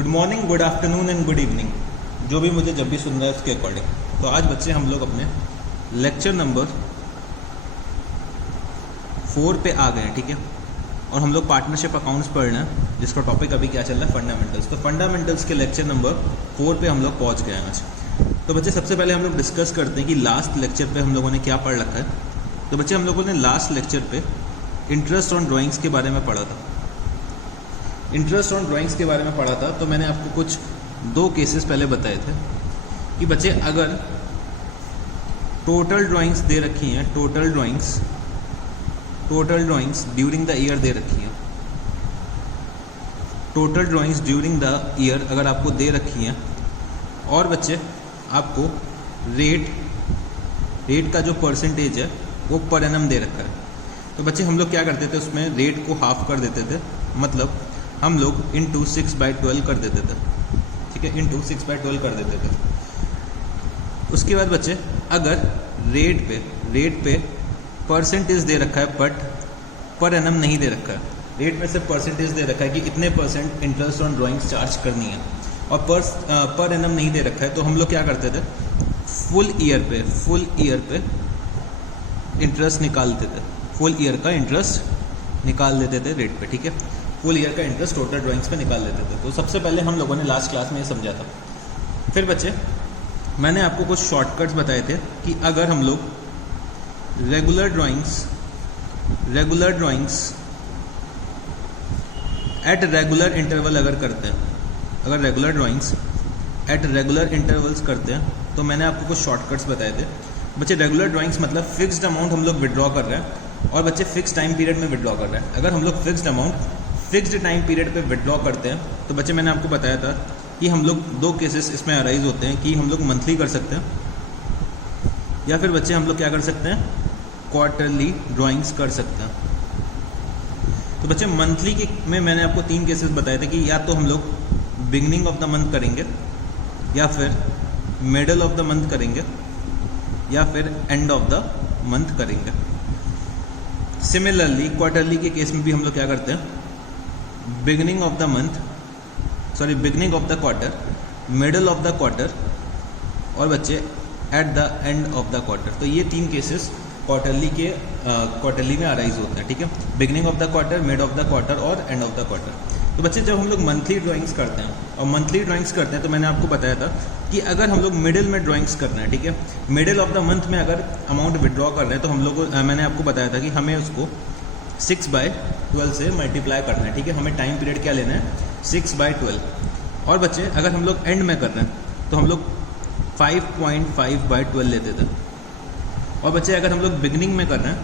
Good morning, good afternoon and good evening, जो भी मुझे जब भी सुन रहा है उसके अकॉर्डिंग। तो आज बच्चे हम लोग अपने लेक्चर नंबर 4 पे आ गए हैं, ठीक है। और हम लोग पार्टनरशिप अकाउंट्स पढ़ रहे हैं, जिसका टॉपिक अभी क्या चल रहा है, फंडामेंटल्स। तो फंडामेंटल्स के लेक्चर नंबर 4 पे हम लोग पहुंच गए हैं आज। तो बच्चे सबसे पहले हम लोग डिस्कस करते हैं कि लास्ट लेक्चर पे हम लोगों ने क्या पढ़ रखा है। तो बच्चे हम लोगों ने लास्ट लेक्चर पे इंटरेस्ट ऑन ड्राइंग्स के बारे में पढ़ा था। इंटरेस्ट ऑन ड्राइंग्स के बारे में पढ़ा था तो मैंने आपको कुछ 2 केसेस पहले बताए थे कि बच्चे अगर टोटल ड्राइंग्स दे रखी हैं, total drawings during the year दे रखी हैं, total drawings during the year अगर आपको दे रखी हैं और बच्चे आपको रेट का जो परसेंटेज है वो पर एनम दे रखा है, तो बच्चे हम लोग क्या करते थे, उसमें रेट को हाफ कर देते थे, मतलब हम लोग इंटू 6/12 कर देते थे, ठीक है, इंटू 6/12 कर देते थे। उसके बाद बच्चे अगर रेट पे परसेंटेज दे रखा है बट पर एनम नहीं दे रखा है, रेट में सिर्फ परसेंटेज दे रखा है कि इतने % इंटरेस्ट ऑन ड्राइंग्स चार्ज करनी है और पर एनम नहीं दे रखा है, तो हम लोग क्या करते थे, फुल ईयर पे इंटरेस्ट निकालते थे, फुल ईयर का इंटरेस्ट निकाल देते थे रेट पे, ठीक है, फुल ईयर का इंटरेस्ट टोटल ड्राइंग्स पे निकाल देते थे। तो सबसे पहले हम लोगों ने लास्ट क्लास में ये समझा था। फिर बच्चे मैंने आपको कुछ शॉर्टकट्स बताए थे कि अगर हम लोग regular drawings at regular interval अगर करते हैं, अगर regular drawings at regular intervals करते हैं, तो मैंने आपको कुछ शॉर्टकट्स बताए थे। बच्चे रेगुलर ड्राइंग्स मतलब फिक्स्ड अमाउंट हम लोग विड्रॉ कर रहे हैं और बच्चे फिक्स टाइम पीरियड में विड्रॉ कर रहे हैं। अगर हम लोग fixed amount fixed time period पे विड्रॉ करते हैं तो बच्चे मैंने आपको बताया था कि हम लोग 2 केसेस इसमें अराइज होते हैं कि हम लोग मंथली कर सकते हैं या फिर बच्चे हम लोग क्या कर सकते हैं, क्वार्टरली ड्राइंग्स कर सकते हैं। तो बच्चे मंथली के में मैंने आपको 3 केसेस बताए थे कि या तो हम लोग बिगनिंग ऑफ द मंथ करेंगे या फिर मिडल ऑफ द मंथ करेंगे या फिर एंड ऑफ द मंथ करेंगे। सिमिलरली क्वार्टरली के केस में भी हम लोग क्या करते हैं, beginning of the quarter, middle of the quarter और बच्चे at the end of the quarter. तो ये 3 केसेस क्वार्टरली में अराइज होते हैं, ठीक है, beginning of the quarter, mid of the quarter और एंड ऑफ द क्वार्टर। तो बच्चे जब हम लोग मंथली ड्राइंग्स करते हैं और मंथली ड्राइंग्स करते हैं तो मैंने आपको बताया था कि अगर हम लोग मिडिल में ड्राइंग्स कर रहे हैं, ठीक है, मिडिल ऑफ द मंथ में अगर अमाउंट विड्रॉ कर रहे हैं तो हम लोग मैंने आपको बताया था कि हमें उसको 6/12 से मल्टीप्लाई करना है, ठीक है, हमें टाइम पीरियड क्या लेना है, 6/12। और बच्चे अगर हम लोग एंड में कर रहे हैं तो हम लोग 5.5/12 लेते थे। और बच्चे अगर हम लोग बिगनिंग में कर रहे हैं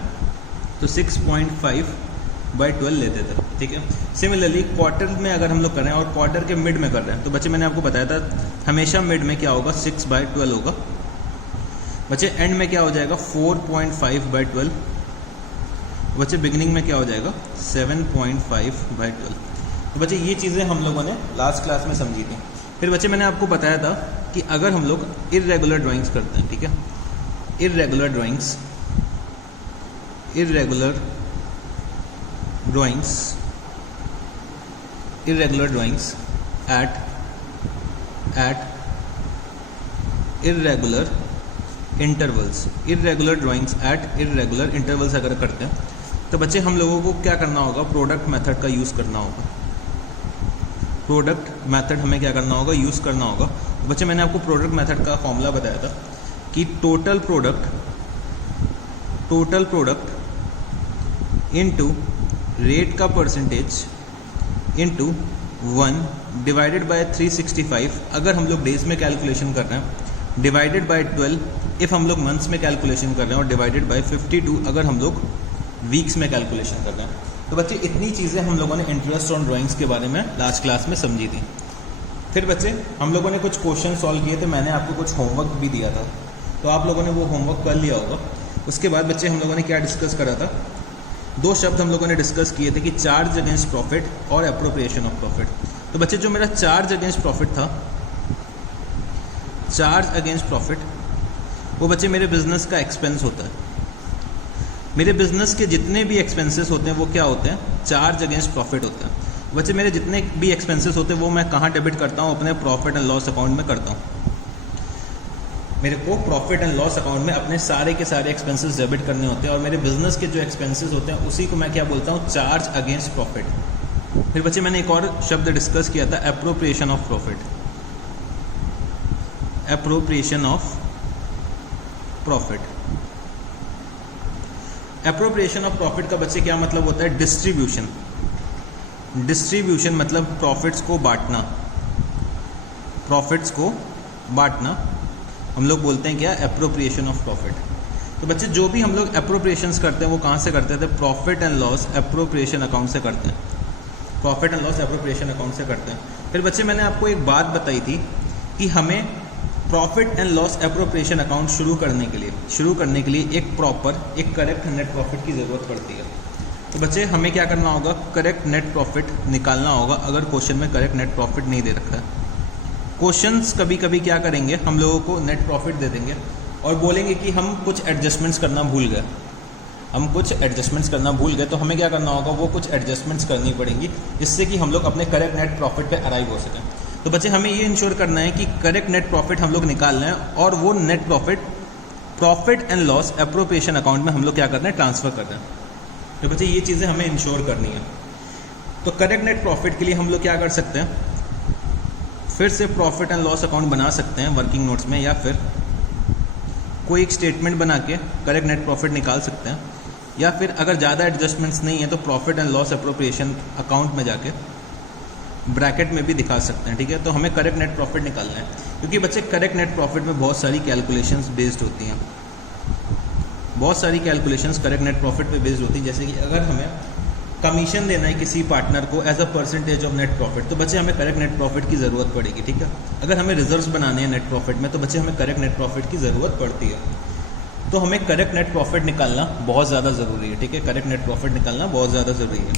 तो 6.5/12 लेते थे, ठीक है। सिमिलरली क्वार्टर में अगर हम लोग कर रहे हैं और क्वार्टर के मिड में कर रहे हैं तो बच्चे मैंने आपको बताया था हमेशा मिड में क्या होगा, 6/12 होगा। बच्चे एंड में क्या हो जाएगा, 4.5/12। बच्चे बिगनिंग में क्या हो जाएगा, 7.5/12। तो बच्चे ये चीज़ें हम लोगों ने लास्ट क्लास में समझी थी। फिर बच्चे मैंने आपको बताया था कि अगर हम लोग इर्रेगुलर ड्राइंग्स करते हैं, ठीक है, irregular drawings at irregular intervals अगर करते हैं तो बच्चे हम लोगों को क्या करना होगा, प्रोडक्ट मेथड का यूज़ करना होगा। प्रोडक्ट मेथड हमें क्या करना होगा, यूज़ करना होगा। तो बच्चे मैंने आपको प्रोडक्ट मेथड का फॉर्मूला बताया था कि टोटल प्रोडक्ट इनटू रेट का परसेंटेज इनटू 1 डिवाइडेड बाय 365 अगर हम लोग डेज में कैलकुलेशन कर रहे हैं, डिवाइडेड बाय 12 इफ़ हम लोग मंथ्स में कैलकुलेशन कर रहे हैं और डिवाइडेड बाय 52 अगर हम लोग वीक्स में कैलकुलेशन कर रहे हैं। तो बच्चे इतनी चीज़ें हम लोगों ने इंटरेस्ट ऑन ड्राइंग्स के बारे में लास्ट क्लास में समझी थी। फिर बच्चे हम लोगों ने कुछ क्वेश्चन सॉल्व किए थे, मैंने आपको कुछ होमवर्क भी दिया था, तो आप लोगों ने वो होमवर्क कर लिया होगा। उसके बाद बच्चे हम लोगों ने क्या डिस्कस करा था, 2 शब्द हम लोगों ने डिस्कस किए थे कि चार्ज अगेंस्ट प्रॉफिट और अप्रोप्रिएशन ऑफ प्रॉफिट। तो बच्चे जो मेरा चार्ज अगेंस्ट प्रॉफिट था, वो बच्चे मेरे बिजनेस का एक्सपेंस होता है। मेरे बिजनेस के जितने भी एक्सपेंसेस होते हैं वो क्या होते हैं, चार्ज अगेंस्ट प्रॉफिट होते हैं। बच्चे मेरे जितने भी एक्सपेंसेस होते हैं वो मैं कहाँ डेबिट करता हूँ? अपने प्रॉफिट एंड लॉस अकाउंट में करता हूँ। मेरे को प्रॉफिट एंड लॉस अकाउंट में अपने सारे के सारे एक्सपेंसेस डेबिट करने होते हैं, और मेरे बिजनेस के जो एक्सपेंसेस होते हैं उसी को मैं क्या बोलता हूँ? Charge against profit. फिर बच्चे मैंने एक और शब्द डिस्कस किया था, appropriation of profit. Appropriation of profit. Appropriation of profit का बच्चे क्या मतलब होता है? डिस्ट्रीब्यूशन। डिस्ट्रीब्यूशन मतलब प्रॉफिट्स को बांटना। प्रॉफिट्स को बांटना हम लोग बोलते हैं क्या? Appropriation of profit. तो बच्चे जो भी हम लोग एप्रोप्रिएशंस करते हैं वो कहाँ से करते थे? Profit and loss appropriation account से करते हैं। Profit and loss appropriation account से करते हैं। फिर बच्चे मैंने आपको एक बात बताई थी कि हमें profit and loss appropriation account शुरू करने के लिए एक प्रॉपर, एक करेक्ट नेट प्रॉफिट की ज़रूरत पड़ती है। तो बच्चे हमें क्या करना होगा? करेक्ट नेट प्रॉफिट निकालना होगा। अगर क्वेश्चन में करेक्ट नेट प्रॉफिट नहीं दे रखा है, क्वेश्चंस कभी कभी क्या करेंगे, हम लोगों को नेट प्रॉफिट दे देंगे और बोलेंगे कि हम कुछ एडजस्टमेंट्स करना भूल गए। तो हमें क्या करना होगा? वो कुछ एडजस्टमेंट्स करनी पड़ेंगी जिससे कि हम लोग अपने करेक्ट नेट प्रॉफिट पे अराइव हो सकें। तो बच्चे हमें ये इंश्योर करना है कि करेक्ट नेट प्रॉफिट हम लोग निकाल रहे हैं और वो net profit and loss appropriation account में हम लोग क्या कर रहे हैं? ट्रांसफ़र कर रहे हैं। तो बच्चे ये चीज़ें हमें इंश्योर करनी है। तो करेक्ट नेट प्रॉफिट के लिए हम लोग क्या कर सकते हैं? फिर से प्रॉफिट एंड लॉस अकाउंट बना सकते हैं वर्किंग नोट्स में, या फिर कोई एक स्टेटमेंट बना के करेक्ट नेट प्रॉफिट निकाल सकते हैं, या फिर अगर ज़्यादा एडजस्टमेंट्स नहीं है तो profit and loss appropriation account में जाके ब्रैकेट में भी दिखा सकते हैं। ठीक है, तो हमें करेक्ट नेट प्रॉफिट निकालना है, क्योंकि बच्चे करेक्ट नेट प्रॉफिट में बहुत सारी कैलकुलेशंस बेस्ड होती हैं। बहुत सारी कैलकुलेशंस करेक्ट नेट प्रॉफिट पे बेस्ड होती है। जैसे कि अगर हमें कमीशन देना है किसी पार्टनर को as a percentage of net profit, तो बच्चे हमें करेक्ट नेट प्रॉफिट की ज़रूरत पड़ेगी। ठीक है, अगर हमें रिजर्व्स बनाने हैं नेट प्रॉफिट में तो बच्चे हमें करेक्ट नेट प्रॉफिट की ज़रूरत पड़ती है। तो हमें करेक्ट नेट प्रॉफिट निकालना बहुत ज़्यादा ज़रूरी है। ठीक है, करेक्ट नेट प्रॉफिट निकालना बहुत ज़्यादा ज़रूरी है।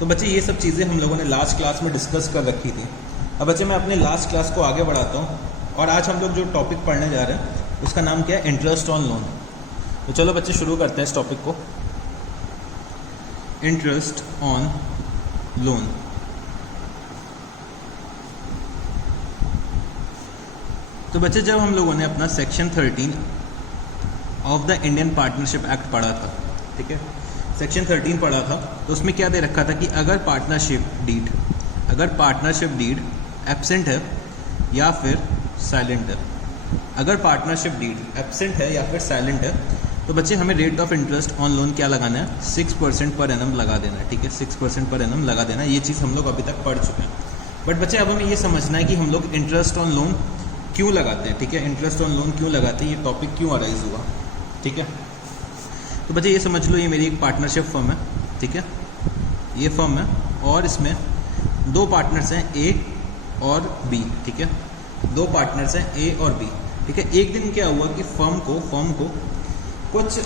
तो बच्चे ये सब चीज़ें हम लोगों ने लास्ट क्लास में डिस्कस कर रखी थी। अब बच्चे मैं अपने लास्ट क्लास को आगे बढ़ाता हूँ, और आज हम लोग जो टॉपिक पढ़ने जा रहे हैं उसका नाम क्या है? Interest on loan. तो चलो बच्चे शुरू करते हैं इस टॉपिक को। Interest on loan. तो बच्चे जब हम लोगों ने अपना section 13 of the Indian partnership act पढ़ा था, ठीक है, सेक्शन 13 पढ़ा था, तो उसमें क्या दे रखा था कि अगर पार्टनरशिप डीड एब्सेंट है या फिर साइलेंट है, अगर पार्टनरशिप डीड एब्सेंट है या फिर साइलेंट है, तो बच्चे हमें rate of interest on loan क्या लगाना है? 6% पर एनम लगा देना है। ठीक है, 6% पर एनम लगा देना है। ये चीज़ हम लोग अभी तक पढ़ चुके हैं। बट बच्चे अब हमें ये समझना है कि हम लोग इंटरेस्ट ऑन लोन क्यों लगाते हैं। ठीक है, इंटरेस्ट ऑन लोन क्यों लगाते हैं, ये टॉपिक क्यों अराइज हुआ। ठीक है, तो बच्चे ये समझ लो, ये मेरी एक पार्टनरशिप फर्म है। ठीक है, ये फर्म है और इसमें दो पार्टनर्स हैं, ए और बी। ठीक है, दो पार्टनर्स हैं ए और बी। ठीक है, एक दिन क्या हुआ कि फर्म को कुछ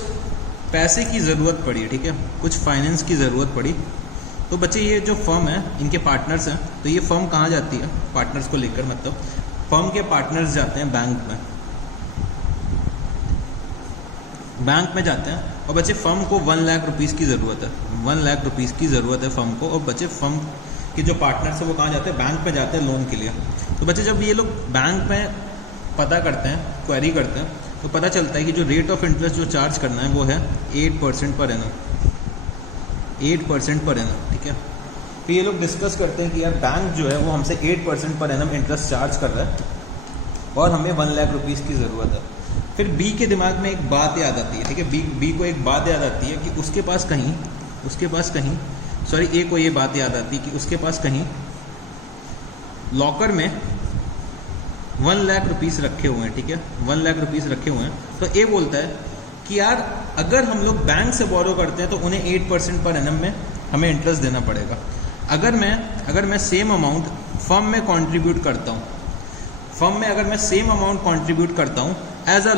पैसे की ज़रूरत पड़ी। ठीक है, कुछ फाइनेंस की ज़रूरत पड़ी। तो बच्चे ये जो फर्म है, इनके पार्टनर्स हैं, तो ये फर्म कहाँ जाती है? पार्टनर्स को लेकर, मतलब फर्म के पार्टनर्स जाते हैं बैंक में जाते हैं, और बच्चे फर्म को 1 लाख रुपीज़ की ज़रूरत है। 1 लाख रुपीज़ की ज़रूरत है फर्म को, और बच्चे फर्म के जो पार्टनर्स हैं वो कहाँ जाते हैं? बैंक में जाते हैं लोन के लिए। तो बच्चे जब ये लोग बैंक में पता करते हैं, क्वेरी करते हैं, तो पता चलता है कि जो रेट ऑफ इंटरेस्ट जो चार्ज करना है वो है 8% पर एनम। 8% per annum. ठीक है, फिर ये लोग डिस्कस करते हैं कि यार बैंक जो है वो हमसे 8% पर एनम इंटरेस्ट चार्ज कर रहा है और हमें 1 लाख रुपीज़ की ज़रूरत है। फिर बी के दिमाग में एक बात याद आती है। ठीक है, बी को एक बात याद आती है कि उसके पास कहीं सॉरी, ए को ये बात याद आती है कि उसके पास कहीं लॉकर में 1 लाख रुपीज़ रखे हुए हैं। ठीक है, 1 लाख रुपीज़ रखे हुए हैं। तो ए बोलता है कि यार अगर हम लोग बैंक से बोरो करते हैं तो उन्हें 8% पर एनम में हमें इंटरेस्ट देना पड़ेगा। अगर मैं सेम अमाउंट फर्म में कंट्रीब्यूट करता हूँ, एज अ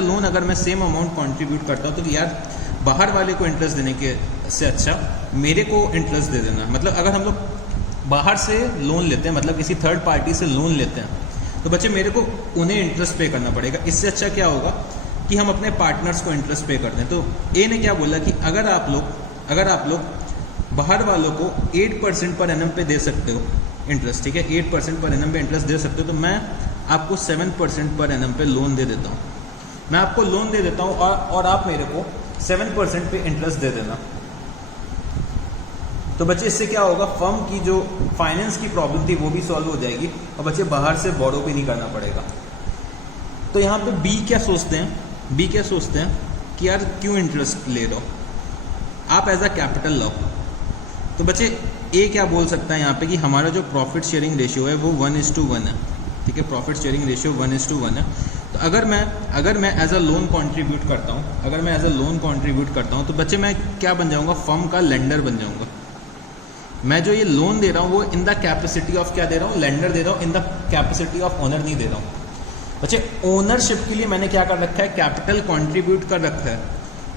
लोन अगर मैं सेम अमाउंट कंट्रीब्यूट करता हूँ, तो यार बाहर वाले को इंटरेस्ट देने के से अच्छा मेरे को इंटरेस्ट दे देना। मतलब अगर हम लोग बाहर से लोन लेते हैं, मतलब किसी थर्ड पार्टी से लोन लेते हैं, तो बच्चे मेरे को उन्हें इंटरेस्ट पे करना पड़ेगा। इससे अच्छा क्या होगा कि हम अपने पार्टनर्स को इंटरेस्ट पे कर दें। तो ए ने क्या बोला कि अगर आप लोग बाहर वालों को 8% पर एनम पे दे सकते हो इंटरेस्ट, ठीक है, 8% पर एनम पे इंटरेस्ट दे सकते हो, तो मैं आपको 7% पर एनम पे लोन दे देता हूँ। मैं आपको लोन दे देता हूँ और आप मेरे को 7% पे इंटरेस्ट दे देना। तो बच्चे इससे क्या होगा, फर्म की जो फाइनेंस की प्रॉब्लम थी वो भी सॉल्व हो जाएगी और बच्चे बाहर से बोरो भी नहीं करना पड़ेगा। तो यहाँ पे बी क्या सोचते हैं कि यार क्यों इंटरेस्ट ले रहे हो, आप एज अ कैपिटल लो। तो बच्चे ए क्या बोल सकता है यहाँ पे कि हमारा जो प्रॉफिट शेयरिंग रेशियो है वो 1:1 है, ठीक है, प्रॉफिट शेयरिंग रेशियो 1:1 है। तो अगर मैं एज अ लोन कंट्रीब्यूट करता हूँ, तो बच्चे मैं क्या बन जाऊँगा, फर्म का लेंडर बन जाऊँगा। मैं जो ये लोन दे रहा हूँ वो इन द कैपेसिटी ऑफ क्या दे रहा हूँ, लेंडर दे रहा हूँ, इन द कैपेसिटी ऑफ ओनर नहीं दे रहा हूँ। बच्चे ओनरशिप के लिए मैंने क्या कर रखा है, कैपिटल कंट्रीब्यूट कर रखा है।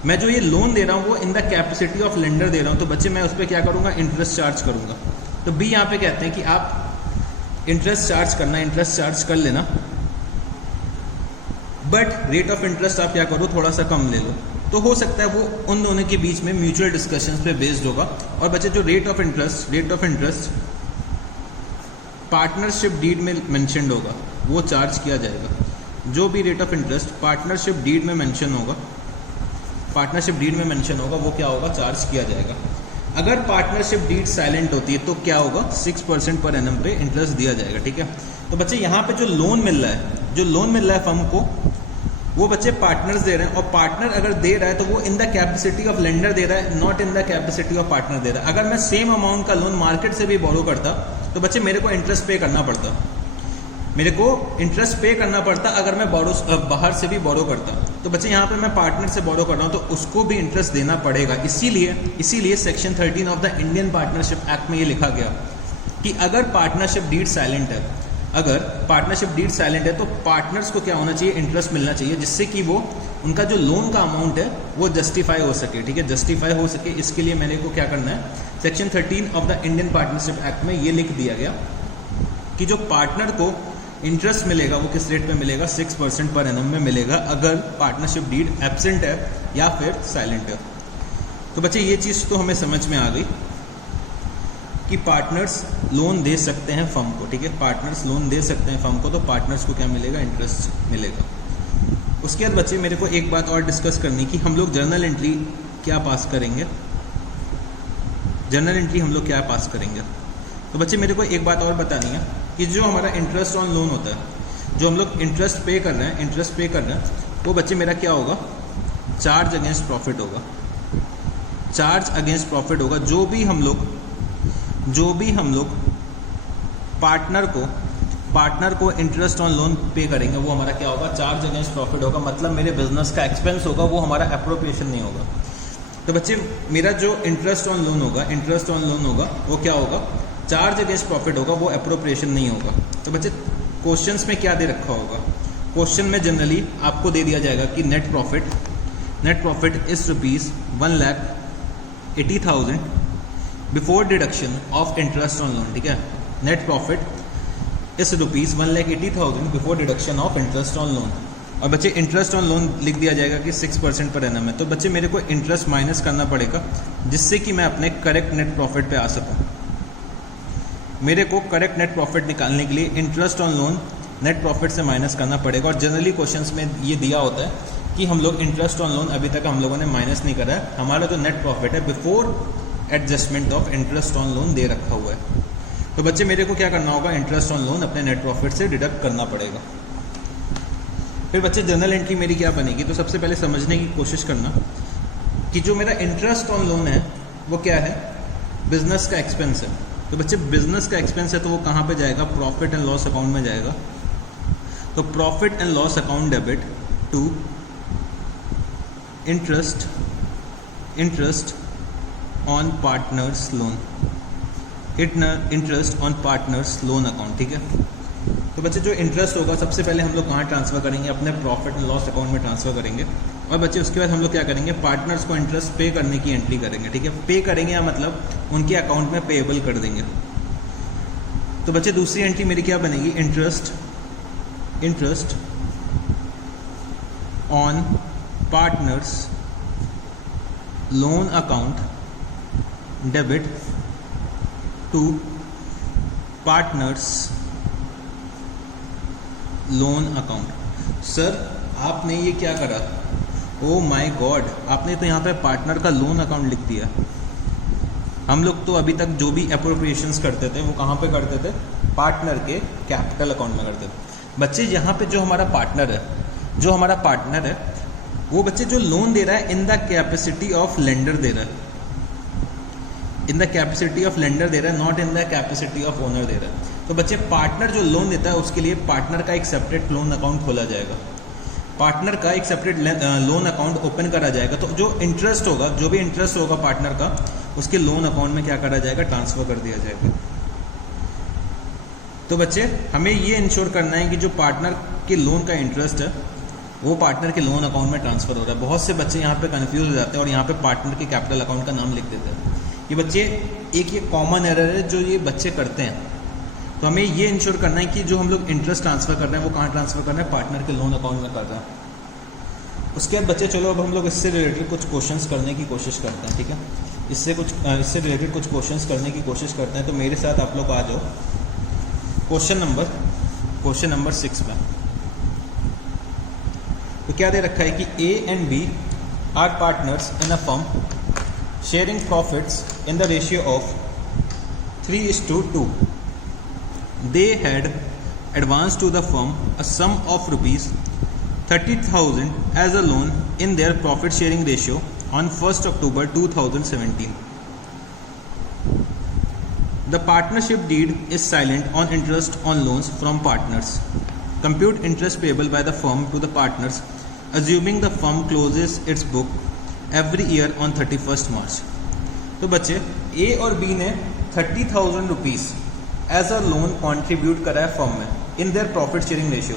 मैं जो ये लोन दे रहा हूँ वो in the capacity of lender दे रहा हूँ, तो बच्चे मैं उस पर क्या करूँगा, इंटरेस्ट चार्ज करूँगा। तो बी यहाँ पे कहते हैं कि आप इंटरेस्ट चार्ज कर लेना, बट रेट ऑफ इंटरेस्ट आप क्या करो, थोड़ा सा कम ले लो। तो हो सकता है वो उन दोनों के बीच में म्यूचुअल डिस्कशंस पे बेस्ड होगा। और बच्चे जो rate of interest partnership deed में मेंशन्ड होगा वो चार्ज किया जाएगा। जो भी rate of interest partnership deed में मेंशन होगा वो क्या होगा, चार्ज किया जाएगा। अगर पार्टनरशिप डीड साइलेंट होती है तो क्या होगा, 6% पर एनम पे इंटरेस्ट दिया जाएगा, ठीक है। तो बच्चे यहाँ पे जो लोन मिल रहा है फर्म को, वो बच्चे पार्टनर्स दे रहे हैं, और पार्टनर अगर दे रहा है तो वो in the capacity of lender दे रहा है, not in the capacity of partner दे रहा है। अगर मैं सेम अमाउंट का लोन मार्केट से भी बोरो करता तो बच्चे मेरे को इंटरेस्ट पे करना पड़ता, अगर मैं बाहर से भी बोरो करता। तो बच्चे यहाँ पे मैं पार्टनर से बोरो कर रहा हूँ तो उसको भी इंटरेस्ट देना पड़ेगा। इसीलिए section 13 of the Indian partnership act में ये लिखा गया कि अगर पार्टनरशिप डीड साइलेंट है तो पार्टनर्स को क्या होना चाहिए, इंटरेस्ट मिलना चाहिए, जिससे कि वो उनका जो लोन का अमाउंट है वो जस्टिफाई हो सके, ठीक है, इसके लिए मैंने को क्या करना है, section 13 of the Indian partnership act में ये लिख दिया गया कि जो पार्टनर को इंटरेस्ट मिलेगा वो किस रेट पे मिलेगा, 6% पर एनम में मिलेगा, अगर पार्टनरशिप डीड एब्सेंट है या फिर साइलेंट है। तो बच्चे ये चीज़ तो हमें समझ में आ गई कि पार्टनर्स लोन दे सकते हैं फर्म को, ठीक है, पार्टनर्स लोन दे सकते हैं फर्म को, तो पार्टनर्स को क्या मिलेगा, इंटरेस्ट मिलेगा। उसके बाद बच्चे मेरे को एक बात और डिस्कस करनी कि हम लोग जर्नल एंट्री क्या पास करेंगे। तो बच्चे मेरे को एक बात और बतानी है कि जो हमारा इंटरेस्ट ऑन लोन होता है, जो हम लोग इंटरेस्ट पे कर रहे हैं, वो बच्चे मेरा क्या होगा, चार्ज अगेंस्ट प्रॉफिट होगा। जो भी हम लोग पार्टनर को इंटरेस्ट ऑन लोन पे करेंगे वो हमारा क्या होगा, चार्ज अगेंस्ट प्रॉफिट होगा। मतलब मेरे बिजनेस का एक्सपेंस होगा, वो हमारा एप्रोप्रिएशन नहीं होगा। तो बच्चे मेरा जो इंटरेस्ट ऑन लोन होगा वो क्या होगा, चार्ज अगेंस्ट प्रॉफिट होगा, वो एप्रोप्रिएशन नहीं होगा। तो बच्चे क्वेश्चंस में क्या दे रखा होगा, क्वेश्चन में जनरली आपको दे दिया जाएगा कि net profit is ₹1,80,000 before deduction of interest on loan, ठीक है। Net profit is ₹1,80,000 before deduction of interest on loan. और बच्चे इंटरेस्ट ऑन लोन लिख दिया जाएगा कि 6% पर एनम है। तो बच्चे मेरे को इंटरेस्ट माइनस करना पड़ेगा जिससे कि मैं अपने करेक्ट नेट प्रॉफिट पे आ सकूं। मेरे को करेक्ट नेट प्रॉफिट निकालने के लिए interest on loan net profit से माइनस करना पड़ेगा। और जनरली क्वेश्चंस में ये दिया होता है कि हम लोग इंटरेस्ट ऑन लोन अभी तक हम लोगों ने माइनस नहीं करा है, हमारा जो नेट प्रॉफिट है before adjustment of interest on loan दे रखा हुआ है। तो बच्चे मेरे को क्या करना होगा, इंटरेस्ट ऑन लोन अपने नेट प्रॉफिट से डिडक्ट करना पड़ेगा। फिर बच्चे जर्नल एंट्री मेरी क्या बनेगी, तो सबसे पहले समझने की कोशिश करना कि जो मेरा इंटरेस्ट ऑन लोन है वो क्या है, बिजनेस का एक्सपेंस है। तो बच्चे बिजनेस का एक्सपेंस है तो वो कहाँ पे जाएगा, प्रॉफिट एंड लॉस अकाउंट में जाएगा। तो profit and loss account debit to interest on partners loan, interest on partners loan account, ठीक है। तो बच्चे जो इंटरेस्ट होगा सबसे पहले हम लोग कहाँ ट्रांसफ़र करेंगे, अपने प्रॉफिट एंड लॉस अकाउंट में ट्रांसफ़र करेंगे। और बच्चे उसके बाद हम लोग क्या करेंगे, पार्टनर्स को इंटरेस्ट पे करने की एंट्री करेंगे, ठीक है। पे करेंगे या मतलब उनके अकाउंट में पेएबल कर देंगे। तो बच्चे दूसरी एंट्री मेरी क्या बनेगी, interest on partners loan account debit to partners loan account. Sir आपने ये क्या करा, ओ माय गॉड, आपने तो यहाँ पे पार्टनर का लोन अकाउंट लिख दिया। हम लोग तो अभी तक जो भी अप्रोप्रिएशंस करते थे वो कहाँ पे करते थे, पार्टनर के कैपिटल अकाउंट में करते थे। बच्चे यहाँ पे जो हमारा पार्टनर है वो बच्चे जो लोन दे रहा है in the capacity of lender दे रहा है, in the capacity of lender दे रहा है, not in the capacity of owner दे रहा है। तो बच्चे पार्टनर जो लोन देता है उसके लिए पार्टनर का एक सेपरेट लोन अकाउंट खोला जाएगा, पार्टनर का एक सेपरेट लोन अकाउंट ओपन करा जाएगा। तो जो इंटरेस्ट होगा, जो भी इंटरेस्ट होगा पार्टनर का, उसके लोन अकाउंट में क्या करा जाएगा, ट्रांसफर कर दिया जाएगा। तो बच्चे हमें ये इंश्योर करना है कि जो पार्टनर के लोन का इंटरेस्ट है वो पार्टनर के लोन अकाउंट में ट्रांसफर हो रहा है। बहुत से बच्चे यहाँ पे कंफ्यूज हो जाते हैं और यहाँ पे पार्टनर के कैपिटल अकाउंट का नाम लिख देते हैं। ये बच्चे एक ये कॉमन एरर है जो ये बच्चे करते हैं। तो हमें ये इंश्योर करना है कि जो हम लोग इंटरेस्ट ट्रांसफर कर रहे हैं वो कहाँ ट्रांसफर कर रहे हैं, पार्टनर के लोन अकाउंट में कर रहे हैं। उसके बाद बच्चे चलो अब हम लोग इससे रिलेटेड कुछ क्वेश्चंस करने की कोशिश करते हैं, ठीक है। इससे रिलेटेड कुछ क्वेश्चंस करने की कोशिश करते हैं। तो मेरे साथ आप लोग आ जाओ क्वेश्चन नंबर 6 में। तो क्या दे रखा है कि A and B are partners in a firm sharing profits in the ratio of 3:2. They had advanced to the firm a sum of rupees 30,000 as a loan in their profit sharing ratio on 1st October 2017. The partnership deed is silent on interest on loans from partners. Compute interest payable by the firm to the partners, assuming the firm closes its book every year on 31st March. तो बच्चे A और B ने 30,000 rupees as a loan contribute करा है firm में in their profit sharing ratio.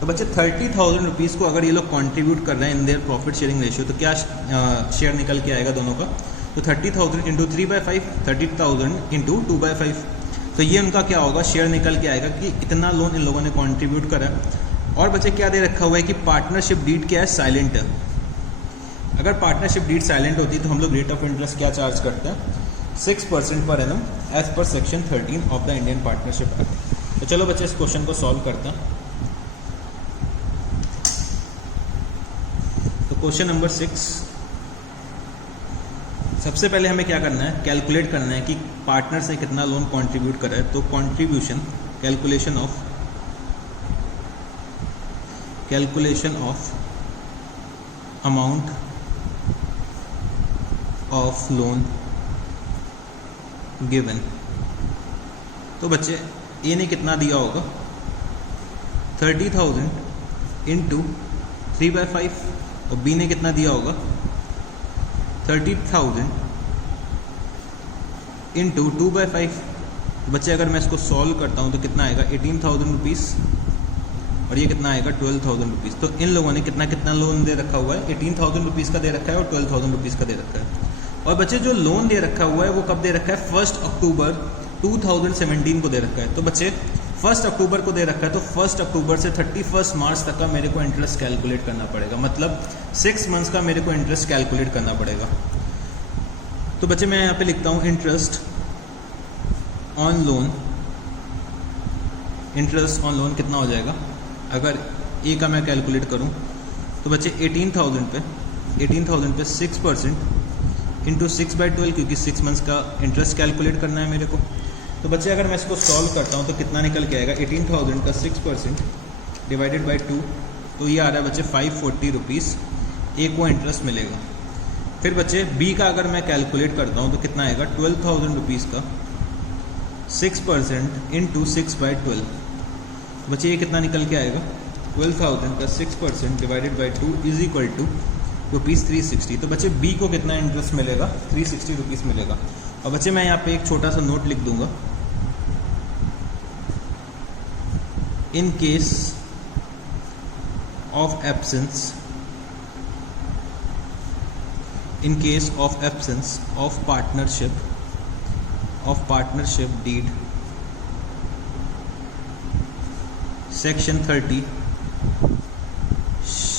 तो बच्चे 30,000 rupees को अगर ये लोग कॉन्ट्रीब्यूट कर रहे हैं इन देयर प्रॉफिट शेयरिंग रेशियो, तो क्या शेयर निकल के आएगा दोनों का, तो 30,000 इंटू 3/5, 30,000 इंटू 2/5। तो ये उनका क्या होगा, शेयर निकल के आएगा कि इतना लोन इन लोगों ने कॉन्ट्रीब्यूट करा है। और बच्चे क्या दे रखा हुआ है कि पार्टनरशिप डीड क्या है, साइलेंट है। अगर पार्टनरशिप डीड साइलेंट होती है तो हम लोग रेट ऑफ इंटरेस्ट क्या चार्ज करते हैं, 6% per annum as per section 13 of the Indian partnership act. तो चलो बच्चे इस क्वेश्चन को सॉल्व करते हैं। तो क्वेश्चन नंबर 6, सबसे पहले हमें क्या करना है, कैलकुलेट करना है कि पार्टनर्स ने कितना लोन कंट्रीब्यूट करा है। तो contribution, calculation of amount of loan given. तो बच्चे ए ने कितना दिया होगा, 30,000 इंटू 3/5, और बी ने कितना दिया होगा, 30,000 इंटू 2/5। बच्चे अगर मैं इसको सॉल्व करता हूँ तो कितना आएगा, 18,000 रुपीज़, और ये कितना आएगा 12,000 रुपीज़। तो इन लोगों ने कितना लोन दे रखा हुआ है, 18,000 रुपीज़ का दे रखा है और 12,000 रुपीज़ का दे रखा है। और बच्चे जो लोन दे रखा हुआ है वो कब दे रखा है, 1 अक्टूबर 2017 को दे रखा है। तो बच्चे 1 अक्टूबर को दे रखा है, तो 1 अक्टूबर से 31 मार्च तक का मेरे को इंटरेस्ट कैलकुलेट करना पड़ेगा, मतलब 6 मंथ्स का मेरे को इंटरेस्ट कैलकुलेट करना पड़ेगा। तो बच्चे मैं यहाँ पे लिखता हूँ इंटरेस्ट ऑन लोन कितना हो जाएगा, अगर ए का मैं कैलकुलेट करूँ तो बच्चे 18,000 पे 6% इंटू 6/12, क्योंकि 6 मंथ्स का इंटरेस्ट कैलकुलेट करना है मेरे को। तो बच्चे अगर मैं इसको सॉल्व करता हूँ तो कितना निकल के आएगा, 18,000 का 6% डिवाइडेड बाई 2, तो ये आ रहा है बच्चे 540 रुपीज़ ए को इंटरेस्ट मिलेगा। फिर बच्चे बी का अगर मैं कैलकुलेट करता हूँ तो कितना आएगा, 12,000 रुपीज़ का 6% इंटू 6/12। बच्चे ये कितना निकल के आएगा, 12,000 का 6% divided by 2 is equal to rupees 360। तो बच्चे बी को कितना इंटरेस्ट मिलेगा, 360 रुपीज़ मिलेगा। और बच्चे मैं यहाँ पे एक छोटा सा नोट लिख दूंगा, in case of absence of partnership deed section 30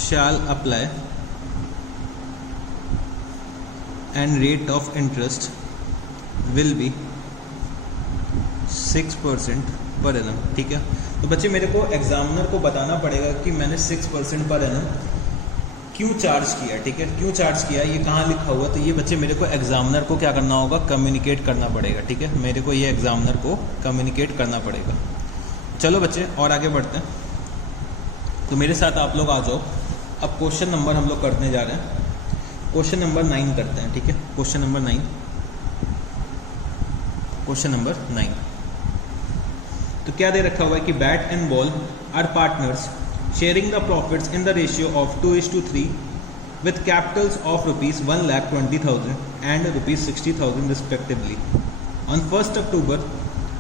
shall apply and rate of interest will be 6% per annum. ठीक है, तो बच्चे मेरे को एग्जामिनर को बताना पड़ेगा कि मैंने 6% पर एनम क्यों चार्ज किया। ठीक है, क्यों चार्ज किया, ये कहाँ लिखा हुआ, तो ये बच्चे मेरे को एग्जामिनर को क्या करना होगा, कम्युनिकेट करना पड़ेगा। ठीक है, मेरे को ये एग्जामिनर को कम्युनिकेट करना पड़ेगा। चलो बच्चे और आगे बढ़ते हैं, तो मेरे साथ आप लोग आ जाओ। अब क्वेश्चन नंबर हम लोग करने जा रहे हैं, क्वेश्चन नंबर 9 करते हैं। ठीक है, क्वेश्चन नंबर 9, क्वेश्चन नंबर 9। तो क्या दे रखा हुआ है कि bat and ball are partners sharing the profits in the ratio of 2:3 with capitals of rupees 1,20,000 and rupees 60,000 respectively. On 1st October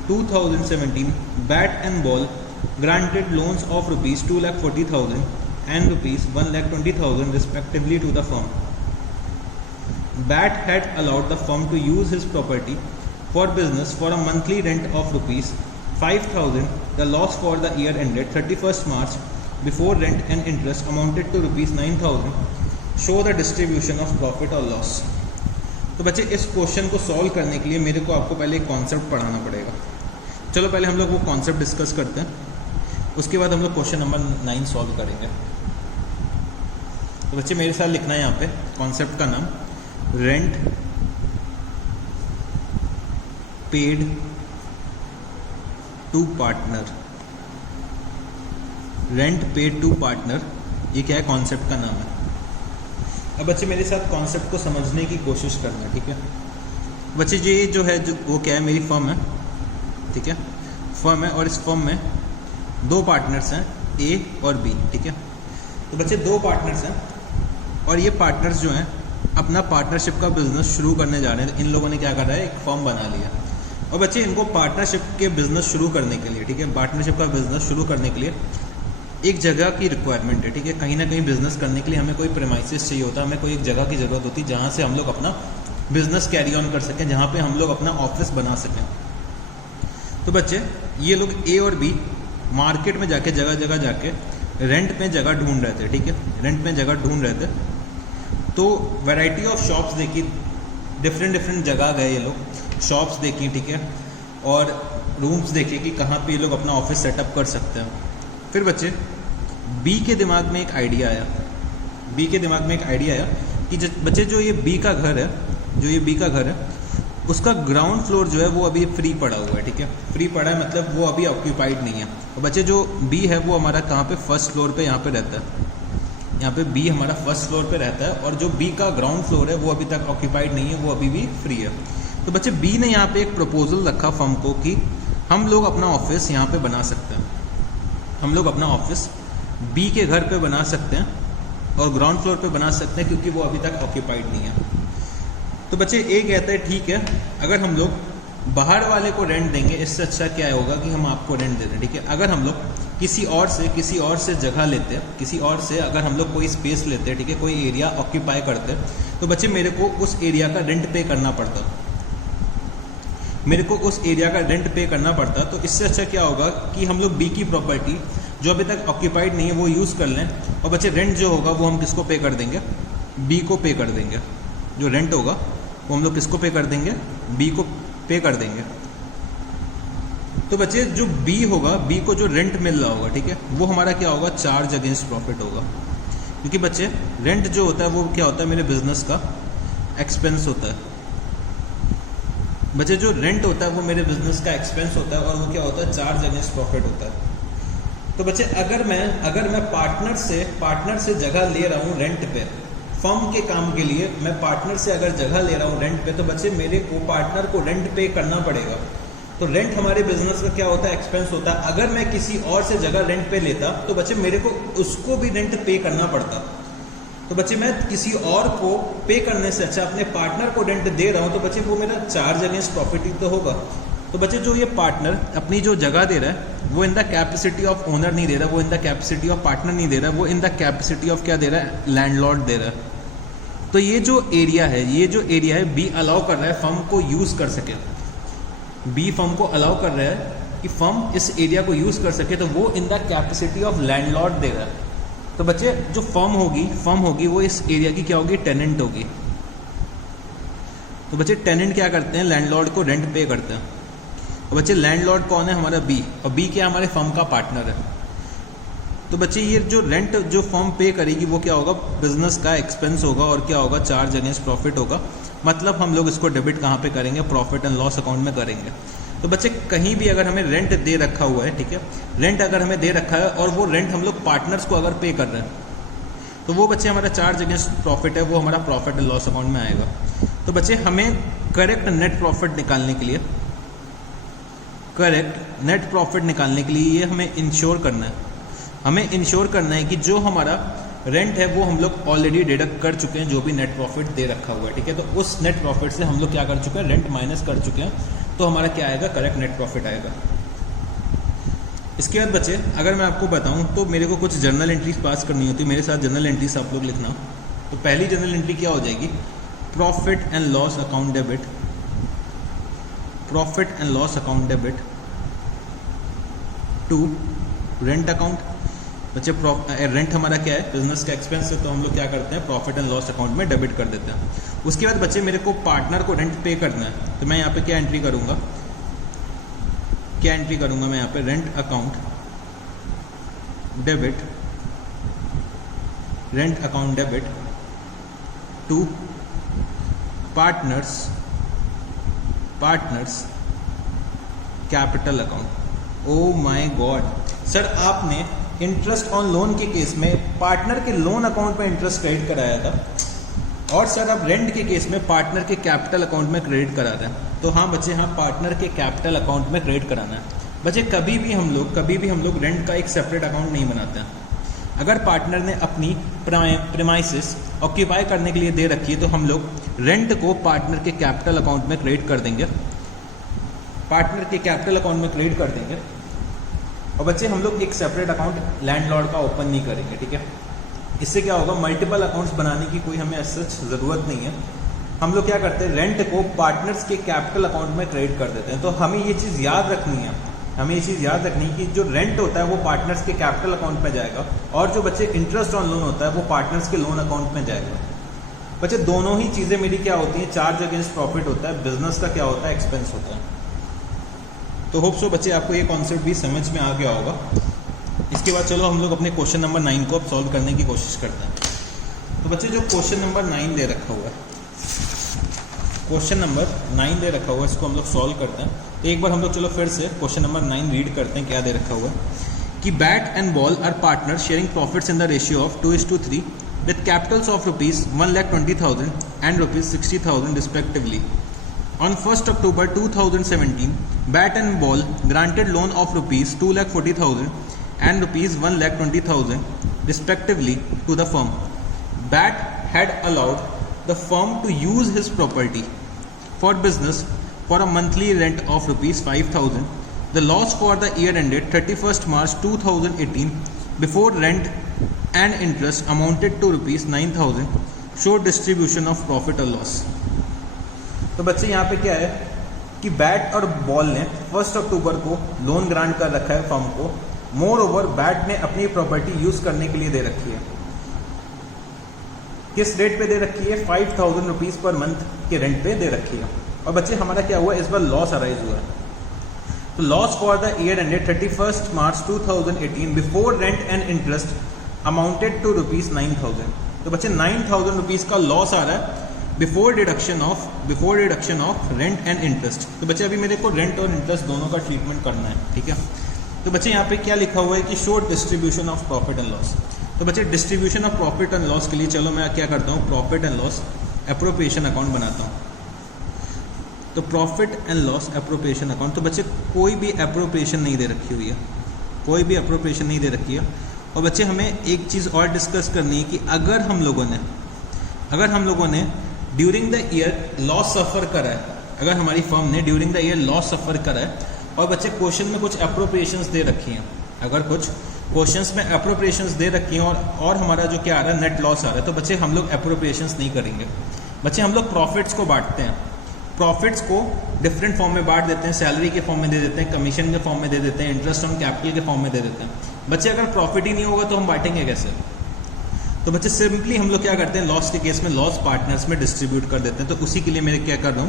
2017, Bat and Ball granted loans of rupees 2,40,000 and rupees 1,20,000 respectively to the firm. Bat had allowed the firm to use his property for business for a monthly rent of rupees 5,000. The loss for the year ended 31st March before rent and interest amounted to rupees 9,000. Show the distribution of profit or loss. तो बच्चे इस question को solve करने के लिए मेरे को आपको पहले एक कॉन्सेप्ट पढ़ाना पड़ेगा। चलो पहले हम लोग वो कॉन्सेप्ट डिस्कस करते हैं, उसके बाद हम लोग क्वेश्चन नंबर 9 सॉल्व करेंगे। तो बच्चे मेरे साथ लिखना है यहाँ पे कॉन्सेप्ट का नाम, rent paid to partner. Rent paid to partner, ये क्या है, कॉन्सेप्ट का नाम है। अब बच्चे मेरे साथ कॉन्सेप्ट को समझने की कोशिश करना। ठीक है बच्चे, ये जो है वो क्या है, मेरी फर्म है। ठीक है, फर्म है और इस फर्म में 2 पार्टनर्स हैं, ए और बी। ठीक है, तो बच्चे 2 पार्टनर्स हैं और ये पार्टनर्स जो हैं अपना पार्टनरशिप का बिजनेस शुरू करने जा रहे हैं। इन लोगों ने क्या करा है, एक फर्म बना लिया। और बच्चे इनको पार्टनरशिप के बिजनेस शुरू करने के लिए, ठीक है, पार्टनरशिप का बिजनेस शुरू करने के लिए एक जगह की रिक्वायरमेंट है। ठीक है, कहीं ना कहीं बिजनेस करने के लिए हमें कोई प्रेमाइसिस चाहिए होता है, हमें कोई एक जगह की ज़रूरत होती है जहाँ से हम लोग अपना बिजनेस कैरी ऑन कर सकें, जहाँ पे हम लोग अपना ऑफिस बना सकें। तो बच्चे ये लोग ए और बी मार्केट में जाके जगह जगह जाके रेंट में जगह ढूंढ रहे थे। ठीक है, रेंट में जगह ढूंढ रहे थे, तो वैरायटी ऑफ शॉप्स देखी, डिफरेंट जगह गए ये लोग, शॉप्स देखी। ठीक है, और रूम्स देखे कि कहाँ पे ये लोग अपना ऑफिस सेटअप कर सकते हैं। फिर बच्चे बी के दिमाग में एक आइडिया आया, बी के दिमाग में एक आइडिया आया कि बच्चे जो ये बी का घर है, जो ये बी का घर है, उसका ग्राउंड फ्लोर जो है वो अभी फ्री पड़ा हुआ है। ठीक है, फ्री पड़ा है मतलब वो अभी ऑक्यूपाइड नहीं है। और बच्चे जो बी है वो हमारा कहाँ पे, फर्स्ट फ्लोर पे यहाँ पे रहता है। यहाँ पे बी हमारा फर्स्ट फ्लोर पे रहता है और जो बी का ग्राउंड फ्लोर है वो अभी तक ऑक्यूपाइड नहीं है, वो अभी भी फ्री है। तो बच्चे बी ने यहाँ पे एक प्रपोजल रखा फर्म को कि हम लोग अपना ऑफिस यहाँ पे बना सकते हैं, हम लोग अपना ऑफिस बी के घर पे बना सकते हैं और ग्राउंड फ्लोर पे बना सकते हैं क्योंकि वो अभी तक ऑक्यूपाइड नहीं है। तो बच्चे ए कहते हैं ठीक है, अगर हम लोग बाहर वाले को रेंट देंगे, इससे अच्छा क्या होगा कि हम आपको रेंट दे दें। ठीक है, अगर हम लोग किसी और से जगह लेते हैं, किसी और से अगर हम लोग कोई स्पेस लेते हैं, ठीक है, कोई एरिया ऑक्यूपाई करते हैं, तो बच्चे मेरे को उस एरिया का रेंट पे करना पड़ता, मेरे को उस एरिया का रेंट पे करना पड़ता। तो इससे अच्छा क्या होगा कि हम लोग बी की प्रॉपर्टी जो अभी तक ऑक्यूपाइड नहीं है वो यूज़ कर लें, और बच्चे रेंट जो होगा वो हम किसको पे कर देंगे, बी को पे कर देंगे। जो रेंट होगा वो हम लोग किसको पे कर देंगे, बी को पे कर देंगे। तो बच्चे जो बी होगा, बी को जो रेंट मिल रहा होगा, ठीक है, वो हमारा क्या होगा, चार्ज अगेंस्ट प्रॉफिट होगा। क्योंकि बच्चे रेंट जो होता है वो क्या होता है, मेरे बिजनेस का एक्सपेंस होता है। बच्चे जो रेंट होता है वो मेरे बिजनेस का एक्सपेंस होता है और वो क्या होता है, चार्ज अगेंस्ट प्रॉफिट होता है। तो बच्चे अगर मैं पार्टनर से जगह ले रहा हूँ रेंट पे, फर्म के काम के लिए मैं पार्टनर से अगर जगह ले रहा हूँ रेंट पे, तो बच्चे मेरे को पार्टनर को रेंट पे करना पड़ेगा। तो रेंट हमारे बिजनेस का क्या होता है, एक्सपेंस होता है। अगर मैं किसी और से जगह रेंट पे लेता तो बच्चे मेरे को उसको भी रेंट पे करना पड़ता। तो बच्चे मैं किसी और को पे करने से अच्छा अपने पार्टनर को रेंट दे रहा हूँ, तो बच्चे वो मेरा चार्ज अगेंस्ट प्रॉफिट तो होगा। तो बच्चे जो ये पार्टनर अपनी जो जगह दे रहा है वो in the capacity of owner नहीं दे रहा, वो in the capacity of partner नहीं दे रहा, वो इन द कैपेसिटी ऑफ क्या दे रहा है, लैंडलॉर्ड दे रहा है। तो ये जो एरिया है बी अलाउ कर रहा है फर्म को यूज़ कर सके, बी फर्म को अलाउ कर रहा है कि फर्म इस एरिया को यूज़ कर सके, तो वो in the capacity of landlord दे रहा है। तो बच्चे जो फर्म होगी वो इस एरिया की क्या होगी, टेनेंट होगी। तो बच्चे टेनेंट क्या करते हैं, लैंडलॉर्ड को रेंट पे करते हैं। तो बच्चे लैंडलॉर्ड कौन है, हमारा बी, और बी क्या हमारे फर्म का पार्टनर है। तो बच्चे ये जो रेंट जो फर्म पे करेगी वो क्या होगा, बिजनेस का एक्सपेंस होगा और क्या होगा, चार्ज अगेंस्ट प्रॉफिट होगा। मतलब हम लोग इसको डेबिट कहाँ पे करेंगे, प्रॉफिट एंड लॉस अकाउंट में करेंगे। तो बच्चे कहीं भी अगर हमें रेंट दे रखा हुआ है, ठीक है, रेंट अगर हमें दे रखा है और वो रेंट हम लोग पार्टनर्स को अगर पे कर रहे हैं, तो वो बच्चे हमारा चार्ज अगेंस्ट प्रॉफिट है, वो हमारा प्रॉफिट एंड लॉस अकाउंट में आएगा। तो बच्चे हमें करेक्ट नेट प्रॉफिट निकालने के लिए, करेक्ट नेट प्रॉफिट निकालने के लिए ये हमें इंश्योर करना है, हमें इंश्योर करना है कि जो हमारा रेंट है वो हम लोग ऑलरेडी डिडक्ट कर चुके हैं, जो भी नेट प्रॉफिट दे रखा हुआ है, ठीक है। तो उस नेट प्रॉफिट से हम लोग क्या कर चुके हैं, रेंट माइनस कर चुके हैं, तो हमारा क्या आएगा, करेक्ट नेट प्रॉफिट आएगा। इसके बाद बच्चे अगर मैं आपको बताऊं तो मेरे को कुछ जर्नल एंट्रीज पास करनी होती है, मेरे साथ जर्नल एंट्रीज आप लोग लिखना। तो पहली जर्नल एंट्री क्या हो जाएगी, profit and loss account debit, profit and loss account debit to rent account. बच्चे रेंट हमारा क्या है, बिजनेस का एक्सपेंस है, तो हम लोग क्या करते हैं, प्रॉफिट एंड लॉस अकाउंट में डेबिट कर देते हैं। उसके बाद बच्चे मेरे को पार्टनर को रेंट पे करना है, तो मैं यहाँ पे क्या एंट्री करूँगा, क्या एंट्री करूँगा मैं यहाँ पे, rent account debit, rent account debit to partners, partners capital account. Oh my god sir, आपने इंटरेस्ट ऑन लोन के केस में पार्टनर के लोन अकाउंट में इंटरेस्ट क्रेडिट कराया था, और सर अब रेंट के केस में पार्टनर के कैपिटल अकाउंट में क्रेडिट करा रहे हैं। तो हाँ बच्चे, हाँ पार्टनर के कैपिटल अकाउंट में क्रेडिट कराना है। बच्चे कभी भी हम लोग रेंट का एक सेपरेट अकाउंट नहीं बनाते हैं। अगर पार्टनर ने अपनी प्रीमाइसेस ऑक्यूपाई करने के लिए दे रखी है, तो हम लोग रेंट को पार्टनर के कैपिटल अकाउंट में क्रेडिट कर देंगे, पार्टनर के कैपिटल अकाउंट में क्रेडिट कर देंगे। और बच्चे हम लोग एक सेपरेट अकाउंट लैंडलॉर्ड का ओपन नहीं करेंगे, ठीक है। इससे क्या होगा, मल्टीपल अकाउंट्स बनाने की कोई हमें सच ज़रूरत नहीं है। हम लोग क्या करते हैं, रेंट को पार्टनर्स के कैपिटल अकाउंट में क्रेडिट कर देते हैं। तो हमें ये चीज़ याद रखनी है, हमें ये चीज़ याद रखनी है कि जो रेंट होता है वो पार्टनर्स के कैपिटल अकाउंट में जाएगा, और जो बच्चे इंटरेस्ट ऑन लोन होता है वो पार्टनर्स के लोन अकाउंट में जाएगा। बच्चे दोनों ही चीज़ें मेरी क्या होती हैं, चार्ज अगेंस्ट प्रॉफिट होता है, बिजनेस का क्या होता है, एक्सपेंस होता है। तो होप सो बच्चे आपको ये कॉन्सेप्ट भी समझ में आ गया होगा। इसके बाद चलो हम लोग अपने क्वेश्चन नंबर 9 को अब सॉल्व करने की कोशिश करते हैं। तो बच्चे जो क्वेश्चन नंबर 9 दे रखा हुआ है, क्वेश्चन नंबर 9 दे रखा हुआ है, इसको हम लोग सॉल्व करते हैं। तो एक बार हम लोग चलो फिर से क्वेश्चन नंबर 9 रीड करते हैं, क्या दे रखा हुआ है कि bat and ball are partner sharing profits in the ratio of 2:3 with capitals of ₹1,20,000 and ₹60,000 respectively. On 1st October 2017, Bat and Ball granted loan of ₹2,40,000 and ₹1,20,000 respectively to the firm. Bat had allowed the firm to use his property for business for a monthly rent of ₹5,000. The loss for the year ended 31st March 2018 before rent and interest amounted to ₹9,000. Show distribution of profit or loss. तो बच्चे यहाँ पे क्या है कि bat और ball ने 1 अक्टूबर को लोन ग्रांट कर रखा है फर्म को। मोर ओवर बैट ने अपनी प्रॉपर्टी यूज करने के लिए दे रखी है। किस रेट पे दे रखी है, ₹5,000 पर मंथ के रेंट पे दे रखी है। और बच्चे हमारा क्या हुआ, इस बार लॉस अराइज हुआ है। तो loss for the year ended 31st March 2018 before rent and interest amounted to ₹9,000। तो बच्चे ₹9,000 का लॉस आ रहा है before deduction of rent and interest. तो बच्चे अभी मेरे को रेंट और इंटरेस्ट दोनों का ट्रीटमेंट करना है, ठीक है। तो बच्चे यहाँ पे क्या लिखा हुआ है कि show distribution of profit and loss. तो बच्चे distribution of profit and loss के लिए चलो मैं क्या करता हूँ, profit and loss appropriation account बनाता हूँ। तो profit and loss appropriation account. तो बच्चे कोई भी एप्रोप्रिएशन नहीं दे रखी हुई है, कोई भी एप्रोप्रिएशन नहीं दे रखी है। और बच्चे हमें एक चीज़ और डिस्कस करनी है कि अगर हम लोगों ने ड्यूरिंग द ईयर लॉस सफ़र करा है, अगर हमारी फर्म ने ड्यूरिंग द ईयर लॉस सफ़र करा है और बच्चे क्वेश्चन में कुछ एप्रोप्रिएशंस दे रखी हैं, अगर कुछ क्वेश्चंस में एप्रोप्रिएशंस दे रखी हैं और हमारा जो क्या आ रहा है, नेट लॉस आ रहा है, तो बच्चे हम लोग एप्रोप्रिएशंस नहीं करेंगे। बच्चे हम लोग प्रॉफिट्स को बांटते हैं, प्रॉफिट्स को डिफरेंट फॉर्म में बांट देते हैं, सैलरी के फॉर्म में दे देते हैं, कमीशन के फॉर्म में दे देते हैं, इंटरेस्ट ऑन कैपिटल के फॉर्म में दे देते हैं। बच्चे अगर प्रॉफिट ही नहीं होगा तो हम बांटेंगे कैसे। तो बच्चे सिंपली हम लोग क्या करते हैं, लॉस के केस में लॉस पार्टनर्स में डिस्ट्रीब्यूट कर देते हैं। तो उसी के लिए मैं क्या कर रहा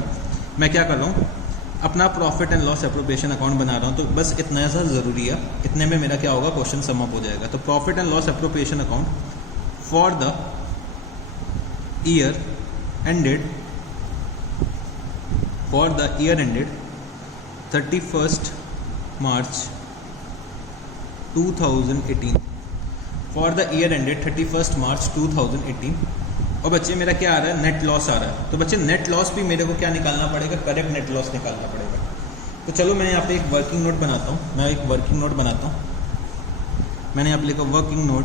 हूँ, अपना profit and loss appropriation account बना रहा हूँ। तो बस इतना सा ज़रूरी है, इतने में मेरा क्या होगा, क्वेश्चन सम अप हो जाएगा। तो profit and loss appropriation account for the year ended 31st March 2018, for the year ended 31st March 2018। और बच्चे मेरा क्या आ रहा है, नेट लॉस आ रहा है। तो बच्चे नेट लॉस भी मेरे को क्या निकालना पड़ेगा, करेक्ट नेट लॉस निकालना पड़ेगा। तो चलो मैं यहाँ पे एक वर्किंग नोट बनाता हूँ, मैंने यहाँ पे लिखा वर्किंग नोट।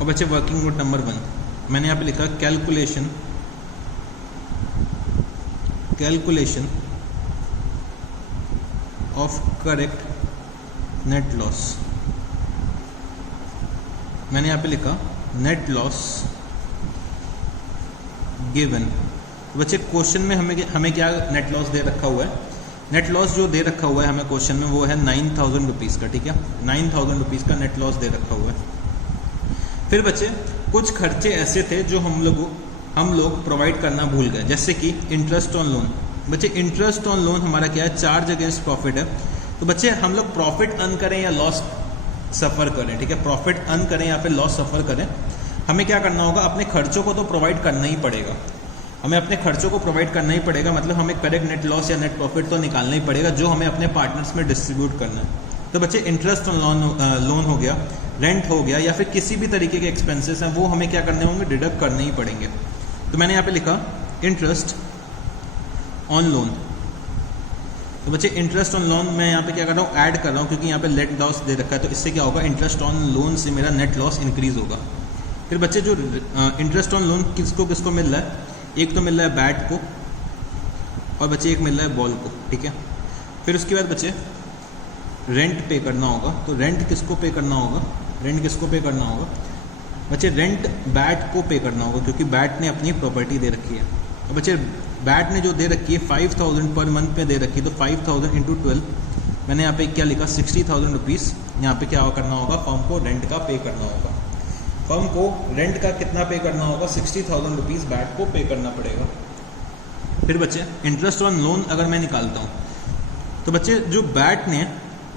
और बच्चे वर्किंग नोट नंबर 1 मैंने यहाँ पे लिखा calculation of correct net loss. मैंने यहाँ पे लिखा नेट लॉस गिवन। बच्चे क्वेश्चन में हमें क्या नेट लॉस दे रखा हुआ है, नेट लॉस जो दे रखा हुआ है हमें क्वेश्चन में वो है 9,000 रुपीज़ का, ठीक है, 9,000 रुपीज़ का नेट लॉस दे रखा हुआ है। फिर बच्चे कुछ खर्चे ऐसे थे जो हम लोग प्रोवाइड करना भूल गए, जैसे कि इंटरेस्ट ऑन लोन। बच्चे इंटरेस्ट ऑन लोन हमारा क्या है, चार्ज अगेंस्ट प्रॉफिट है। तो बच्चे हम लोग प्रॉफिट अर्न करें या लॉस सफ़र करें, ठीक है, प्रॉफिट अर्न करें या फिर लॉस सफ़र करें, हमें क्या करना होगा, अपने खर्चों को तो प्रोवाइड करना ही पड़ेगा। हमें अपने खर्चों को प्रोवाइड करना ही पड़ेगा, मतलब हमें करेक्ट नेट लॉस या नेट प्रॉफिट तो निकालना ही पड़ेगा, जो हमें अपने पार्टनर्स में डिस्ट्रीब्यूट करना है। तो बच्चे इंटरेस्ट ऑन लोन हो गया, रेंट हो गया, या फिर किसी भी तरीके के एक्सपेंसेस हैं, वो हमें क्या करने होंगे, डिडक्ट करने ही पड़ेंगे। तो मैंने यहाँ पे लिखा इंटरेस्ट ऑन लोन। तो बच्चे इंटरेस्ट ऑन लोन मैं यहाँ पे क्या कर रहा हूँ, ऐड कर रहा हूँ, क्योंकि यहाँ पे नेट लॉस दे रखा है। तो इससे क्या होगा, इंटरेस्ट ऑन लोन से मेरा नेट लॉस इंक्रीज होगा। फिर बच्चे जो इंटरेस्ट ऑन लोन किसको मिल रहा है, एक तो मिल रहा है बैट को, और बच्चे एक मिल रहा है बॉल को, ठीक है। फिर उसके बाद बच्चे रेंट पे करना होगा। तो रेंट किसको पे करना होगा, बच्चे रेंट बैट को पे करना होगा, क्योंकि बैट ने अपनी प्रॉपर्टी दे रखी है। तो बच्चे बैट ने जो दे रखी है 5,000 पर मंथ पे दे रखी है, तो 5,000 × 12 मैंने यहाँ पे क्या लिखा, 60,000 रुपीज़ यहाँ पे क्या करना होगा, फर्म को रेंट का पे करना होगा। फर्म को रेंट का कितना पे करना होगा, 60,000 रुपीज़ बैट को पे करना पड़ेगा। फिर बच्चे इंटरेस्ट ऑन लोन अगर मैं निकालता हूँ, तो बच्चे जो बैट ने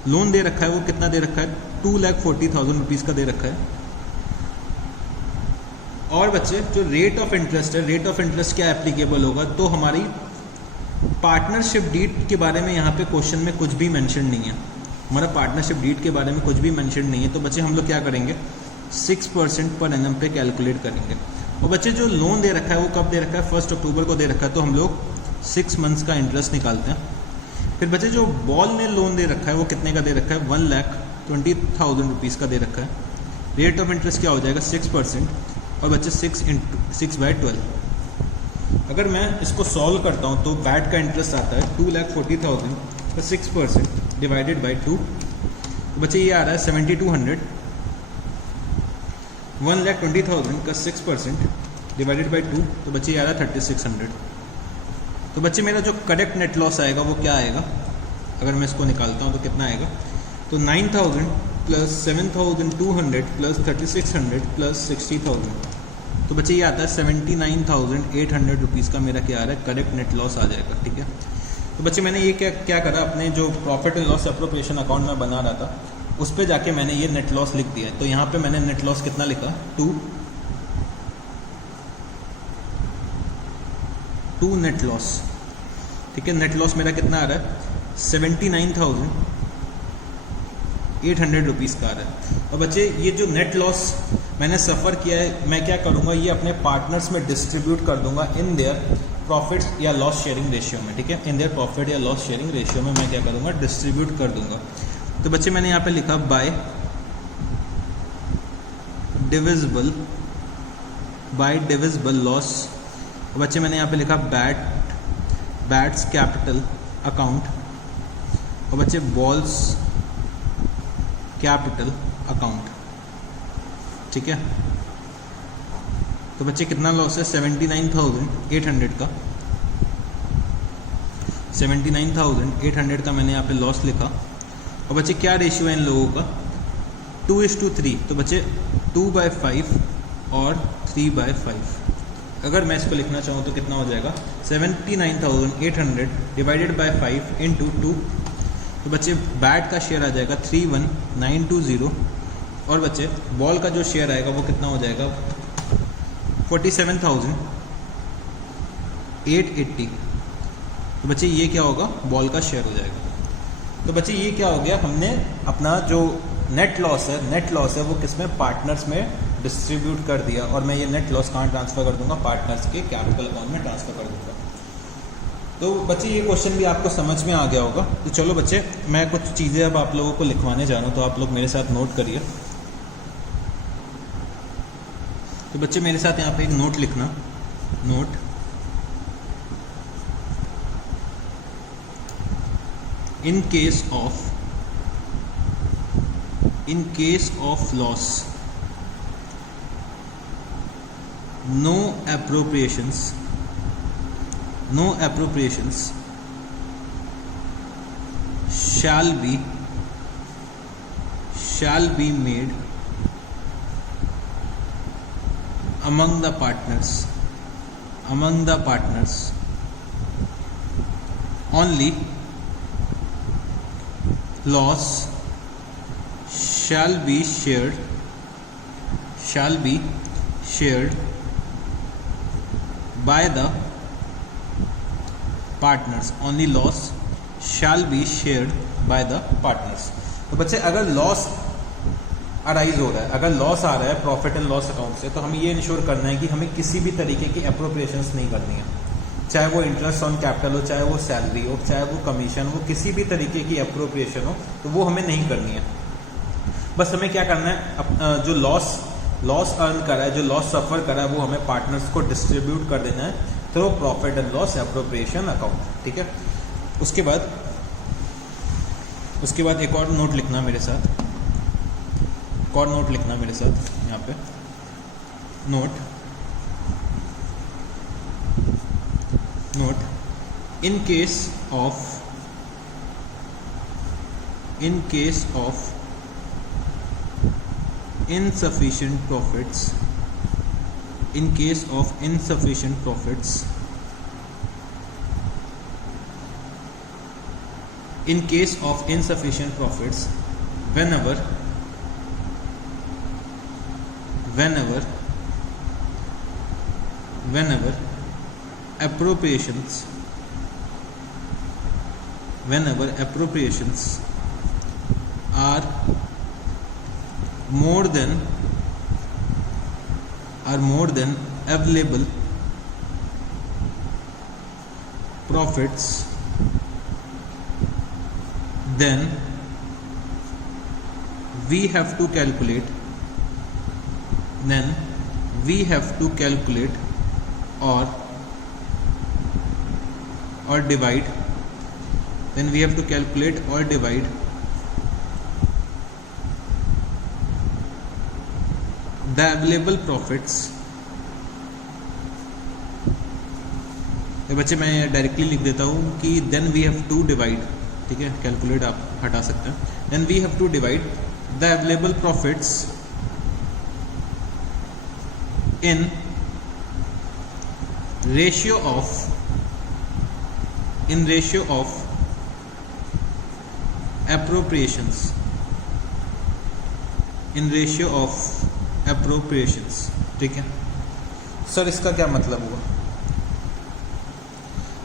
लोन दे रखा है वो कितना दे रखा है, 2,40,000 रुपीज़ का दे रखा है। और बच्चे जो रेट ऑफ इंटरेस्ट है, रेट ऑफ इंटरेस्ट क्या एप्लीकेबल होगा, तो हमारी पार्टनरशिप डीड के बारे में यहाँ पे क्वेश्चन में कुछ भी मेंशन नहीं है, हमारा पार्टनरशिप डीड के बारे में कुछ भी मेंशन नहीं है। तो बच्चे हम लोग क्या करेंगे, 6% पर एनम पे कैलकुलेट करेंगे। और बच्चे जो लोन दे रखा है वो कब दे रखा है, 1 अक्टूबर को दे रखा है, तो हम लोग 6 मंथ्स का इंटरेस्ट निकालते हैं। फिर बच्चे जो बॉल ने लोन दे रखा है वो कितने का दे रखा है, 1,20,000 रुपीज़ का दे रखा है। रेट ऑफ इंटरेस्ट क्या हो जाएगा, 6%, और बच्चे 6/12। अगर मैं इसको सॉल्व करता हूँ तो बैट का इंटरेस्ट आता है 2,40,000 का 6% डिवाइडेड बाई 2, तो बच्चे ये आ रहा है 7,200। 1,20,000 का 6% डिवाइडेड बाई 2, तो बच्चे ये आ रहा है 3,600। तो बच्चे मेरा जो करेक्ट नेट लॉस आएगा वो क्या आएगा, अगर मैं इसको निकालता हूँ तो कितना आएगा, तो 9,000 प्लस 7,200 प्लस 3,600 प्लस 60,000, तो बच्चे ये आता है 79,800 रुपीज़ का मेरा क्या आ रहा है, करेक्ट नेट लॉस आ जाएगा, ठीक है। तो बच्चे मैंने ये क्या करा, अपने जो profit and loss appropriation account में बना रहा था उस पर जाके मैंने ये नेट लॉस लिख दिया है। तो यहाँ पे मैंने नेट लॉस कितना लिखा, 2 नेट लॉस, ठीक है। नेट लॉस मेरा कितना आ रहा है, 79,800 रुपीज़ का आ रहा है। और बच्चे ये जो नेट लॉस मैंने सफ़र किया है, मैं क्या करूँगा, ये अपने पार्टनर्स में डिस्ट्रीब्यूट कर दूंगा इन देयर प्रॉफिट या लॉस शेयरिंग रेशियो में, ठीक है। इन देयर प्रॉफिट या लॉस शेयरिंग रेशियो में मैं क्या करूँगा, डिस्ट्रीब्यूट कर दूंगा। तो बच्चे मैंने यहाँ पे लिखा बाय डिविजिबल लॉस। बच्चे मैंने यहाँ पे लिखा बैट्स कैपिटल अकाउंट, और बच्चे बॉल्स कैपिटल अकाउंट, ठीक है। तो बच्चे कितना लॉस है, 79,800 का, 79,800 का मैंने यहाँ पे लॉस लिखा। और बच्चे क्या रेशियो है इन लोगों का, 2:3, तो बच्चे 2/5 और 3/5। अगर मैं इसको लिखना चाहूँ तो कितना हो जाएगा, 79,800 डिवाइडेड बाय 5 इंटू 2। तो बच्चे बैट का शेयर आ जाएगा 31920, और बच्चे बॉल का जो शेयर आएगा वो कितना हो जाएगा, 47,880। तो बच्चे ये क्या होगा, बॉल का शेयर हो जाएगा। तो बच्चे ये क्या हो गया, हमने अपना जो नेट लॉस है वो किसमें, पार्टनर्स में डिस्ट्रीब्यूट कर दिया, और मैं ये नेट लॉस कहाँ ट्रांसफ़र कर दूंगा, पार्टनर्स के कैपिटल अकाउंट में ट्रांसफ़र कर दूंगा। तो बच्चे ये क्वेश्चन भी आपको समझ में आ गया होगा। तो चलो बच्चे, मैं कुछ चीज़ें अब आप लोगों को लिखवाने जा रहा हूँ, तो आप लोग मेरे साथ नोट करिए। तो बच्चे मेरे साथ यहाँ पे एक नोट लिखना, note in case of loss, no appropriations shall be made among the partners, only loss shall be shared by the partners, only loss shall be shared by the partners। तो बच्चे अगर लॉस अराइज हो रहा है, अगर loss आ रहा है प्रॉफिट एंड लॉस अकाउंट से, तो हमें ये इंश्योर करना है कि हमें किसी भी तरीके की अप्रोप्रिएशंस नहीं करनी है, चाहे वो इंटरेस्ट ऑन कैपिटल हो, चाहे वो सैलरी हो, चाहे वो कमीशन हो, किसी भी तरीके की अप्रोप्रिएशन हो, तो वो हमें नहीं करनी है। बस हमें क्या करना है, जो लॉस अर्न करा है, जो लॉस सफ़र करा है, वो हमें पार्टनर्स को डिस्ट्रीब्यूट कर देना है through profit and loss appropriation account, ठीक है। उसके बाद एक और नोट लिखना मेरे साथ, यहाँ पे note in case of insufficient profits, whenever appropriations are more than available profits, then we have to calculate or divide the available profits। तो बच्चे मैं डायरेक्टली लिख देता हूँ कि then we have to divide, ठीक है, कैलकुलेट आप हटा सकते हैं, then we have to divide the available profits in ratio of appropriations, ठीक है। सर इसका क्या मतलब हुआ?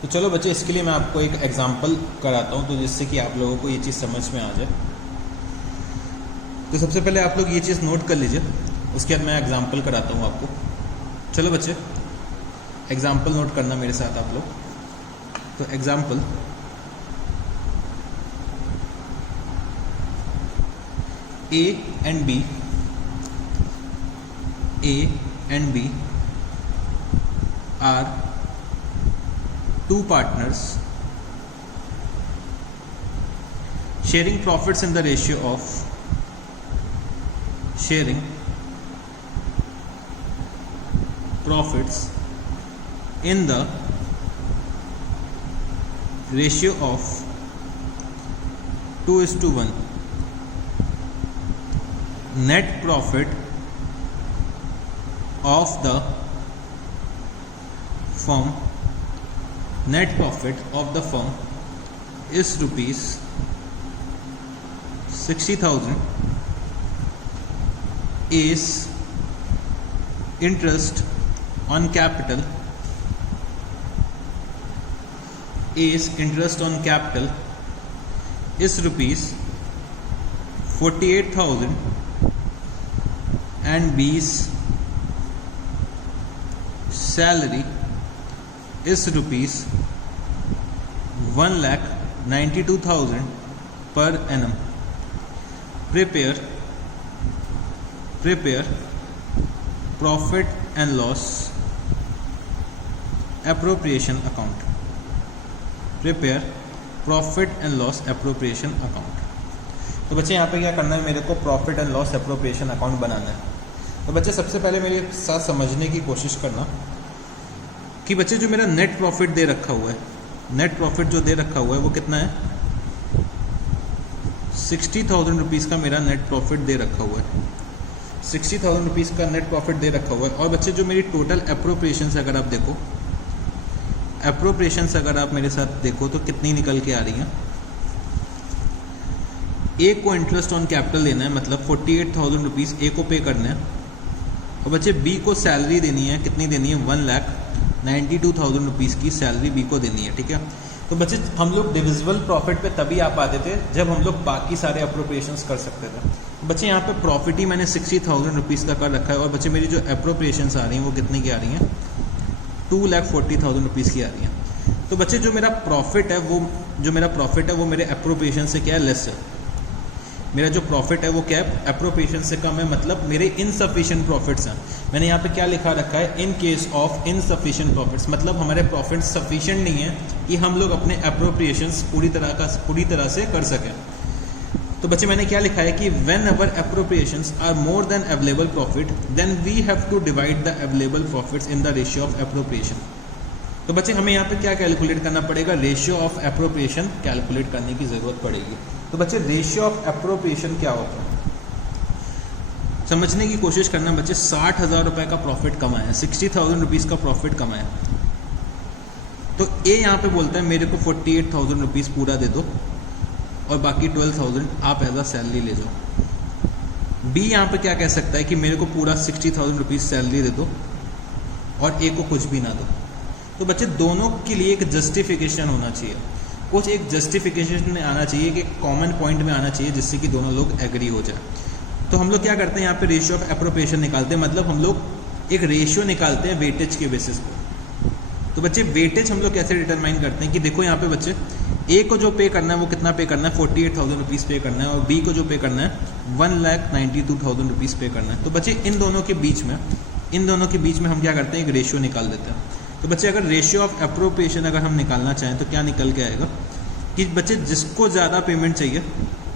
तो चलो बच्चे, इसके लिए मैं आपको एक एग्जांपल कराता हूँ, तो जिससे कि आप लोगों को ये चीज़ समझ में आ जाए। तो सबसे पहले आप लोग ये चीज़ नोट कर लीजिए, उसके बाद मैं एग्जांपल कराता हूँ आपको। चलो बच्चे, एग्जांपल नोट करना मेरे साथ आप लोग। तो example, A and B are two partners sharing profits in the ratio of in the ratio of 2:1, net profit of the firm, net profit of the firm is rupees 60,000 is interest on capital is rupees 48,000 and B's salary is rupees 1,92,000 per annum. Prepare profit and loss appropriation account. Prepare profit and loss appropriation account. तो बच्चे यहाँ पे क्या करना है, मेरे को profit and loss appropriation account बनाना है। तो बच्चे सबसे पहले मेरे साथ समझने की कोशिश करना कि बच्चे जो मेरा नेट प्रॉफिट दे रखा हुआ है, नेट प्रॉफिट जो दे रखा हुआ है वो कितना है, 60,000 रुपीज़ का मेरा नेट प्रॉफिट दे रखा हुआ है। 60,000 रुपीज़ का नेट प्रॉफिट दे रखा हुआ है। और बच्चे जो मेरी टोटल अप्रोप्रिएशंस अगर आप देखो, अप्रोप्रिएशंस अगर आप मेरे साथ देखो तो कितनी निकल के आ रही हैं। ए को इंटरेस्ट ऑन कैपिटल देना है, मतलब 48,000 रुपीज़ ए को पे करना है। और बच्चे बी को सैलरी देनी है, कितनी देनी है, 1,92,000 रुपीज़ की सैलरी बी को देनी है। ठीक है, तो बच्चे हम लोग डिविजिबल प्रॉफिट पे तभी आ पाते थे जब हम लोग बाकी सारे अप्रोप्रिएशंस कर सकते थे। बच्चे यहाँ पे प्रॉफिट ही मैंने 60,000 रुपीज़ का कर रखा है। और बच्चे मेरी जो अप्रोप्रिएशंस आ रही हैं वो कितनी की आ रही हैं, 2,40,000 रुपीज़ की आ रही हैं। तो बच्चे जो मेरा प्रॉफिट है वो मेरे अप्रोप्रिएशन से क्या है, लेस है। मेरा जो प्रॉफिट है वो क्या है, अप्रोप्रिएशन से कम है, मतलब मेरे इनसफिशिएंट प्रॉफिट्स हैं। मैंने यहाँ पे क्या लिखा रखा है, इन केस ऑफ इनसफिशिएंट प्रॉफिट्स, मतलब हमारे प्रॉफिट सफिशिएंट नहीं है कि हम लोग अपने अप्रोप्रिएशंस पूरी तरह से कर सकें। तो बच्चे मैंने क्या लिखा है कि when our appropriations are more than available profit then we have to divide the available profits in the ratio of appropriation. तो बच्चे हमें यहाँ पे क्या कैलकुलेट करना पड़ेगा, रेशियो ऑफ अप्रोप्रिएशन कैलकुलेट करने की ज़रूरत पड़ेगी। तो बच्चे रेशियो ऑफ अप्रोप्रिएशन क्या होता है, समझने की कोशिश करना। बच्चे 60,000 रुपये का प्रॉफिट कमाया, 60,000 रुपीज़ का प्रॉफिट कमाया, तो ए यहाँ पे बोलता है मेरे को 48,000 रुपीज़ पूरा दे दो और बाकी 12,000 आप एज अ सैलरी ले जाओ। बी यहाँ पे क्या कह सकता है कि मेरे को पूरा 60,000 रुपीज़ सैलरी दे दो और ए को कुछ भी ना दो। तो बच्चे दोनों के लिए एक जस्टिफिकेशन होना चाहिए, कुछ एक जस्टिफिकेशन आना चाहिए कि कॉमन पॉइंट में आना चाहिए जिससे कि दोनों लोग एग्री हो जाए। तो हम लोग क्या करते हैं, यहाँ पे रेशियो ऑफ अप्रोप्रिएशन निकालते हैं, मतलब हम लोग एक रेशियो निकालते हैं वेटेज के बेसिस पे। तो बच्चे वेटेज हम लोग कैसे डिटरमाइन करते हैं कि देखो यहाँ पे बच्चे ए को जो पे करना है वो कितना पे करना है, 48,000 रुपीज़ पे करना है, और बी को जो पे करना है 1,92,000 रुपीज़ पे करना है। तो बच्चे इन दोनों के बीच में हम क्या करते हैं, एक रेशियो निकाल देते हैं। तो बच्चे अगर रेशियो ऑफ अप्रोप्रिएशन अगर हम निकालना चाहें तो क्या निकल के आएगा कि बच्चे जिसको ज़्यादा पेमेंट चाहिए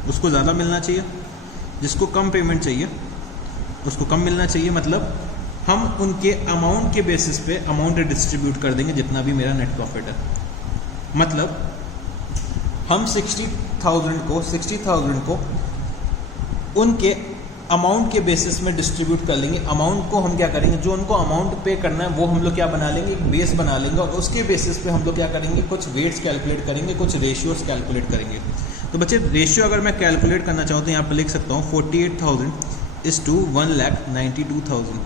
उसको ज़्यादा मिलना चाहिए, जिसको कम पेमेंट चाहिए उसको कम मिलना चाहिए। मतलब हम उनके अमाउंट के बेसिस पे अमाउंट डिस्ट्रीब्यूट कर देंगे जितना भी मेरा नेट प्रॉफिट है। मतलब हम 60,000 को उनके अमाउंट के बेसिस में डिस्ट्रीब्यूट कर लेंगे। अमाउंट को हम क्या करेंगे, जो उनको अमाउंट पे करना है वो हम लोग क्या बना लेंगे, एक बेस बना लेंगे, और उसके बेसिस पे हम लोग क्या करेंगे, कुछ वेट्स कैलकुलेट करेंगे, कुछ रेशियोज कैलकुलेट करेंगे। तो बच्चे रेशियो अगर मैं कैलकुलेट करना चाहूँ तो यहाँ पर लिख सकता हूँ 48,000 इज टू 1,92,000।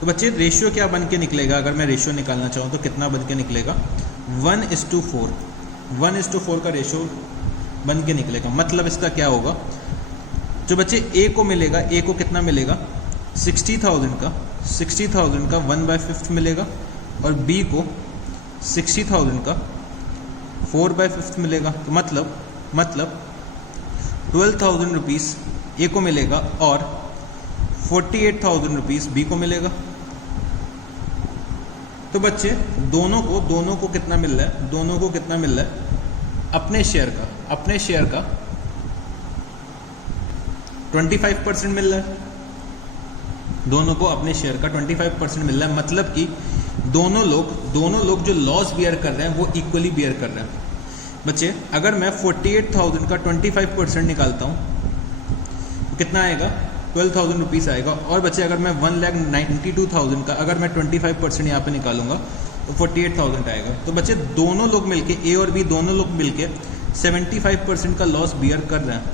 तो बच्चे रेशियो क्या बन के निकलेगा, अगर मैं रेशियो निकालना चाहूँ तो कितना बन के निकलेगा, 1:4। 1:4 का रेशियो बन के निकलेगा। मतलब इसका क्या होगा, जो बच्चे ए को मिलेगा, ए को कितना मिलेगा, 60,000 का 1/5 मिलेगा, और बी को 60,000 का 4/5 मिलेगा। तो मतलब 12,000 रुपीज़ ए को मिलेगा और 48,000 रुपीज़ बी को मिलेगा। तो बच्चे दोनों को कितना मिल रहा है, दोनों को कितना मिल रहा है, अपने शेयर का 25% मिल रहा है। दोनों को अपने शेयर का 25% मिल रहा है। मतलब कि दोनों लोग जो लॉस बियर कर रहे हैं वो इक्वली बियर कर रहे हैं। बच्चे अगर मैं 48,000 का 25% निकालता हूँ तो कितना आएगा 12,000 रुपीज़ आएगा। और बच्चे अगर मैं 1,92,000 का अगर मैं 25% यहाँ पे निकालूंगा तो 48,000 आएगा। तो बच्चे दोनों लोग मिलके ए और बी दोनों लोग मिलके 75% का लॉस बियर कर रहे हैं,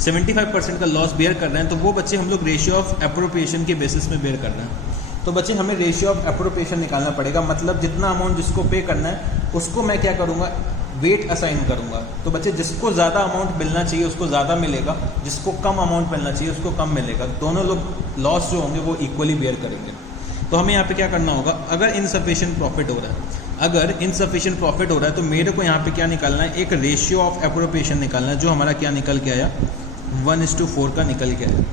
75% का लॉस बियर कर रहे हैं। तो वो बच्चे हम लोग रेशियो ऑफ एप्रोप्रिएशन के बेसिस में बियर कर रहे हैं। तो बच्चे हमें रेशियो ऑफ एप्रोप्रिएशन निकालना पड़ेगा, मतलब जितना अमाउंट जिसको पे करना है उसको मैं क्या करूँगा, वेट असाइन करूँगा। तो बच्चे जिसको ज़्यादा अमाउंट मिलना चाहिए उसको ज़्यादा मिलेगा, जिसको कम अमाउंट मिलना चाहिए उसको कम मिलेगा। दोनों लोग लॉस जो होंगे वो इक्वली बियर करेंगे। तो हमें यहाँ पे क्या करना होगा, अगर इनसफिशिएंट प्रॉफिट हो रहा है, अगर इनसफिशिएंट प्रॉफिट हो रहा है तो मेरे को यहाँ पे क्या निकालना है, एक रेशियो ऑफ एप्रोप्रिएशन निकालना है, जो हमारा क्या निकल के आया 1:4 का निकल के आया।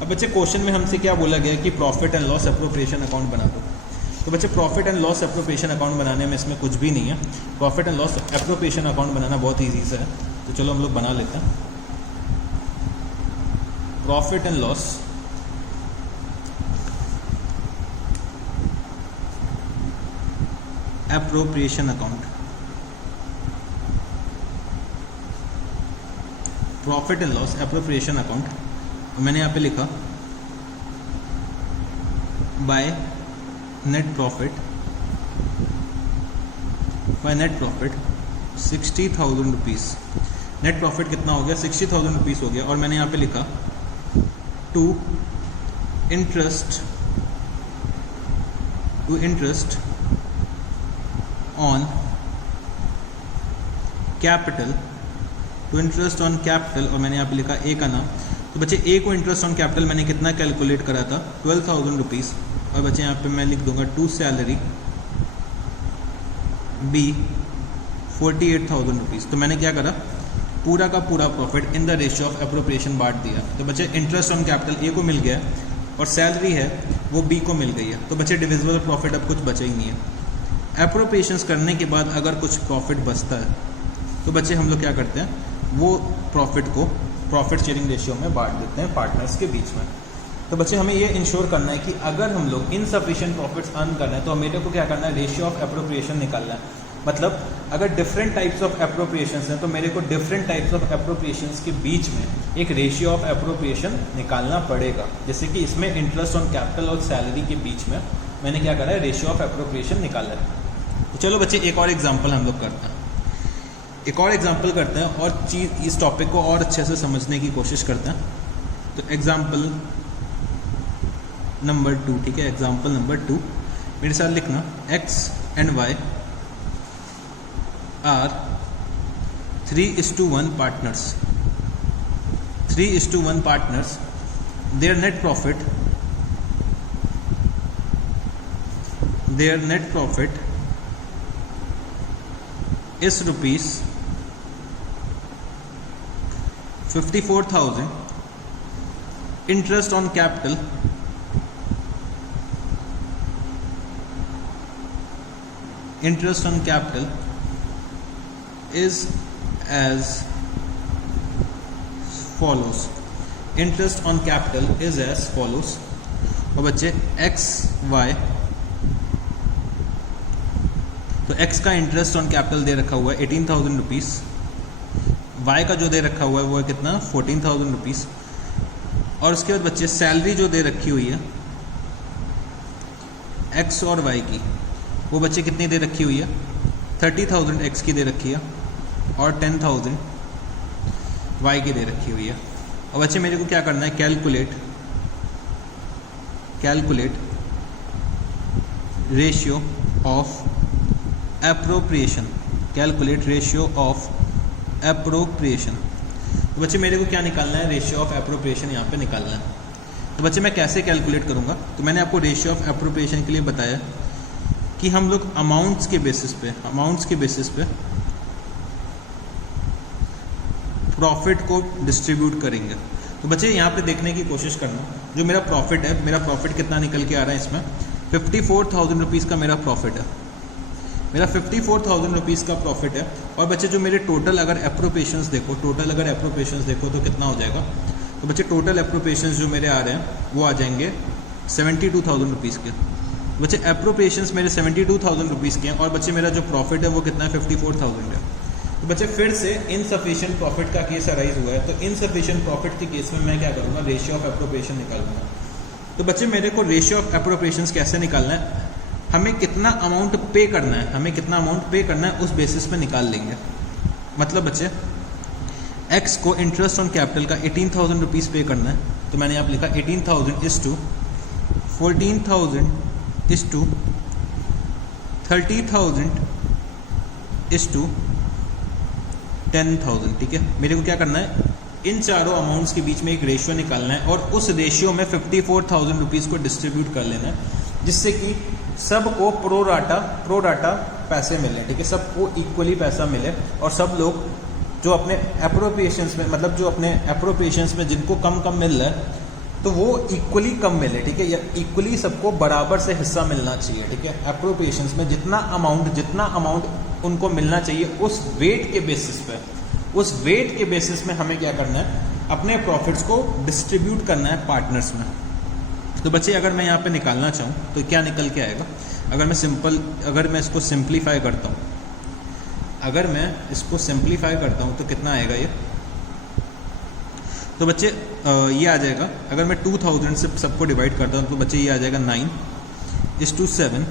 अब बच्चे क्वेश्चन में हमसे क्या बोला गया कि profit and loss appropriation account बना दो। तो बच्चे profit and loss appropriation account बनाने में इसमें कुछ भी नहीं है। Profit and loss appropriation account बनाना बहुत ईजी सा है, तो चलो हम लोग बना लेते हैं। Profit and loss appropriation account, profit and loss appropriation account मैंने यहाँ पे लिखा by net profit, by net profit 60,000 rupees. Net profit कितना हो गया, 60,000 रुपीज़ हो गया। और मैंने यहाँ पे लिखा to interest on capital, to interest on capital, और मैंने यहाँ पे लिखा ए का नाम। तो बच्चे ए को इंटरेस्ट ऑन कैपिटल मैंने कितना कैलकुलेट करा था 12,000 रुपीज़। और बच्चे यहाँ पे मैं लिख दूंगा टू सैलरी, बी 48,000 रुपीज़। तो मैंने क्या करा, पूरा का पूरा profit in the ratio of appropriation बांट दिया। तो बच्चे इंटरेस्ट ऑन कैपिटल ए को मिल गया और सैलरी है वो बी को मिल गई है। तो बच्चे डिविजिबल प्रॉफिट अब कुछ बचा ही नहीं है। एप्रोप्रिएशंस करने के बाद अगर कुछ प्रॉफिट बचता है तो बच्चे हम लोग क्या करते हैं, वो प्रॉफिट को प्रॉफिट शेयरिंग रेशियो में बांट देते हैं पार्टनर्स के बीच में। तो बच्चे हमें ये इंश्योर करना है कि अगर हम लोग इनसफिशिएंट प्रॉफिट्स अर्न कर रहे हैं तो मेरे को क्या करना है, रेशियो ऑफ एप्रोप्रिएशन निकालना है। मतलब अगर डिफरेंट टाइप्स ऑफ एप्रोप्रिएशंस हैं तो मेरे को डिफरेंट टाइप्स ऑफ एप्रोप्रिएशंस के बीच में एक रेशियो ऑफ एप्रोप्रिएशन निकालना पड़ेगा। जैसे कि इसमें इंटरेस्ट ऑन कैपिटल और सैलरी के बीच में मैंने क्या करा है, रेशियो ऑफ एप्रोप्रिएशन निकाला है। तो चलो बच्चे एक और एग्जाम्पल हम लोग करते हैं, एक और एग्जाम्पल करते हैं और चीज़ इस टॉपिक को और अच्छे से समझने की कोशिश करते हैं। तो एग्जाम्पल नंबर 2, ठीक है, एग्जाम्पल नंबर 2 मेरे साथ लिखना, x and y are 3:1 partners, 3:1 partners, their net profit is rupees 54,000, interest on capital is as follows, interest on capital is as follows। और बच्चे x y, तो x का इंटरेस्ट ऑन कैपिटल दे रखा हुआ है 18,000 रुपीज़, y का जो दे रखा हुआ है वो है कितना 14,000 रुपीज़। और उसके बाद बच्चे सैलरी जो दे रखी हुई है x और y की, वो बच्चे कितनी दे रखी हुई है 30,000 x की दे रखी है और 10,000 y की दे रखी हुई है। और बच्चे मेरे को क्या करना है, calculate ratio of appropriation, calculate ratio of appropriation. तो बच्चे मेरे को क्या निकालना है, रेशियो ऑफ एप्रोप्रिएशन यहाँ पे निकालना है। तो बच्चे मैं कैसे कैलकुलेट करूँगा, तो मैंने आपको रेशियो ऑफ एप्रोप्रिएशन के लिए बताया कि हम लोग अमाउंट्स के बेसिस पे प्रॉफिट को डिस्ट्रीब्यूट करेंगे। तो बच्चे यहाँ पे देखने की कोशिश करना, जो मेरा प्रॉफिट है, मेरा प्रॉफिट कितना निकल के आ रहा है, इसमें 54,000 रुपीज़ का मेरा प्रॉफिट है, मेरा 54,000 रुपीज़ का प्रॉफिट है। और बच्चे जो मेरे टोटल अगर एप्रोप्रिएशंस देखो तो कितना हो जाएगा, तो बच्चे टोटल एप्रोप्रिएशंस जो मेरे आ रहे हैं वो आ जाएंगे 72,000 रुपीज़ के। बच्चे एप्रोप्रिएशंस मेरे 72,000 रुपीज़ के हैं और बच्चे मेरा जो प्रॉफिट है वो कितना है 54,000 है। तो बच्चे फिर से इनसफिशिएंट प्रॉफिट का केस अराइज हुआ है, तो इनसफिशिएंट प्रॉफिट के केस में मैं क्या करूँगा, रेशियो ऑफ एप्रोप्रिएशन निकालूंगा। तो बच्चे मेरे को रेशियो ऑफ एप्रोप्रिएशंस कैसे निकालना है, हमें कितना अमाउंट पे करना है, हमें कितना अमाउंट पे करना है उस बेसिस पे निकाल लेंगे। मतलब बच्चे एक्स को इंटरेस्ट ऑन कैपिटल का 18,000 रुपीज़ पे करना है, तो मैंने यहाँ पे लिखा 18,000 is to 14,000 is to 30,000 is to 10,000। ठीक है, मेरे को क्या करना है, इन चारों अमाउंट्स के बीच में एक रेशियो निकालना है और उस रेशियो में 54,000 रुपीज़ को डिस्ट्रीब्यूट कर लेना है, जिससे कि सबको प्रो राटा पैसे मिले। ठीक है, सबको इक्वली पैसा मिले और सब लोग जो अपने एप्रोप्रिएशंस में, मतलब जो अपने एप्रोप्रिएशंस में जिनको कम कम मिल रहा है तो वो इक्वली कम मिले। ठीक है, या इक्वली सबको बराबर से हिस्सा मिलना चाहिए। ठीक है, एप्रोप्रिएशंस में जितना अमाउंट उनको मिलना चाहिए उस वेट के बेसिस में हमें क्या करना है, अपने प्रॉफिट्स को डिस्ट्रीब्यूट करना है पार्टनर्स में। तो बच्चे अगर मैं यहाँ पे निकालना चाहूँ तो क्या निकल के आएगा, अगर मैं इसको सिंप्लीफाई करता हूँ, तो कितना आएगा ये, तो बच्चे ये आ जाएगा, अगर मैं 2000 से सबको डिवाइड करता हूँ तो बच्चे ये आ जाएगा 9:7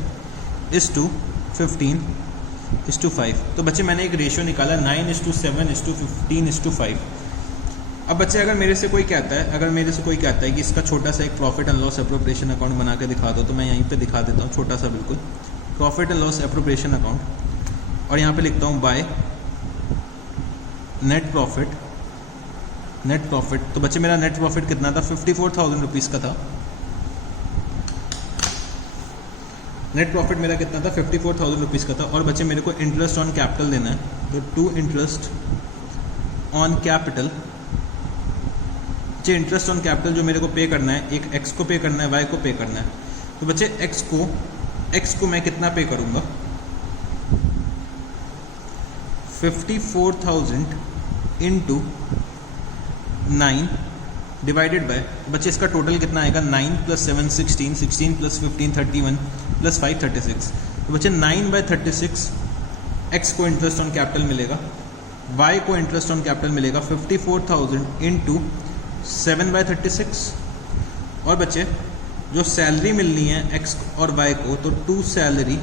= 15 = 5। तो बच्चे मैंने एक रेशियो निकाला 9:7 = 15 = 5। अब बच्चे अगर मेरे से कोई कहता है कि इसका छोटा सा एक profit and loss appropriation account बना के दिखा दो, तो मैं यहीं पे दिखा देता हूँ, छोटा सा बिल्कुल profit and loss appropriation account, और यहाँ पे लिखता हूँ बाय नेट प्रॉफिट। तो बच्चे मेरा नेट प्रॉफिट कितना था, 54,000 रुपीज़ का था। नेट प्रॉफिट मेरा कितना था, 54,000 रुपीज़ का था। और बच्चे मेरे को इंटरेस्ट ऑन कैपिटल देना है, तो to interest on capital, interest on capital जो मेरे को पे करना है, एक एक्स को पे करना है, वाई को पे करना है। तो बच्चे एक्स को मैं कितना पे करूँगा, 54,000 × 9 डिवाइडेड बाय, बच्चे इसका टोटल कितना आएगा, 9 + 7 16, 16 + 15 31 + 5 36। तो बच्चे 9/36 एक्स को इंटरेस्ट ऑन कैपिटल मिलेगा, वाई को इंटरेस्ट ऑन कैपिटल मिलेगा 54,000 × 7/36। और बच्चे जो सैलरी मिलनी है एक्स और वाई को, तो टू सैलरी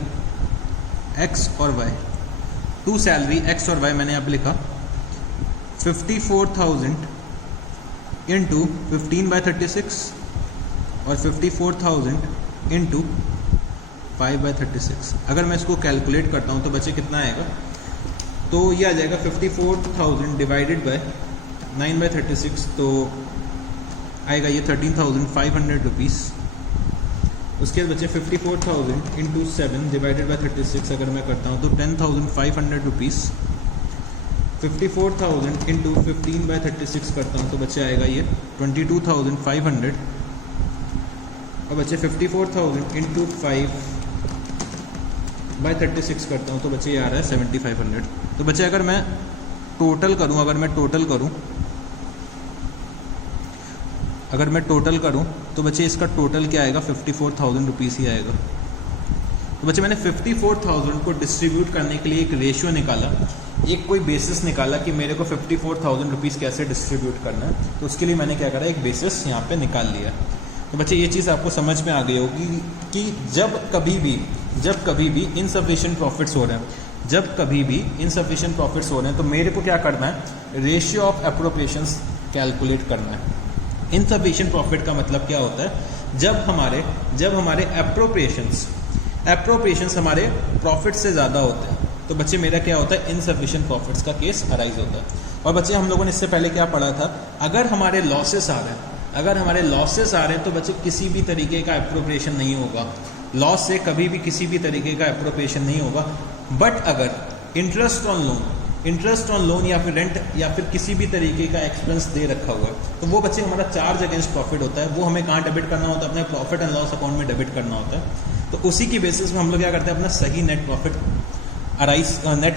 एक्स और वाई मैंने यहाँ पे लिखा 54,000 × 15/36 और 54,000 × 5/36। अगर मैं इसको कैलकुलेट करता हूँ तो बच्चे कितना आएगा, तो ये आ जाएगा 54,000 डिवाइडेड बाय 9/36, तो आएगा ये 13,500 रुपीज़। उसके बाद बच्चे 54,000 × 7 डिवाइडेड बाय 36 अगर मैं करता हूँ तो 10,500 रुपीज़। 54,000 × 15/36 करता हूँ तो बच्चे आएगा ये 22,500। और बच्चे 54,000 × 5/36 करता हूँ तो बच्चे ये आ रहा है 7,500। तो बच्चे अगर मैं टोटल करूँ तो बच्चे इसका टोटल क्या आएगा, 54,000 रुपीज़ ही आएगा। तो बच्चे मैंने 54,000 को डिस्ट्रीब्यूट करने के लिए एक रेशियो निकाला, एक कोई बेसिस निकाला कि मेरे को 54,000 रुपीज़ कैसे डिस्ट्रीब्यूट करना है। तो उसके लिए मैंने क्या करा, एक बेसिस यहाँ पे निकाल लिया। तो बच्चे ये चीज़ आपको समझ में आ गई होगी कि जब कभी भी इनसफिशिएंट प्रॉफिट्स हो रहे हैं, तो मेरे को क्या करना है, रेशियो ऑफ एप्रोप्रिएशंस कैलकुलेट करना है। इनसफिशिएंट प्रॉफिट का मतलब क्या होता है, जब हमारे एप्रोप्रिएशंस हमारे प्रॉफिट से ज़्यादा होते हैं, तो बच्चे मेरा क्या होता है, इनसफिशिएंट प्रॉफिट्स का केस अराइज होता है। और बच्चे हम लोगों ने इससे पहले क्या पढ़ा था, अगर हमारे लॉसेस आ रहे हैं तो बच्चे किसी भी तरीके का एप्रोप्रिएशन नहीं होगा, लॉस से कभी भी किसी भी तरीके का एप्रोप्रिएशन नहीं होगा। बट अगर इंटरेस्ट ऑन लोन या फिर रेंट या फिर किसी भी तरीके का एक्सपेंस दे रखा हुआ है, तो वो बच्चे हमारा चार्ज अगेंस्ट प्रॉफिट होता है, वो हमें कहाँ डेबिट करना होता है, अपने प्रॉफिट एंड लॉस अकाउंट में डेबिट करना होता है। तो उसी की बेसिस में हम लोग क्या करते हैं, अपना सही नेट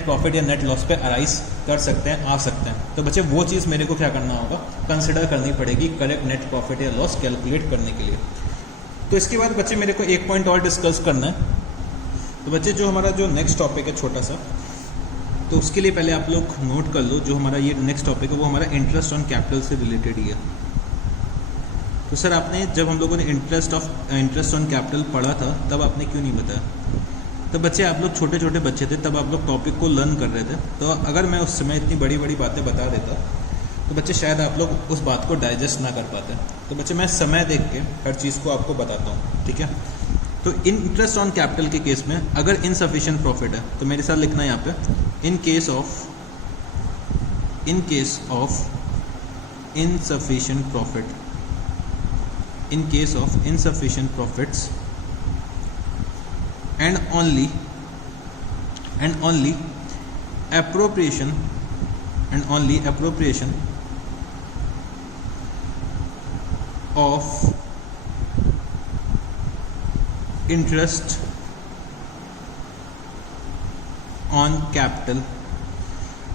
प्रॉफिट या नेट लॉस पे अराइज कर सकते हैं, आ सकते हैं। तो बच्चे वो चीज़ मेरे को क्या करना होगा, कंसिडर करनी पड़ेगी करेक्ट नेट प्रॉफिट या लॉस कैलकुलेट करने के लिए। तो इसके बाद बच्चे मेरे को एक पॉइंट और डिस्कस करना है। तो बच्चे जो हमारा जो नेक्स्ट टॉपिक है छोटा सा, तो उसके लिए पहले आप लोग नोट कर लो, जो हमारा ये नेक्स्ट टॉपिक है वो हमारा इंटरेस्ट ऑन कैपिटल से रिलेटेड ही है। तो सर आपने जब हम लोगों ने इंटरेस्ट ऑन कैपिटल पढ़ा था तब आपने क्यों नहीं बताया? तो बच्चे आप लोग छोटे छोटे बच्चे थे, तब आप लोग टॉपिक को लर्न कर रहे थे, तो अगर मैं उस समय इतनी बड़ी बड़ी बातें बता देता तो बच्चे शायद आप लोग उस बात को डाइजेस्ट ना कर पाते। तो बच्चे मैं समय देख के हर चीज़ को आपको बताता हूँ, ठीक है। तो इंटरेस्ट ऑन कैपिटल के केस में अगर इनसफिशिएंट प्रॉफिट है तो मेरे साथ लिखना है यहाँ पे, इन case of insufficient profit, in case of insufficient profits and only appropriation of interest on capital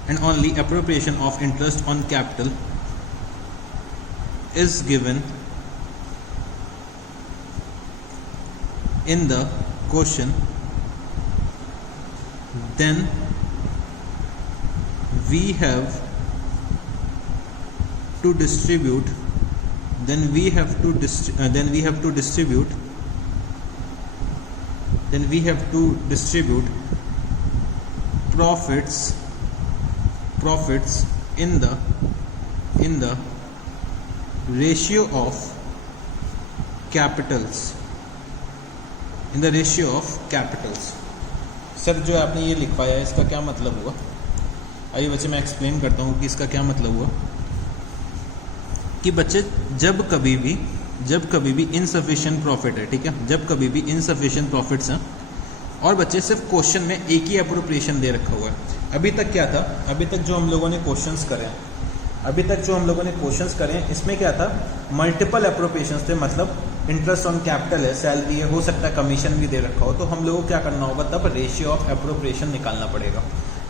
and only appropriation of interest on capital is given in the question, then we have to distribute profits in the ratio of capitals, sir जो आपने ये लिखवाया है इसका क्या मतलब हुआ? आइए बच्चे मैं एक्सप्लेन करता हूँ कि इसका क्या मतलब हुआ। कि बच्चे जब कभी भी इनसफिशिएंट प्रॉफिट है, ठीक है, जब कभी भी इनसफिशिएंट प्रॉफिट्स हैं और बच्चे सिर्फ क्वेश्चन में एक ही अप्रोप्रिएशन दे रखा हुआ है। अभी तक क्या था, अभी तक जो हम लोगों ने क्वेश्चंस करे हैं इसमें क्या था, मल्टीपल अप्रोप्रिएशंस थे, मतलब इंटरेस्ट ऑन कैपिटल है, सैलरी है, हो सकता है कमीशन भी दे रखा हो, तो हम लोगों को क्या करना होगा, तब रेशियो ऑफ अप्रोप्रिएशन निकालना पड़ेगा।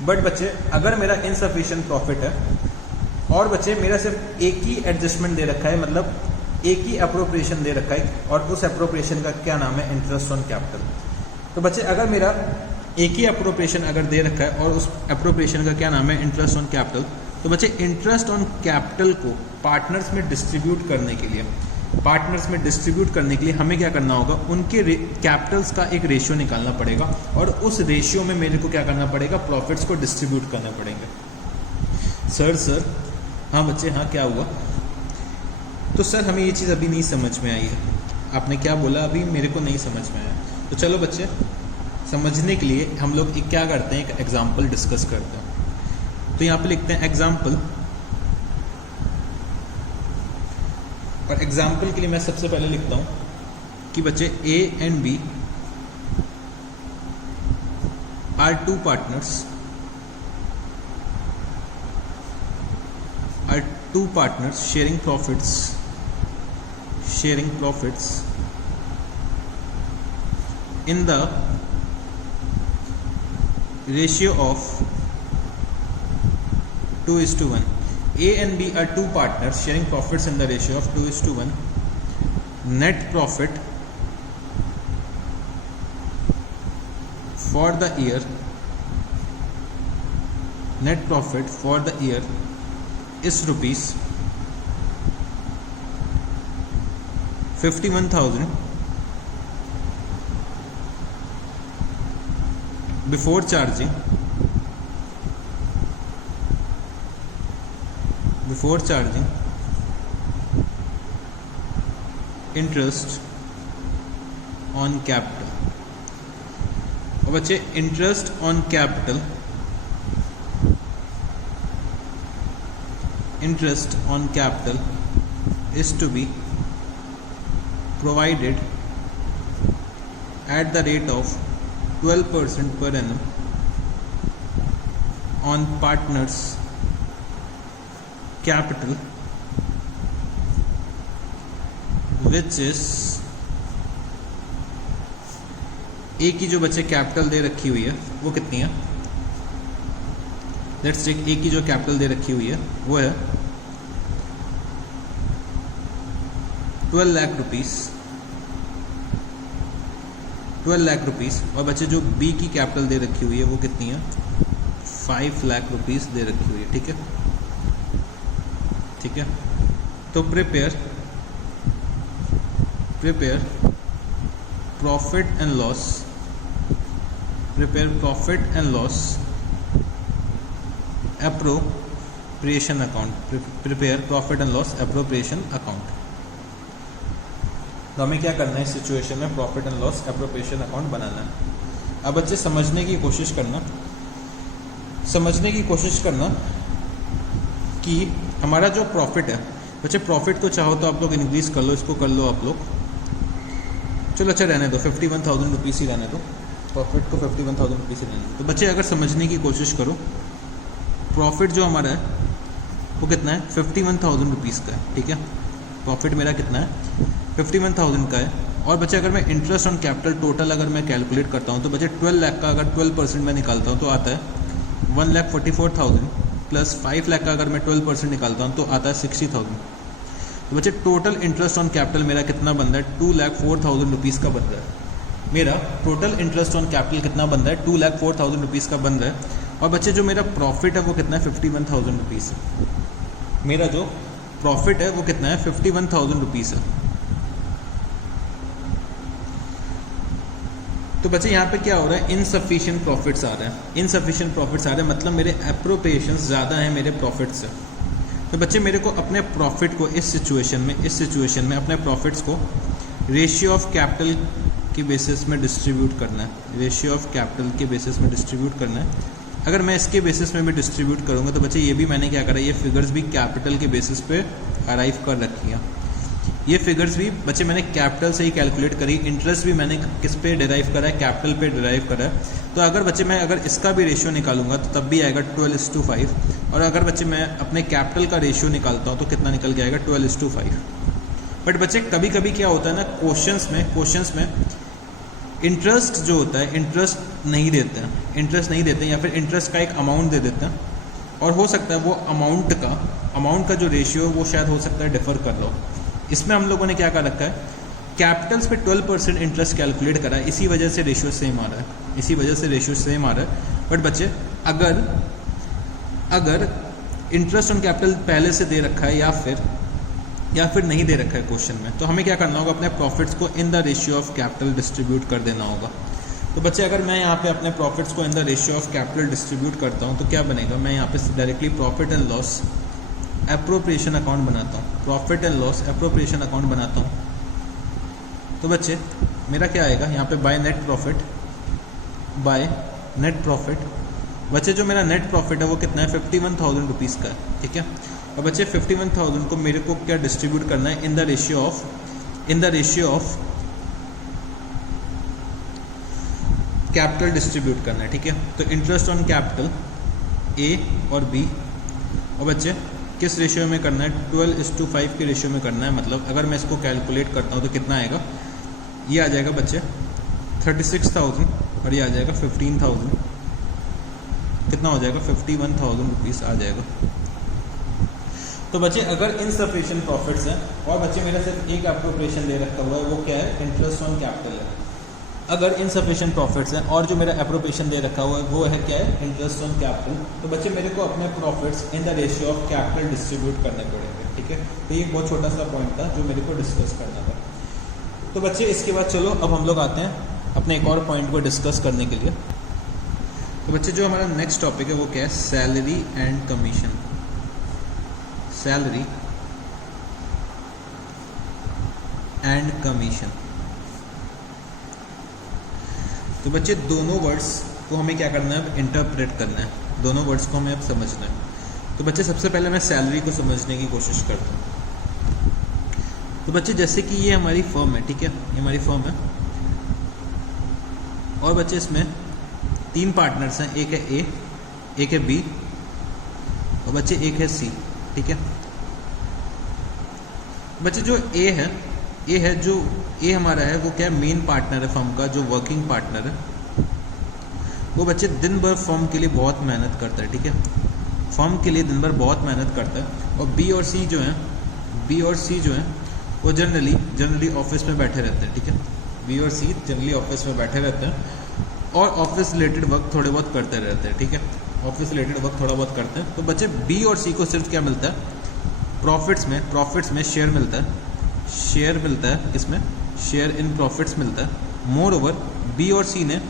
बट बच्चे अगर मेरा इनसफिशिएंट प्रॉफिट है और बच्चे मेरा सिर्फ एक ही एडजस्टमेंट दे रखा है, मतलब एक ही अप्रोप्रिएशन दे रखा है और उस अप्रोप्रिएशन का क्या नाम है, इंटरेस्ट ऑन कैपिटल। तो बच्चे अगर मेरा एक ही अप्रोप्रिएशन अगर दे रखा है और उस अप्रोप्रिएशन का क्या नाम है, इंटरेस्ट ऑन कैपिटल, तो बच्चे इंटरेस्ट ऑन कैपिटल को पार्टनर्स में डिस्ट्रीब्यूट करने के लिए हमें क्या करना होगा, उनके कैपिटल्स का एक रेशियो निकालना पड़ेगा और उस रेशियो में मेरे को क्या करना पड़ेगा, प्रॉफिट्स को डिस्ट्रीब्यूट करने पड़ेंगे। सर हाँ बच्चे, हाँ क्या हुआ? तो सर हमें ये चीज़ अभी नहीं समझ में आई है, आपने क्या बोला अभी मेरे को नहीं समझ में आया। तो चलो बच्चे समझने के लिए हम लोग क्या करते हैं, एक एग्जाम्पल डिस्कस करते हैं। तो यहाँ पे लिखते हैं एग्जाम्पल, और एग्जाम्पल के लिए मैं सबसे पहले लिखता हूँ कि बच्चे A and B are two partners sharing profits in the ratio of 2:1. A and B are two partners sharing profits in the ratio of 2:1. Net profit for the year is rupees 51,000 before charging interest on capital। और बच्चे interest on capital is to be provided at the rate of 12% per annum on partners capital, which is ए की जो बच्चे capital दे रखी हुई है वो कितनी है, लेट्स टेक ए की जो कैपिटल दे रखी हुई है वो है 12 लाख रुपीस, और बच्चे जो बी की कैपिटल दे रखी हुई है वो कितनी है, 5 लाख रुपीस दे रखी हुई है, ठीक है, ठीक है। तो prepare profit and loss, appropriation account, prepare profit and loss appropriation account. तो हमें क्या करना है इस सिचुएशन में, profit and loss appropriation account बनाना है। अब बच्चे समझने की कोशिश करना कि हमारा जो प्रॉफिट है, बच्चे प्रॉफिट को चाहो तो आप लोग इंक्रीज कर लो, इसको कर लो आप लोग, चलो अच्छा रहने दो, 51,000 रुपीज़ ही रहने दो, प्रॉफिट को 51,000 रुपीज़ ही रहने दो। तो बच्चे अगर समझने की कोशिश करो, प्रॉफिट जो हमारा है वो कितना है, 51,000 रुपीज़ का है, ठीक है। प्रॉफिट मेरा कितना है, 51,000 का है। और बच्चे अगर मैं इंटरेस्ट ऑन कैपिटल टोटल अगर मैं कैलकुलेट करता हूँ तो बच्चे 12 लाख का अगर 12% मैं निकालता हूँ तो आता है 1,44,000 प्लस 5 लाख का अगर मैं 12% निकालता हूँ तो आता है 60,000। तो बच्चे टोटल इंटरेस्ट ऑन कैपिटल मेरा कितना बन रहा है, 2,04,000 रुपीज़ का बन रहा है। मेरा टोटल इंटरेस्ट ऑन कैपिटल कितना बन रहा है, 2,04,000 रुपीज़ का बन रहा है। और बच्चे जो मेरा प्रॉफिट है वो कितना है, 51,000 रुपीज़ है। मेरा जो प्रॉफिट है वो कितना है, 51,000 रुपीज़ है। तो बच्चे यहाँ पे क्या हो रहा है, इनसफिशिएंट प्रॉफिट्स आ रहे हैं, इनसफिशिएंट प्रॉफिट्स आ रहे हैं, मतलब मेरे एप्रोप्रिएशंस ज़्यादा हैं मेरे प्रॉफिट से। तो बच्चे मेरे को अपने प्रॉफिट को इस सिचुएशन में अपने प्रॉफिट्स को रेशियो ऑफ कैपिटल के बेसिस में डिस्ट्रीब्यूट करना है, रेशियो ऑफ कैपिटल के बेसिस में डिस्ट्रीब्यूट करना है। अगर मैं इसके बेसिस में भी डिस्ट्रीब्यूट करूँगा तो बच्चे ये भी मैंने क्या करा, ये फिगर्स भी कैपिटल के बेसिस पे अराइव कर रखी है। ये फिगर्स भी बच्चे मैंने कैपिटल से ही कैलकुलेट करी, इंटरेस्ट भी मैंने किस पे डिराइव करा है, कैपिटल पे डिराइव करा है। तो अगर बच्चे मैं अगर इसका भी रेशियो निकालूंगा तो तब भी आएगा 12:5, और अगर बच्चे मैं अपने कैपिटल का रेशियो निकालता हूँ तो कितना निकल के आएगा, 12:5। बट बच्चे कभी कभी क्या होता है ना, क्वेश्चंस में इंटरेस्ट जो होता है, इंटरेस्ट नहीं देते हैं या फिर इंटरेस्ट का एक अमाउंट दे देते हैं, और हो सकता है वो अमाउंट का जो रेशियो है वो शायद हो सकता है डिफर कर लो। इसमें हम लोगों ने क्या कर रखा है, कैपिटल्स पे 12% इंटरेस्ट कैलकुलेट करा है, इसी वजह से रेशियो सेम आ रहा है। बट बच्चे अगर इंटरेस्ट ऑन कैपिटल पहले से दे रखा है या फिर नहीं दे रखा है क्वेश्चन में, तो हमें क्या करना होगा, अपने प्रॉफिट्स को इन the ratio of capital distribute कर देना होगा। तो बच्चे अगर मैं यहाँ पे अपने प्रॉफिट्स को इन the ratio of capital distribute करता हूँ तो क्या बनेगा, मैं यहाँ पे directly profit and loss appropriation account बनाता हूँ, profit and loss appropriation account बनाता हूँ। तो बच्चे मेरा क्या आएगा यहाँ पे, बाय नेट प्रॉफिट। बच्चे जो मेरा नेट प्रॉफिट है वो कितना है, 51,000 रुपीज़ का है, ठीक है। और बच्चे 51,000 को मेरे को क्या डिस्ट्रीब्यूट करना है, in the ratio of capital distribute करना है, ठीक है। तो इंटरेस्ट ऑन कैपिटल ए और बी, और बच्चे किस रेशियो में करना है, 12:5 के रेशियो में करना है। मतलब अगर मैं इसको कैलकुलेट करता हूँ तो कितना आएगा, ये आ जाएगा बच्चे 36,000 और ये आ जाएगा 15,000, कितना हो जाएगा, 51,000 रुपीज़ आ जाएगा। तो बच्चे अगर इनसफिशिएंट प्रॉफिट्स हैं और बच्चे मेरा सिर्फ एक एप्रोप्रिएशन दे रखा हुआ है, वो क्या है, इंटरेस्ट ऑन कैपिटल है। अगर इनसफिशिएंट प्रॉफिट्स हैं और जो मेरा एप्रोप्रिएशन दे रखा हुआ है वो है क्या है, इंटरेस्ट ऑन कैपिटल, तो बच्चे मेरे को अपने profits in the ratio of capital distribute करने पड़ेंगे, ठीक है। तो ये एक बहुत छोटा सा पॉइंट था जो मेरे को डिस्कस करना था। तो बच्चे इसके बाद चलो अब हम लोग आते हैं अपने एक और पॉइंट को डिस्कस करने के लिए। तो बच्चे जो हमारा नेक्स्ट टॉपिक है वो क्या है, salary and commission. Salary and commission. तो बच्चे दोनों वर्ड्स को हमें क्या करना है, इंटरप्रेट करना है, दोनों वर्ड्स को हमें अब समझना है। तो बच्चे सबसे पहले मैं सैलरी को समझने की कोशिश करता हूँ। तो बच्चे जैसे कि ये हमारी फर्म है, ठीक है, ये हमारी फर्म है, और बच्चे इसमें 3 पार्टनर्स हैं, एक है ए, एक है बी और बच्चे एक है सी, ठीक है। बच्चे जो ए है जो ए हमारा है वो क्या है, मेन पार्टनर है फर्म का, जो वर्किंग पार्टनर है वो बच्चे दिन भर फर्म के लिए बहुत मेहनत करता है, ठीक है, फर्म के लिए दिन भर बहुत मेहनत करता है। और बी और सी जो हैं वो जनरली ऑफिस में बैठे रहते हैं, ठीक है। बी और सी जनरली ऑफिस में बैठे रहते हैं और ऑफिस रिलेटेड वर्क थोड़े बहुत करते रहते हैं, ठीक है। ऑफिस रिलेटेड वर्क थोड़ा बहुत करते हैं। तो बच्चे बी और सी को सिर्फ क्या मिलता है, प्रॉफिट्स में शेयर मिलता है, इसमें शेयर इन प्रॉफिट्स मिलता है। मोर ओवर बी और सी ने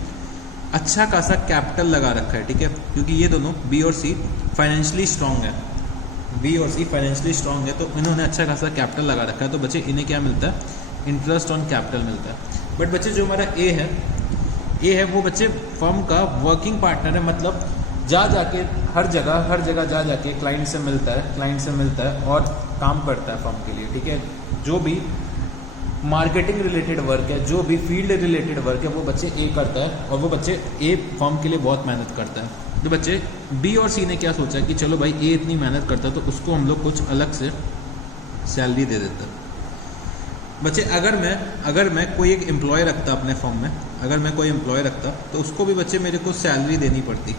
अच्छा खासा कैपिटल लगा रखा है, ठीक है, क्योंकि ये दोनों बी और सी फाइनेंशियली स्ट्रांग है, तो इन्होंने अच्छा खासा कैपिटल लगा रखा है। तो बच्चे इन्हें क्या मिलता है, इंटरेस्ट ऑन कैपिटल मिलता है। बट बच्चे जो हमारा ए है वो बच्चे फर्म का वर्किंग पार्टनर है, मतलब हर जगह जा जाके क्लाइंट से मिलता है और काम करता है फर्म के लिए, ठीक है। जो भी मार्केटिंग रिलेटेड वर्क है, जो भी फील्ड रिलेटेड वर्क है, वो बच्चे ए करता है, और वो बच्चे ए फर्म के लिए बहुत मेहनत करता है। तो बच्चे बी और सी ने क्या सोचा कि चलो भाई ए इतनी मेहनत करता है तो उसको हम लोग कुछ अलग से सैलरी दे देते हैं। बच्चे अगर मैं कोई एक एम्प्लॉय रखता अपने फर्म में, तो उसको भी बच्चे मेरे को सैलरी देनी पड़ती।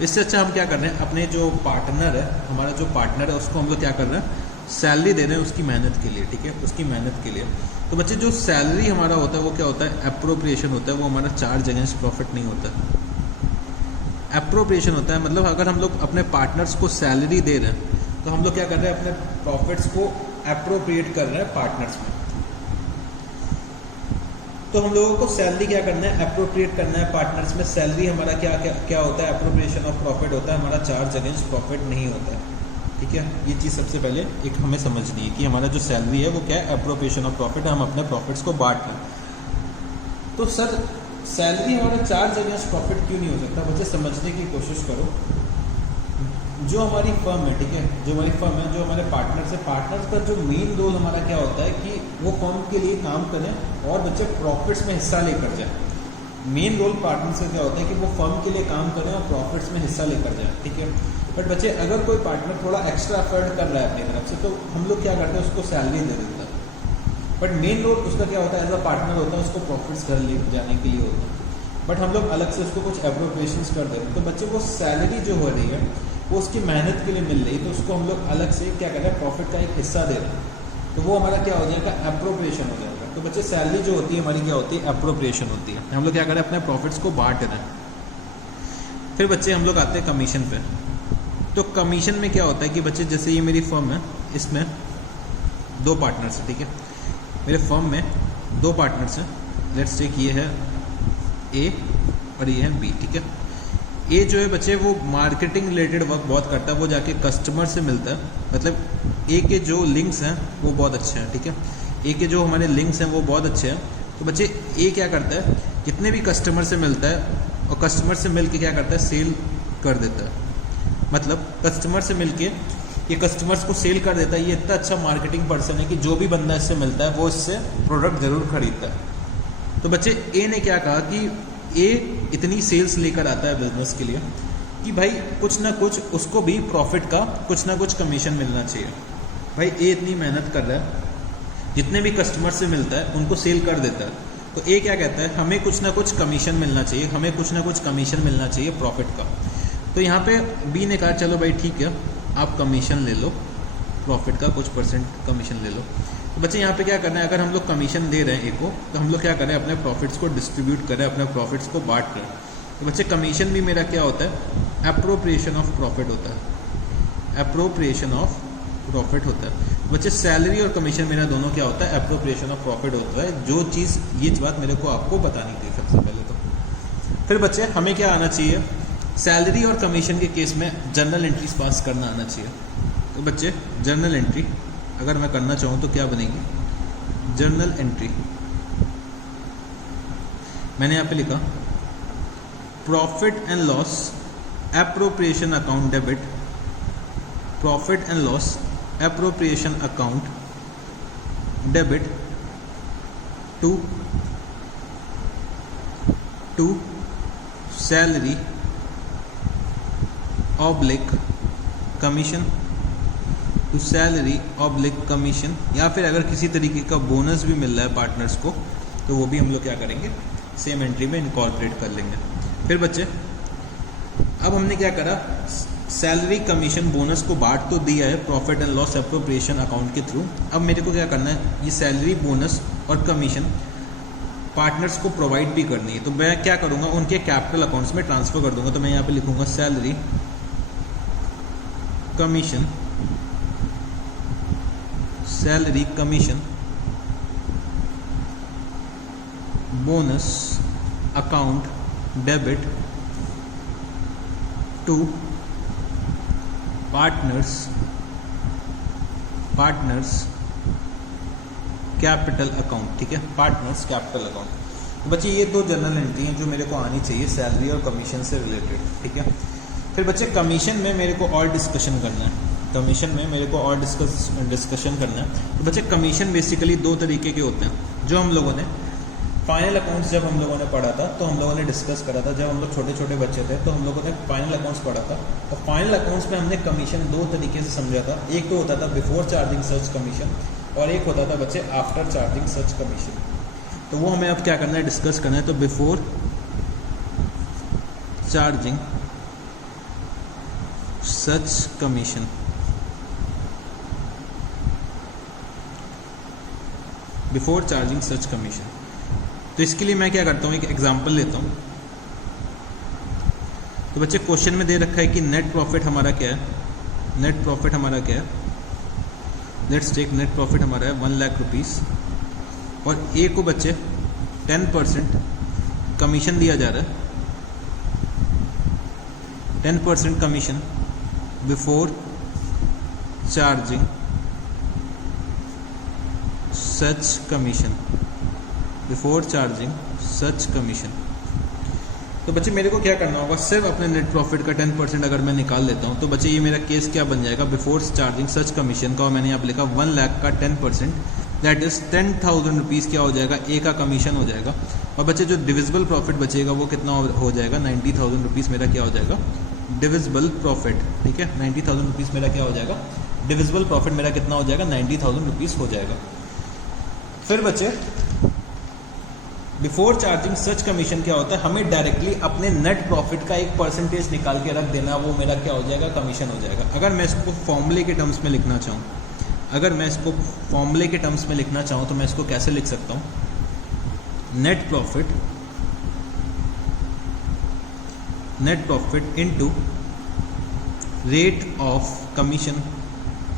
इससे अच्छा हम क्या कर रहे हैं, अपने जो पार्टनर है, हमारा जो पार्टनर है, उसको हम लोग क्या कर रहे हैं, सैलरी दे रहे हैं उसकी मेहनत के लिए, ठीक है, उसकी मेहनत के लिए। तो बच्चे जो सैलरी हमारा होता है वो क्या होता है, एप्रोप्रिएशन होता है, वो हमारा चार्ज अगेंस्ट प्रॉफिट नहीं होता है। एप्रोप्रिएशन होता है मतलब अगर हम लोग अपने पार्टनर्स को सैलरी दे रहे हैं तो हम लोग क्या कर रहे हैं, अपने प्रॉफिट्स को एप्रोप्रिएट कर रहे हैं पार्टनर्स में। तो हम लोगों को सैलरी क्या करना है, एप्रोप्रिएट करना है पार्टनर्स में। सैलरी हमारा क्या होता है, एप्रोप्रिएशन ऑफ प्रॉफिट होता है, हमारा चार्ज अगेंस्ट प्रॉफिट नहीं होता है, ठीक है। ये चीज़ सबसे पहले एक हमें समझनी है कि हमारा जो सैलरी है वो क्या है, एप्रोप्रिएशन ऑफ प्रॉफिट है, हम अपने प्रॉफिट्स को बांट रहे हैं। तो सर सैलरी हमारा चार्ज अगेंस्ट प्रॉफिट क्यों नहीं हो सकता, बच्चे समझने की कोशिश करो। जो हमारी फर्म है, ठीक है, जो हमारे पार्टनर्स है, पार्टनर्स का जो मेन रोल हमारा क्या होता है कि वो फर्म के लिए काम करें और बच्चे प्रॉफिट्स में हिस्सा लेकर जाए। मेन रोल पार्टनर्स का क्या होता है कि वो फर्म के लिए काम करें और प्रॉफिट्स में हिस्सा लेकर जाए, ठीक है। बट बच्चे अगर कोई पार्टनर थोड़ा एक्स्ट्रा एफर्ट कर रहा है अपनी तरफ से, तो हम लोग क्या करते हैं, उसको सैलरी दे देते हैं। बट मेन रोल उसका क्या होता है, एज अ पार्टनर होता है, उसको प्रॉफिट्स घर ले जाने के लिए होता है। बट हम लोग अलग से उसको कुछ एप्रोप्रिएशंस कर देते हैं। तो बच्चे वो सैलरी जो हो रही है वो उसकी मेहनत के लिए मिल रही है, तो उसको हम लोग अलग से क्या कर रहे हैं, प्रॉफिट का एक हिस्सा दे रहे हैं। तो वो हमारा क्या हो जाएगा, एप्रोप्रिएशन हो जाएगा। तो बच्चे सैलरी जो होती है हमारी क्या होती है, एप्रोप्रिएशन होती है। हम लोग क्या कर रहे हैं, अपने प्रॉफिट्स को बांट रहे हैं। फिर बच्चे हम लोग आते हैं कमीशन पे। तो कमीशन में क्या होता है कि बच्चे जैसे ये मेरी फर्म है, इसमें 2 पार्टनर्स हैं, ठीक है, मेरे फर्म में 2 पार्टनर्स हैं। लेट्स टेक ये है ए और ये है बी, ठीक है। ए जो है बच्चे वो मार्केटिंग रिलेटेड वर्क बहुत करता है, वो जाके कस्टमर से मिलता है, मतलब ए के जो लिंक्स हैं वो बहुत अच्छे हैं, ठीक है, ए के जो हमारे लिंक्स हैं वो बहुत अच्छे हैं। तो बच्चे ए क्या करता है, जितने भी कस्टमर से मिलता है और कस्टमर से मिल के क्या करता है, सेल कर देता है। मतलब कस्टमर से मिल के ये कस्टमर्स को सेल कर देता है। ये इतना अच्छा मार्केटिंग पर्सन है कि जो भी बंदा इससे मिलता है वो इससे प्रोडक्ट ज़रूर खरीदता है। तो बच्चे ए ने क्या कहा कि ए इतनी सेल्स लेकर आता है बिजनेस के लिए कि भाई कुछ ना कुछ उसको भी प्रॉफिट का कुछ ना कुछ कमीशन मिलना चाहिए। भाई ए इतनी मेहनत कर रहा है, जितने भी कस्टमर से मिलता है उनको सेल कर देता है। तो ए क्या कहता है, हमें कुछ ना कुछ कमीशन मिलना चाहिए, हमें कुछ ना कुछ कमीशन मिलना चाहिए प्रॉफिट का। तो यहाँ पे बी ने कहा चलो भाई ठीक है, आप कमीशन ले लो, प्रॉफिट का कुछ परसेंट कमीशन ले लो। तो बच्चे यहाँ पे क्या करना है, अगर हम लोग कमीशन दे रहे हैं ए को, तो हम लोग क्या करें, अपने प्रॉफिट्स को डिस्ट्रीब्यूट करें, अपने प्रॉफिट्स को बांट रहे हैं। तो बच्चे कमीशन भी मेरा क्या होता है, एप्रोप्रिएशन ऑफ प्रॉफिट होता है, एप्रोप्रिएशन ऑफ प्रॉफिट होता है। बच्चे सैलरी और कमीशन मेरा दोनों क्या होता है, एप्रोप्रिएशन ऑफ प्रॉफिट होता है। जो चीज़ ये बात मेरे को आपको बतानी थी सबसे पहले। तो फिर बच्चे हमें क्या आना चाहिए, सैलरी और कमीशन के केस में जर्नल एंट्रीज पास करना आना चाहिए। तो बच्चे जर्नल एंट्री अगर मैं करना चाहूँ तो क्या बनेगी, जर्नल एंट्री मैंने यहाँ पे लिखा profit and loss appropriation account debit, profit and loss appropriation account debit to salary oblique commission, to salary oblique commission, या फिर अगर किसी तरीके का बोनस भी मिल रहा है पार्टनर्स को तो वो भी हम लोग क्या करेंगे, सेम एंट्री में इनकॉर्पोरेट कर लेंगे। फिर बच्चे अब हमने क्या करा, सैलरी कमीशन बोनस को बांट तो दिया है profit and loss appropriation account के थ्रू। अब मेरे को क्या करना है, ये सैलरी बोनस और कमीशन पार्टनर्स को प्रोवाइड भी करनी है, तो मैं क्या करूँगा, उनके कैपिटल अकाउंट्स में ट्रांसफ़र कर दूंगा। तो मैं यहाँ पे लिखूँगा salary, commission, salary commission, bonus account debit to partners capital account. ठीक है, पार्टनर्स कैपिटल अकाउंट। बच्चे ये दो जनरल एंट्री हैं जो मेरे को आनी चाहिए सैलरी और कमीशन से रिलेटेड। ठीक है, फिर बच्चे कमीशन में मेरे को और डिस्कशन करना है, कमीशन में मेरे को और डिस्कशन करना है। तो बच्चे कमीशन बेसिकली दो तरीके के होते हैं। जो हम लोगों ने फाइनल अकाउंट्स जब हम लोगों ने पढ़ा था तो हम लोगों ने डिस्कस करा था, जब हम लोग छोटे छोटे बच्चे थे तो हम लोगों ने फाइनल अकाउंट्स पढ़ा था। और फाइनल अकाउंट्स में हमने कमीशन दो तरीके से समझा था। एक तो होता था बिफोर चार्जिंग सच कमीशन और एक होता था बच्चे आफ्टर चार्जिंग सच कमीशन। तो वो हमें अब क्या करना है, डिस्कस करना है। तो before charging such commission, before charging such commission. तो इसके लिए मैं क्या करता हूँ, एक एग्जांपल लेता हूँ। तो बच्चे क्वेश्चन में दे रखा है कि नेट प्रॉफिट हमारा क्या है, नेट प्रॉफिट हमारा क्या है। लेट्स टेक नेट प्रॉफिट हमारा है 1 लाख रुपीज़ और ए को बच्चे 10% कमीशन दिया जा रहा है, 10% commission before charging such commission, before charging such commission. तो बच्चे मेरे को क्या करना होगा, सिर्फ अपने नेट प्रॉफिट का 10% अगर मैं निकाल लेता हूँ तो बच्चे ये मेरा केस क्या बन जाएगा, बिफोर चार्जिंग सच कमीशन का। और मैंने यहाँ पे लिखा 1 लाख का 10%, दैट इज़ 10,000 रुपीज़ क्या हो जाएगा, ए का कमीशन हो जाएगा। और बच्चे जो डिविजिबल प्रॉफिट बचेगा वो कितना हो जाएगा, 90,000 रुपीज़ मेरा क्या हो जाएगा, डिविजिबल प्रॉफिट। ठीक है, 90,000 रुपीज़ मेरा क्या हो जाएगा, डिविजिबल प्रॉफिट मेरा कितना हो जाएगा, 90,000 रुपीज़ हो जाएगा। फिर बच्चे बिफोर चार्जिंग सच कमीशन क्या होता है, हमें डायरेक्टली अपने नेट प्रॉफिट का एक परसेंटेज निकाल के रख देना, वो मेरा क्या हो जाएगा, कमीशन हो जाएगा। अगर मैं इसको फॉर्मूले के टर्म्स में लिखना चाहूँ, अगर मैं इसको फॉर्मूले के टर्म्स में लिखना चाहूँ तो मैं इसको कैसे लिख सकता हूँ, net profit into rate of commission.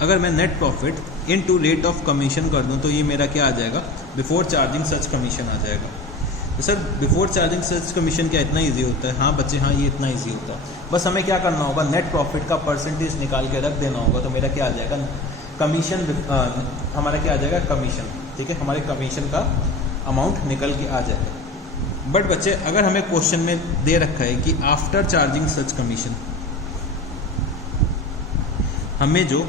अगर मैं net profit into rate of commission कर दूं तो ये मेरा क्या आ जाएगा, बिफोर चार्जिंग सच कमीशन आ जाएगा। तो sir before charging such commission क्या इतना इजी होता है? हाँ बच्चे हाँ, ये इतना इजी होता है। बस हमें क्या करना होगा, नेट प्रॉफिट का परसेंटेज निकाल के रख देना होगा। तो मेरा क्या आ जाएगा, कमीशन हमारा क्या आ जाएगा, कमीशन। ठीक है, हमारे कमीशन का अमाउंट निकल के आ जाएगा। बट बच्चे अगर हमें क्वेश्चन में दे रखा है कि आफ्टर चार्जिंग सच कमीशन, हमें जो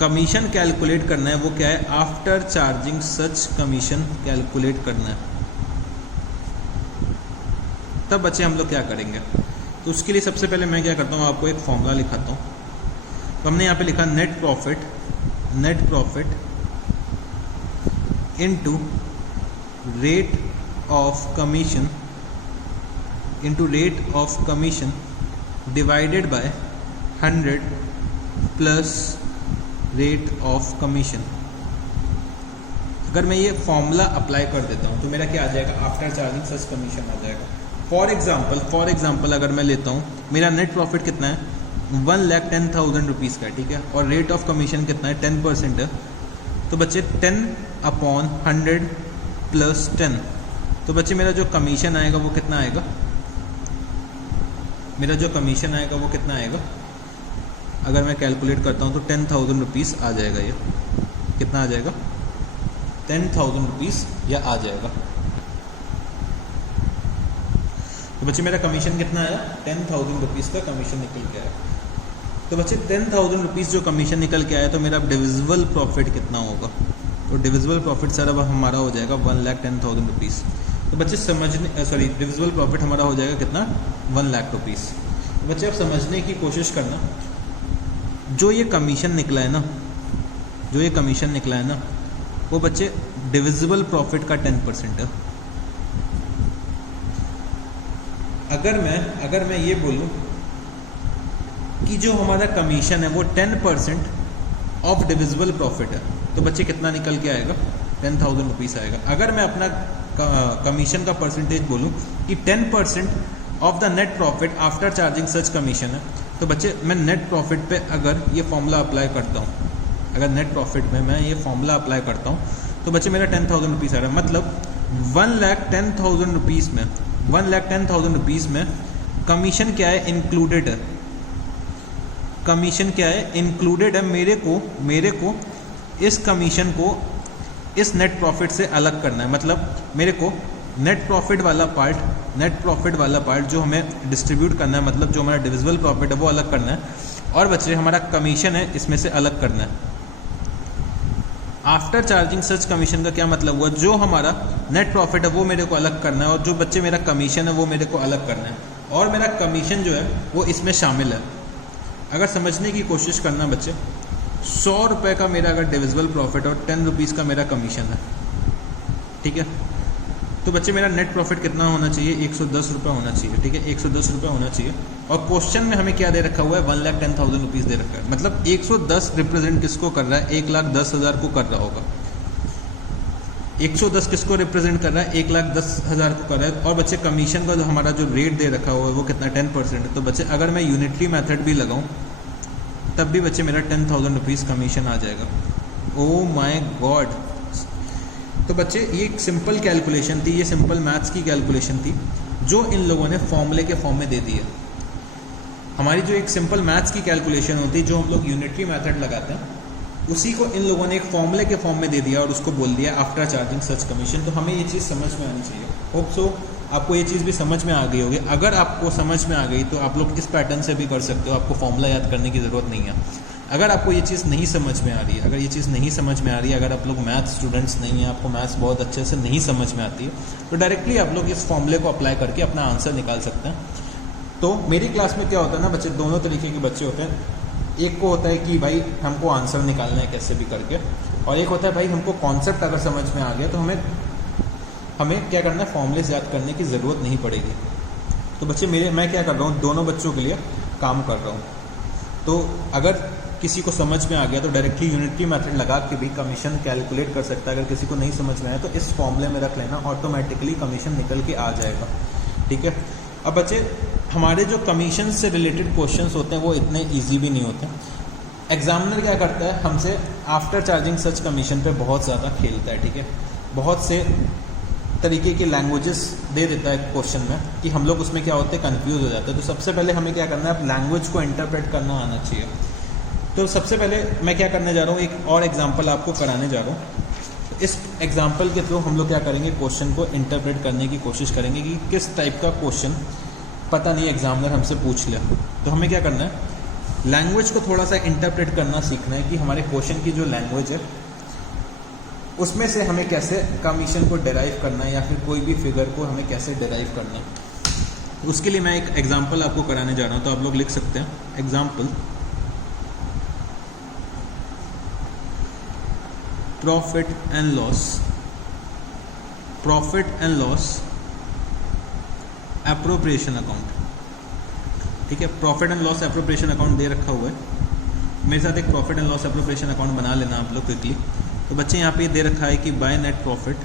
कमीशन कैलकुलेट करना है वो क्या है, after charging such commission calculate करना है। तब बच्चे हम लोग क्या करेंगे, तो उसके लिए सबसे पहले मैं क्या करता हूँ, आपको एक फॉर्मूला लिखाता हूँ। तो हमने यहाँ पे लिखा net profit into rate of commission divided by 100 plus rate of commission. अगर मैं ये फॉर्मूला अप्लाई कर देता हूँ तो मेरा क्या आ जाएगा, आफ्टर चार्जिंग सच कमीशन आ जाएगा। फॉर एग्जाम्पल अगर मैं लेता हूँ, मेरा नेट प्रॉफिट कितना है, 1,10,000 रुपीज़ का है। ठीक है, और रेट ऑफ कमीशन कितना है, 10% है। तो बच्चे 10/100 प्लस 10, तो बच्चे मेरा जो कमीशन आएगा वो कितना आएगा, अगर मैं कैलकुलेट करता हूँ तो 10,000 रुपीज़ आ जाएगा। ये कितना आ जाएगा, 10,000 रुपीज़ या आ जाएगा। तो बच्चे मेरा कमीशन कितना आया, 10,000 रुपीज़ का कमीशन निकल के आया। तो बच्चे 10,000 रुपीज़ जो कमीशन निकल के आया, तो मेरा डिविजिबल प्रॉफिट कितना होगा, तो डिविजिबल प्रॉफिट सर अब हमारा हो जाएगा 1,10,000 रुपीज़। तो बच्चे डिविजिबल प्रॉफिट हमारा हो जाएगा कितना, 1 लाख रुपीज़। तो बच्चे आप समझने की कोशिश करना, जो ये कमीशन निकला है ना, वो बच्चे डिविजिबल प्रॉफिट का 10% है। अगर मैं ये बोलूँ कि जो हमारा कमीशन है वो 10% ऑफ डिविजिबल प्रॉफिट है, तो बच्चे कितना निकल के आएगा, 10,000 रुपीज़ आएगा। अगर मैं अपना कमीशन का परसेंटेज बोलूँ कि 10% of the net profit after charging such commission है, तो बच्चे मैं नेट प्रॉफिट पे अगर ये फॉर्मूला अप्लाई करता हूँ, अगर नेट प्रॉफिट में मैं ये फॉर्मूला अप्लाई करता हूँ तो बच्चे मेरा 10,000 रुपीज़ आ रहा है। मतलब 1,10,000 रुपीज़ में 1,10,000 रुपीज़ में कमीशन क्या है, इंक्लूडेड है। कमीशन क्या है, इंक्लूडेड है। मेरे को इस कमीशन को इस नेट प्रॉफिट से अलग करना है। मतलब मेरे को नेट प्रॉफिट वाला पार्ट जो हमें डिस्ट्रीब्यूट करना है, मतलब जो हमारा डिविजिबल प्रॉफिट है वो अलग करना है, और बच्चे हमारा कमीशन है इसमें से अलग करना है। आफ्टर चार्जिंग सच कमीशन का क्या मतलब हुआ, जो हमारा नेट प्रॉफिट है वो मेरे को अलग करना है, और जो बच्चे मेरा कमीशन है वो मेरे को अलग करना है, और मेरा कमीशन जो है वो इसमें शामिल है। अगर समझने की कोशिश करना बच्चे, 100 रुपये का मेरा अगर डिविजिबल प्रॉफिट और 10 रुपीज़ का मेरा कमीशन है, ठीक है, तो बच्चे मेरा नेट प्रॉफिट कितना होना चाहिए, 110 रुपये होना चाहिए। ठीक है, 110 रुपये होना चाहिए। और क्वेश्चन में हमें क्या दे रखा हुआ है, 1,10,000 रुपीज़ दे रखा है। मतलब 110 रिप्रेजेंट किसको कर रहा है, 1,10,000 को कर रहा होगा। 110 किसको रिप्रेजेंट कर रहा है, 1,10,000 को कर रहा है। और बच्चे कमीशन का जो हमारा जो रेट दे रखा हुआ है वो कितना, 10% है। तो बच्चे अगर मैं यूनिटरी मेथड भी लगाऊं तब भी बच्चे मेरा 10,000 रुपीज़ कमीशन आ जाएगा। ओ माय गॉड। तो बच्चे ये एक सिंपल कैलकुलेशन थी, ये सिंपल मैथ्स की कैलकुलेशन थी जो इन लोगों ने फॉर्मूले के फॉर्म में दे दी है। हमारी जो एक सिंपल मैथ्स की कैलकुलेशन होती है जो हम लोग यूनिटरी मेथड लगाते हैं, उसी को इन लोगों ने एक फॉर्मूले के फॉर्म में दे दिया और उसको बोल दिया आफ्टर चार्जिंग सच कमीशन। तो हमें ये चीज़ समझ में आनी चाहिए। होप सो आपको ये चीज़ भी समझ में आ गई होगी। अगर आपको समझ में आ गई तो आप लोग इस पैटर्न से भी कर सकते हो, आपको फॉर्मूला याद करने की ज़रूरत नहीं है। अगर आपको ये चीज़ नहीं समझ में आ रही है, अगर ये चीज़ नहीं समझ में आ रही है, अगर आप लोग मैथ्स स्टूडेंट्स नहीं हैं, आपको मैथ्स बहुत अच्छे से नहीं समझ में आती है, तो डायरेक्टली आप लोग इस फॉर्मूले को अप्लाई करके अपना आंसर निकाल सकते हैं। तो मेरी क्लास में क्या होता है ना बच्चे, दोनों तरीके के बच्चे होते हैं। एक को होता है कि भाई हमको आंसर निकालना है कैसे भी करके, और एक होता है भाई हमको कॉन्सेप्ट अगर समझ में आ गया तो हमें क्या करना है, फॉर्मूले याद करने की ज़रूरत नहीं पड़ेगी। तो बच्चे मैं क्या कर रहा हूँ, दोनों बच्चों के लिए काम कर रहा हूँ। तो अगर किसी को समझ में आ गया तो डायरेक्टली यूनिटरी मेथड लगा के भी कमीशन कैलकुलेट कर सकता है। अगर किसी को नहीं समझ में आया तो इस फॉर्मूले में रख लेना, ऑटोमेटिकली कमीशन निकल के आ जाएगा। ठीक है। अब बच्चे हमारे जो कमीशन से रिलेटेड क्वेश्चंस होते हैं वो इतने इजी भी नहीं होते। एग्जामिनर क्या करता है, हमसे आफ्टर चार्जिंग सच कमीशन पे बहुत ज़्यादा खेलता है। ठीक है, बहुत से तरीके की लैंग्वेजेस दे देता है क्वेश्चन में कि हम लोग उसमें क्या होते हैं, कन्फ्यूज़ हो जाते हैं। तो सबसे पहले हमें क्या करना है, अब लैंग्वेज को इंटरप्रेट करना आना चाहिए। तो सबसे पहले मैं क्या करने जा रहा हूँ, एक और एग्जाम्पल आपको कराने जा रहा हूँ। इस एग्जाम्पल के थ्रू हम लोग क्या करेंगे, क्वेश्चन को इंटरप्रेट करने की कोशिश करेंगे कि किस टाइप का क्वेश्चन पता नहीं एग्जामिनर हमसे पूछ लिया। तो हमें क्या करना है, लैंग्वेज को थोड़ा सा इंटरप्रेट करना सीखना है कि हमारे क्वेश्चन की जो लैंग्वेज है उसमें से हमें कैसे कमीशन को डिराइव करना है, या फिर कोई भी फिगर को हमें कैसे डिराइव करना है। उसके लिए मैं एक एग्जाम्पल आपको कराने जा रहा हूँ। तो आप लोग लिख सकते हैं example, profit and loss appropriation account. ठीक है, profit and loss appropriation account दे रखा हुआ है। मेरे साथ एक profit and loss appropriation account बना लेना आप लोग क्विकली। तो बच्चे यहाँ पे दे रखा है कि बाय नेट प्रॉफिट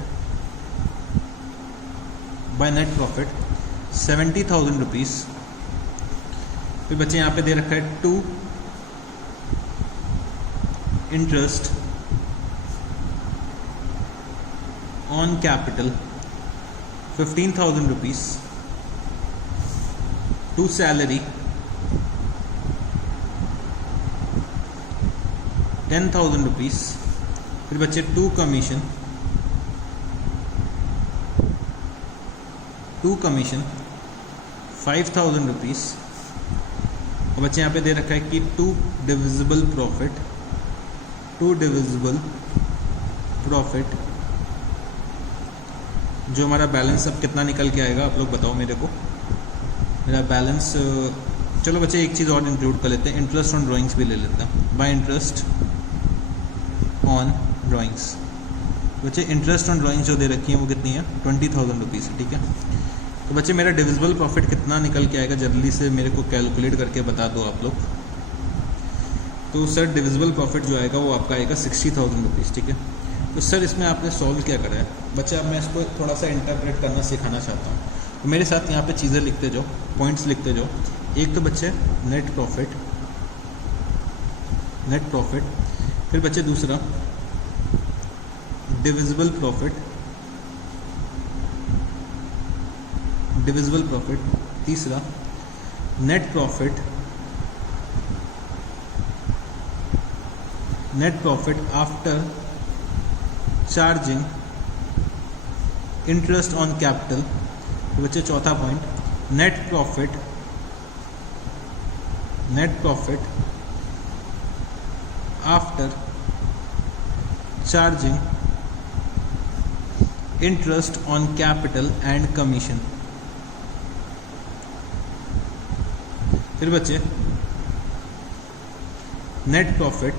70,000 रुपीज़। फिर बच्चे यहाँ पे दे रखा है to interest on capital 15,000 rupees, to salary 10,000 rupees. फिर बच्चे टू कमीशन 5,000 रुपीज़। और बच्चे यहाँ पे दे रखा है कि टू डिविजिबल प्रॉफिट जो हमारा बैलेंस अब कितना निकल के आएगा, आप लोग बताओ मेरे को। मेरा बैलेंस, चलो बच्चे एक चीज़ और इंक्लूड कर लेते हैं, इंटरेस्ट ऑन ड्राइंग्स भी ले लेते हैं। बाय इंटरेस्ट ऑन ड्राइंग्स, बच्चे इंटरेस्ट ऑन ड्राइंग्स जो दे रखी है वो कितनी है, 20,000 रुपीज़। ठीक है, तो बच्चे मेरा डिविजिबल प्रॉफिट कितना निकल के आएगा, जल्दी से मेरे को कैलकुलेट करके बता दो आप लोग। तो सर डिविजिबल प्रॉफिट जो आएगा वो आपका आएगा 60,000 रुपीज़। ठीक है, तो सर इसमें आपने सॉल्व क्या करा है? बच्चे अब मैं इसको थोड़ा सा इंटरप्रेट करना सिखाना चाहता हूँ, तो मेरे साथ यहाँ पे चीज़ें लिखते जाओ, पॉइंट्स लिखते जाओ। एक तो बच्चे नेट प्रॉफिट, फिर बच्चे दूसरा डिविजिबल प्रॉफिट, तीसरा net profit after charging interest on capital. तो बच्चे चौथा point net profit after charging interest on capital and commission. फिर बच्चे net profit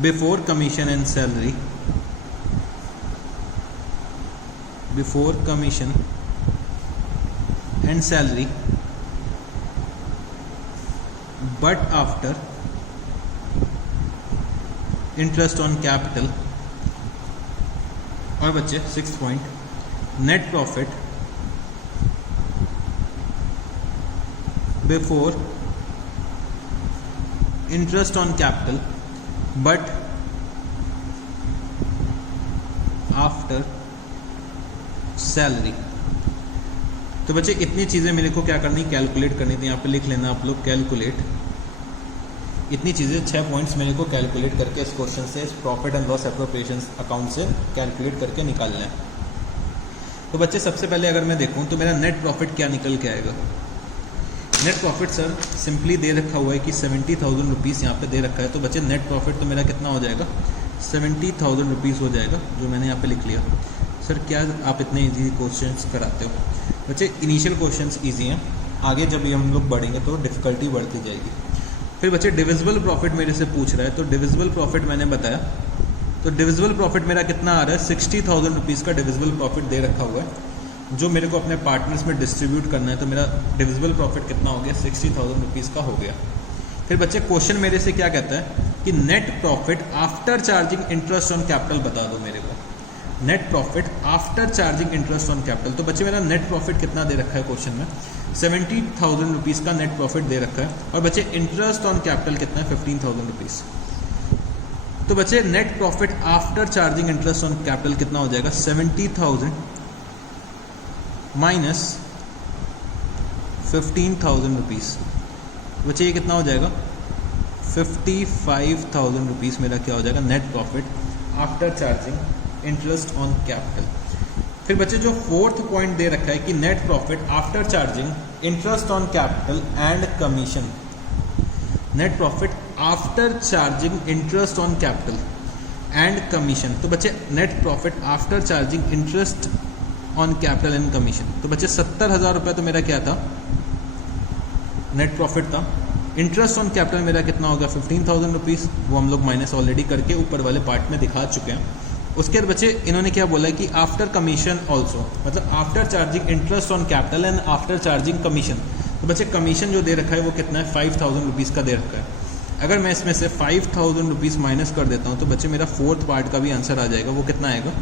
before commission and salary, but after interest on capital। और बच्चे sixth point net profit before interest on capital but after salary. तो बच्चे इतनी चीज़ें मेरे को क्या करनी, कैलकुलेट करनी थी। यहाँ पे लिख लेना आप लोग कैलकुलेट। इतनी चीज़ें 6 पॉइंट्स मेरे को कैलकुलेट करके इस क्वेश्चन से, इस profit and loss appropriation account से कैलकुलेट करके निकालना है। तो बच्चे सबसे पहले अगर मैं देखूँ तो मेरा नेट प्रॉफिट क्या निकल के आएगा। नेट प्रॉफिट सर सिंपली दे रखा हुआ है कि 70,000 रुपीज़ यहाँ पे दे रखा है। तो बच्चे नेट प्रॉफिट तो मेरा कितना हो जाएगा, 70,000 रुपीज़ हो जाएगा, जो मैंने यहाँ पे लिख लिया। सर क्या आप इतने इजी क्वेश्चंस कराते हो? बच्चे इनिशियल क्वेश्चंस इजी हैं, आगे जब ये हम लोग बढ़ेंगे तो डिफ़िकल्टी बढ़ती जाएगी। फिर बच्चे डिविजिबल प्रॉफिट मेरे से पूछ रहा है, तो डिविजिबल प्रॉफिट मैंने बताया। तो डिविजिबल प्रॉफिट मेरा कितना आ रहा है, 60,000 रुपीज़ का डिविजिबल प्रॉफिट दे रखा हुआ है, जो मेरे को अपने पार्टनर्स में डिस्ट्रीब्यूट करना है। तो मेरा डिविजिबल प्रॉफिट कितना हो गया, 60,000 रुपीज़ का हो गया। फिर बच्चे क्वेश्चन मेरे से क्या कहता है कि net profit after charging interest on capital बता दो मेरे को। Net profit after charging interest on capital. तो बच्चे मेरा नेट प्रॉफिट कितना दे रखा है क्वेश्चन में, 70,000 रुपीज़ का नेट प्रॉफिट दे रखा है। और बच्चे इंटरेस्ट ऑन कैपिटल कितना है, 15,000 रुपीज़। तो बच्चे net profit after charging interest on capital कितना हो जाएगा, 70,000 माइनस 15,000 रुपीज़। बच्चे ये कितना हो जाएगा, 55,000 रुपीज़ मेरा क्या हो जाएगा, net profit after charging interest on capital. फिर बच्चे जो फोर्थ पॉइंट दे रखा है कि net profit after charging interest on capital and commission. Net profit after charging interest on capital and commission. तो बच्चे net profit after charging interest on capital and commission. तो बच्चे 70,000 रुपये तो मेरा क्या था, नेट प्रॉफिट था। इंटरेस्ट ऑन कैपिटल मेरा कितना होगा, 15,000 रुपीज़, वो हम लोग माइनस ऑलरेडी करके ऊपर वाले पार्ट में दिखा चुके हैं। उसके बाद बच्चे इन्होंने क्या बोला है कि आफ्टर कमीशन ऑल्सो, मतलब after charging interest on capital and after charging commission. तो बच्चे कमीशन जो दे रखा है वो कितना है, 5,000 रुपीज़ का दे रखा है। अगर मैं इसमें से 5,000 रुपीज़ माइनस कर देता हूँ तो बच्चे मेरा फोर्थ पार्ट का भी आंसर आ जाएगा। वो कितना आएगा,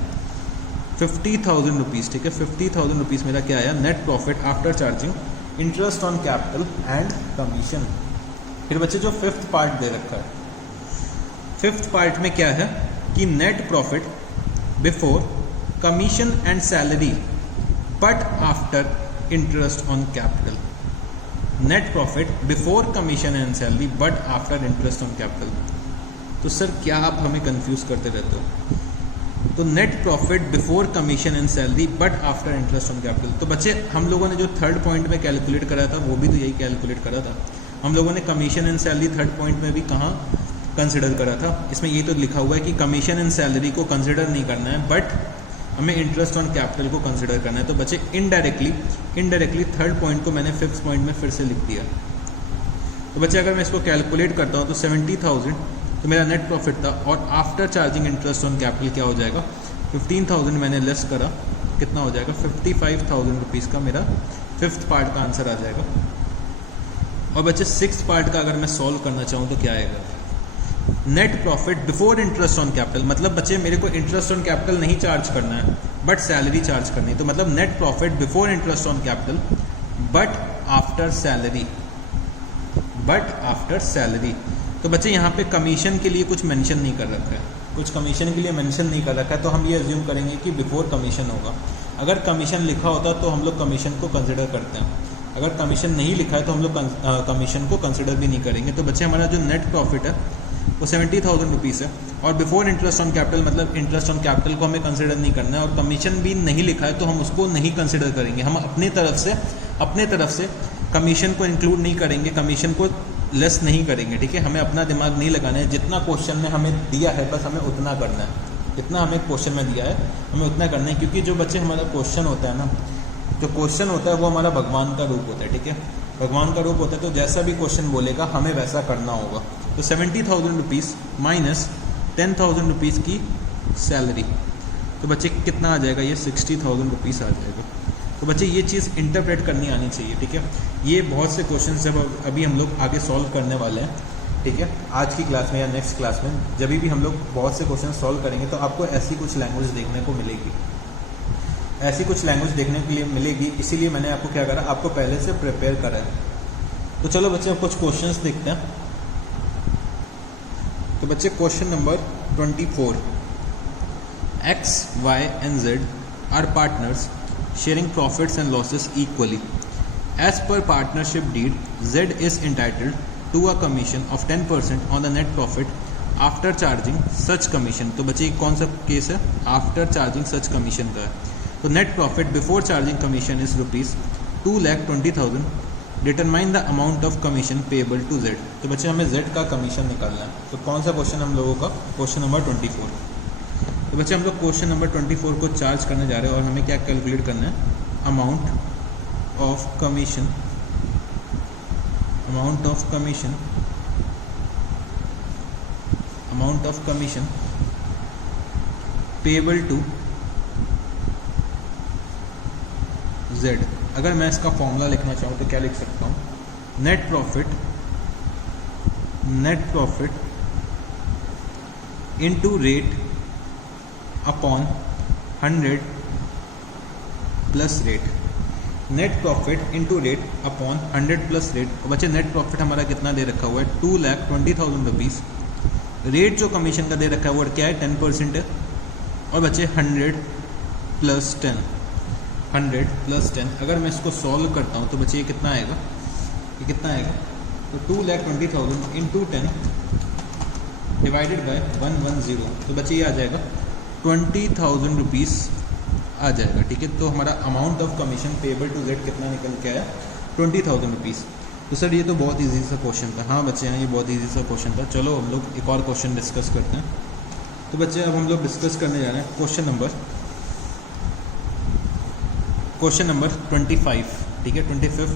50,000 रुपीज़। ठीक है, 50,000 रुपीज़ मेरा क्या आया, net profit after charging interest on capital and commission. फिर बच्चे जो फिफ्थ पार्ट दे रखा है, फिफ्थ पार्ट में क्या है कि net profit before commission and salary but after interest on capital. Net profit before commission and salary but after interest on capital. तो सर क्या आप हमें कंफ्यूज करते रहते हो? तो net profit before commission and salary but after interest on capital. तो बच्चे हम लोगों ने जो थर्ड पॉइंट में कैलकुलेट करा था वो भी तो यही कैलकुलेट करा था। हम लोगों ने commission and salary third point में भी कहाँ कंसिडर करा था, इसमें ये तो लिखा हुआ है कि कमीशन एंड सैलरी को कंसिडर नहीं करना है बट हमें इंटरेस्ट ऑन कैपिटल को कंसिडर करना है। तो बच्चे इनडायरेक्टली थर्ड पॉइंट को मैंने फिफ्थ पॉइंट में फिर से लिख दिया। तो बच्चे अगर मैं इसको कैलकुलेट करता हूँ तो 70,000 तो मेरा नेट प्रॉफिट था, और after charging interest on capital क्या हो जाएगा, 15,000 मैंने लेस करा, कितना हो जाएगा, 55,000 रुपीज़ का मेरा फिफ्थ पार्ट का आंसर आ जाएगा। और बच्चे 6th पार्ट का अगर मैं सॉल्व करना चाहूँ तो क्या आएगा, net profit before interest on capital, मतलब बच्चे मेरे को इंटरेस्ट ऑन कैपिटल नहीं चार्ज करना है बट सैलरी चार्ज करनी है, तो मतलब net profit before interest on capital but after salary. तो बच्चे यहाँ पे कमीशन के लिए कुछ मेंशन नहीं कर रखा है, कुछ कमीशन के लिए मेंशन नहीं कर रखा है, तो हम ये अज्यूम करेंगे कि बिफोर कमीशन होगा। अगर कमीशन लिखा होता तो हम लोग कमीशन को कंसिडर करते हैं, अगर कमीशन नहीं लिखा है तो हम लोग कमीशन को कंसिडर भी नहीं करेंगे। तो बच्चे हमारा जो नेट प्रॉफिट है वो 70,000 रुपीज़ है, और बिफोर इंटरेस्ट ऑन कैपिटल मतलब इंटरेस्ट ऑन कैपिटल को हमें कंसिडर नहीं करना है, और कमीशन भी नहीं लिखा है तो हम उसको नहीं कंसिडर करेंगे। हम अपने तरफ से कमीशन को इंक्लूड नहीं करेंगे, कमीशन को लेस नहीं करेंगे, ठीक है। हमें अपना दिमाग नहीं लगाना है, जितना क्वेश्चन में हमें दिया है बस हमें उतना करना है, जितना हमें क्वेश्चन में दिया है हमें उतना करना है, क्योंकि जो बच्चे हमारा क्वेश्चन होता है ना, जो क्वेश्चन होता है वो हमारा भगवान का रूप होता है, ठीक है, भगवान का रूप होता है, तो जैसा भी क्वेश्चन बोलेगा हमें वैसा करना होगा। तो 70,000 रुपीज़ माइनस 10,000 रुपीज़ की सैलरी, तो बच्चे कितना आ जाएगा, ये 60,000 रुपीज़ आ जाएगा। तो बच्चे ये चीज़ इंटरप्रेट करनी आनी चाहिए, ठीक है। ये बहुत से क्वेश्चन जब अभी हम लोग आगे सॉल्व करने वाले हैं, ठीक है, आज की क्लास में या नेक्स्ट क्लास में जब भी हम लोग बहुत से क्वेश्चन सॉल्व करेंगे तो आपको ऐसी कुछ लैंग्वेज देखने को मिलेगी, ऐसी कुछ लैंग्वेज देखने के लिए मिलेगी, इसीलिए मैंने आपको क्या करा, आपको पहले से प्रिपेयर करा है। तो चलो बच्चे अब कुछ क्वेश्चंस देखते हैं। तो बच्चे question number 24, X, Y and Z are partners sharing profits and losses equally. As per partnership deed, Z is entitled to a commission of 10% on the net profit after charging such commission. तो बच्चे कौन सा case है, after charging such commission का है। तो net profit before charging commission is ₹2,20,000। Determine the amount of commission payable to Z। तो बच्चे हमें Z का कमीशन निकालना है। तो कौन सा क्वेश्चन हम लोगों का, क्वेश्चन नंबर 24। तो बच्चे हम लोग क्वेश्चन नंबर 24 को चार्ज करने जा रहे हैं, और हमें क्या कैलकुलेट करना है, amount of commission payable to Z। अगर मैं इसका फॉर्मूला लिखना चाहूँ तो क्या लिख सकता हूँ, net profit into rate upon 100 plus rate, net profit into rate upon 100 plus rate. और बच्चे नेट प्रॉफिट हमारा कितना दे रखा हुआ है, 2,20,000 रुपीज़। रेट जो कमीशन का दे रखा है वो क्या है, 10% है। और बच्चे 100 प्लस 10, अगर मैं इसको सॉल्व करता हूँ तो बच्चे ये कितना आएगा, तो 2,20,000 इंटू 10 डिवाइडेड बाय 110, तो बच्चे ये आ जाएगा 20,000 रुपीज़ आ जाएगा, ठीक है। तो हमारा amount of commission payable to Z कितना निकल के आया, 20,000 रुपीज़। तो सर ये तो बहुत ईजी सा क्वेश्चन था। हाँ बच्चे हैं, ये बहुत ईजी सा क्वेश्चन था। चलो हम लोग एक और क्वेश्चन डिस्कस करते हैं। तो बच्चे अब हम लोग डिस्कस करने जा रहे हैं क्वेश्चन नंबर 25, ठीक है, 25।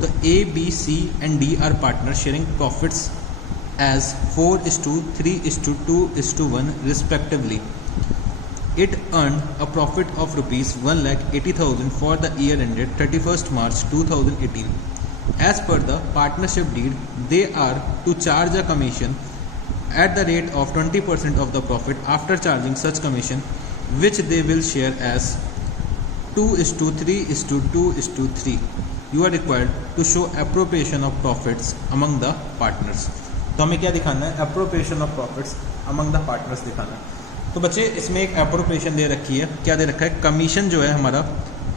तो A, B, C and D are partners sharing profits as 4:3:2:1 respectively. It earned a profit of ₹1,80,000 for the year ended 31st March 2018. As per the partnership deed, they are to charge a commission at the rate of 20% of the profit after charging such commission, which they will share as 2:3:2:3. You are required to show appropriation of profits among the partners. तो हमें क्या दिखाना है, appropriation of profits among the partners दिखाना है। तो बच्चे इसमें एक appropriation दे रखी है, क्या दे रखा है, कमीशन जो है हमारा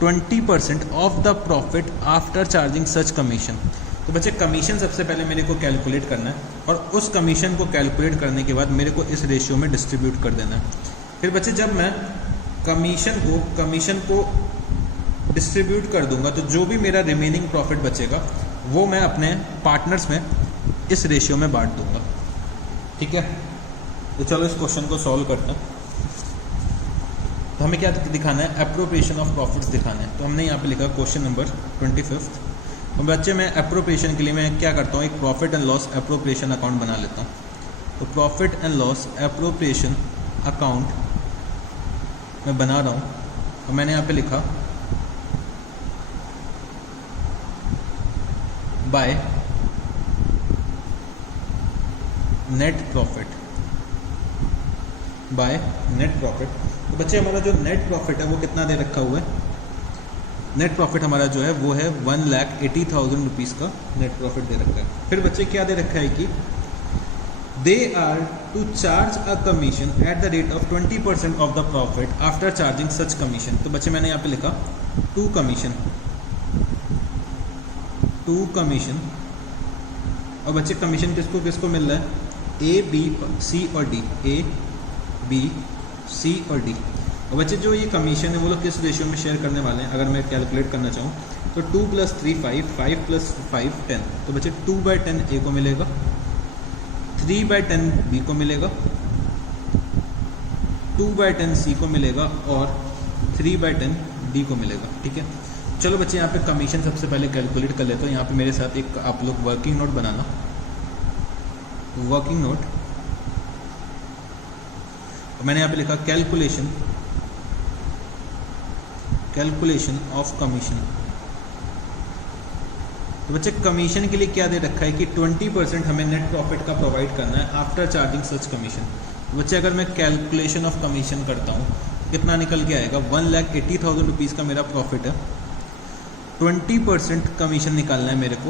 20% of the profit after charging such commission. तो बच्चे कमीशन सबसे पहले मेरे को कैलकुलेट करना है, और उस कमीशन को कैलकुलेट करने के बाद मेरे को इस रेशियो में डिस्ट्रीब्यूट कर देना है। फिर बच्चे जब मैं कमीशन को डिस्ट्रीब्यूट कर दूंगा तो जो भी मेरा रिमेनिंग प्रॉफिट बचेगा वो मैं अपने पार्टनर्स में इस रेशियो में बांट दूंगा, ठीक है। तो चलो इस क्वेश्चन को सॉल्व करते हैं। तो हमें क्या दिखाना है, एप्रोप्रिएशन ऑफ प्रॉफिट्स दिखाना है। तो हमने यहाँ पे लिखा क्वेश्चन नंबर 25। तो बच्चे मैं एप्रोप्रिएशन के लिए मैं क्या करता हूँ, एक profit and loss appropriation account बना लेता हूँ। तो profit and loss appropriation account मैं बना रहा हूँ, और मैंने यहाँ पे लिखा by net profit by net profit. तो बच्चे हमारा जो नेट प्रॉफिट है वो कितना दे रखा हुआ है, नेट प्रॉफिट हमारा जो है वो है 1,80,000 रुपीज़ का नेट प्रॉफिट दे रखा है। फिर बच्चे क्या दे रखा है कि they are to charge a commission at the rate of 20% of the profit after charging such commission. तो बच्चे मैंने यहाँ पे लिखा टू कमीशन और बच्चे कमीशन किसको किसको मिल रहा है, ए बी सी और डी, ए बी सी और डी। और बच्चे जो ये कमीशन है वो लोग किस रेशियो में शेयर करने वाले हैं, अगर मैं कैलकुलेट करना चाहूँ तो 2 + 3 5, 5 + 5 10। तो बच्चे 2/10 ए को मिलेगा, 3/10 बी को मिलेगा, 2/10 सी को मिलेगा और 3/10 डी को मिलेगा। ठीक है, चलो बच्चे यहाँ पे कमीशन सबसे पहले कैलकुलेट कर लेते हो। यहाँ पे मेरे साथ एक आप लोग वर्किंग नोट बनाना, वर्किंग नोट। मैंने यहाँ पे लिखा कैलकुलेशन ऑफ कमीशन। तो बच्चे कमीशन के लिए क्या दे रखा है कि 20% हमें नेट प्रॉफिट का प्रोवाइड करना है आफ्टर चार्जिंग सच कमीशन। तो बच्चे अगर मैं कैलकुलेशन ऑफ कमीशन करता हूँ कितना निकल के आएगा, 1,80,000 रुपीज़ का मेरा प्रॉफिट है, 20% कमीशन निकालना है मेरे को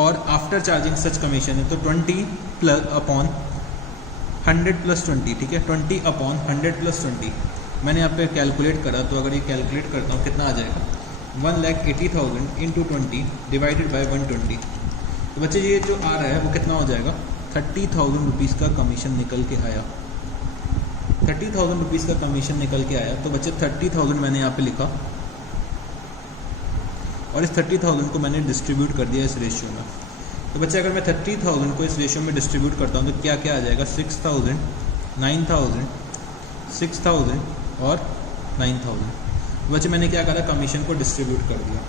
और आफ्टर चार्जिंग सच कमीशन है तो 20/100 + 20। ठीक है, 20/100 + 20 मैंने यहाँ पे कैलकुलेट करा। तो अगर ये कैलकुलेट करता हूँ कितना आ जाएगा, 1,80,000 × 20 डिवाइडेड बाय 120। तो बच्चे ये जो आ रहा है वो कितना हो जाएगा, 30,000 रुपीज़ का कमीशन निकल के आया, 30,000 रुपीज़ का कमीशन निकल के आया। तो बच्चे 30,000 मैंने यहाँ पे लिखा और इस 30,000 को मैंने डिस्ट्रीब्यूट कर दिया इस रेशियो में। तो बच्चे अगर मैं 30,000 को इस रेशियो में डिस्ट्रीब्यूट करता हूँ तो क्या क्या आ जाएगा, 6,000, 9,000, 6,000 और 9,000। बच्चे मैंने क्या करा, कमीशन को डिस्ट्रीब्यूट कर दिया।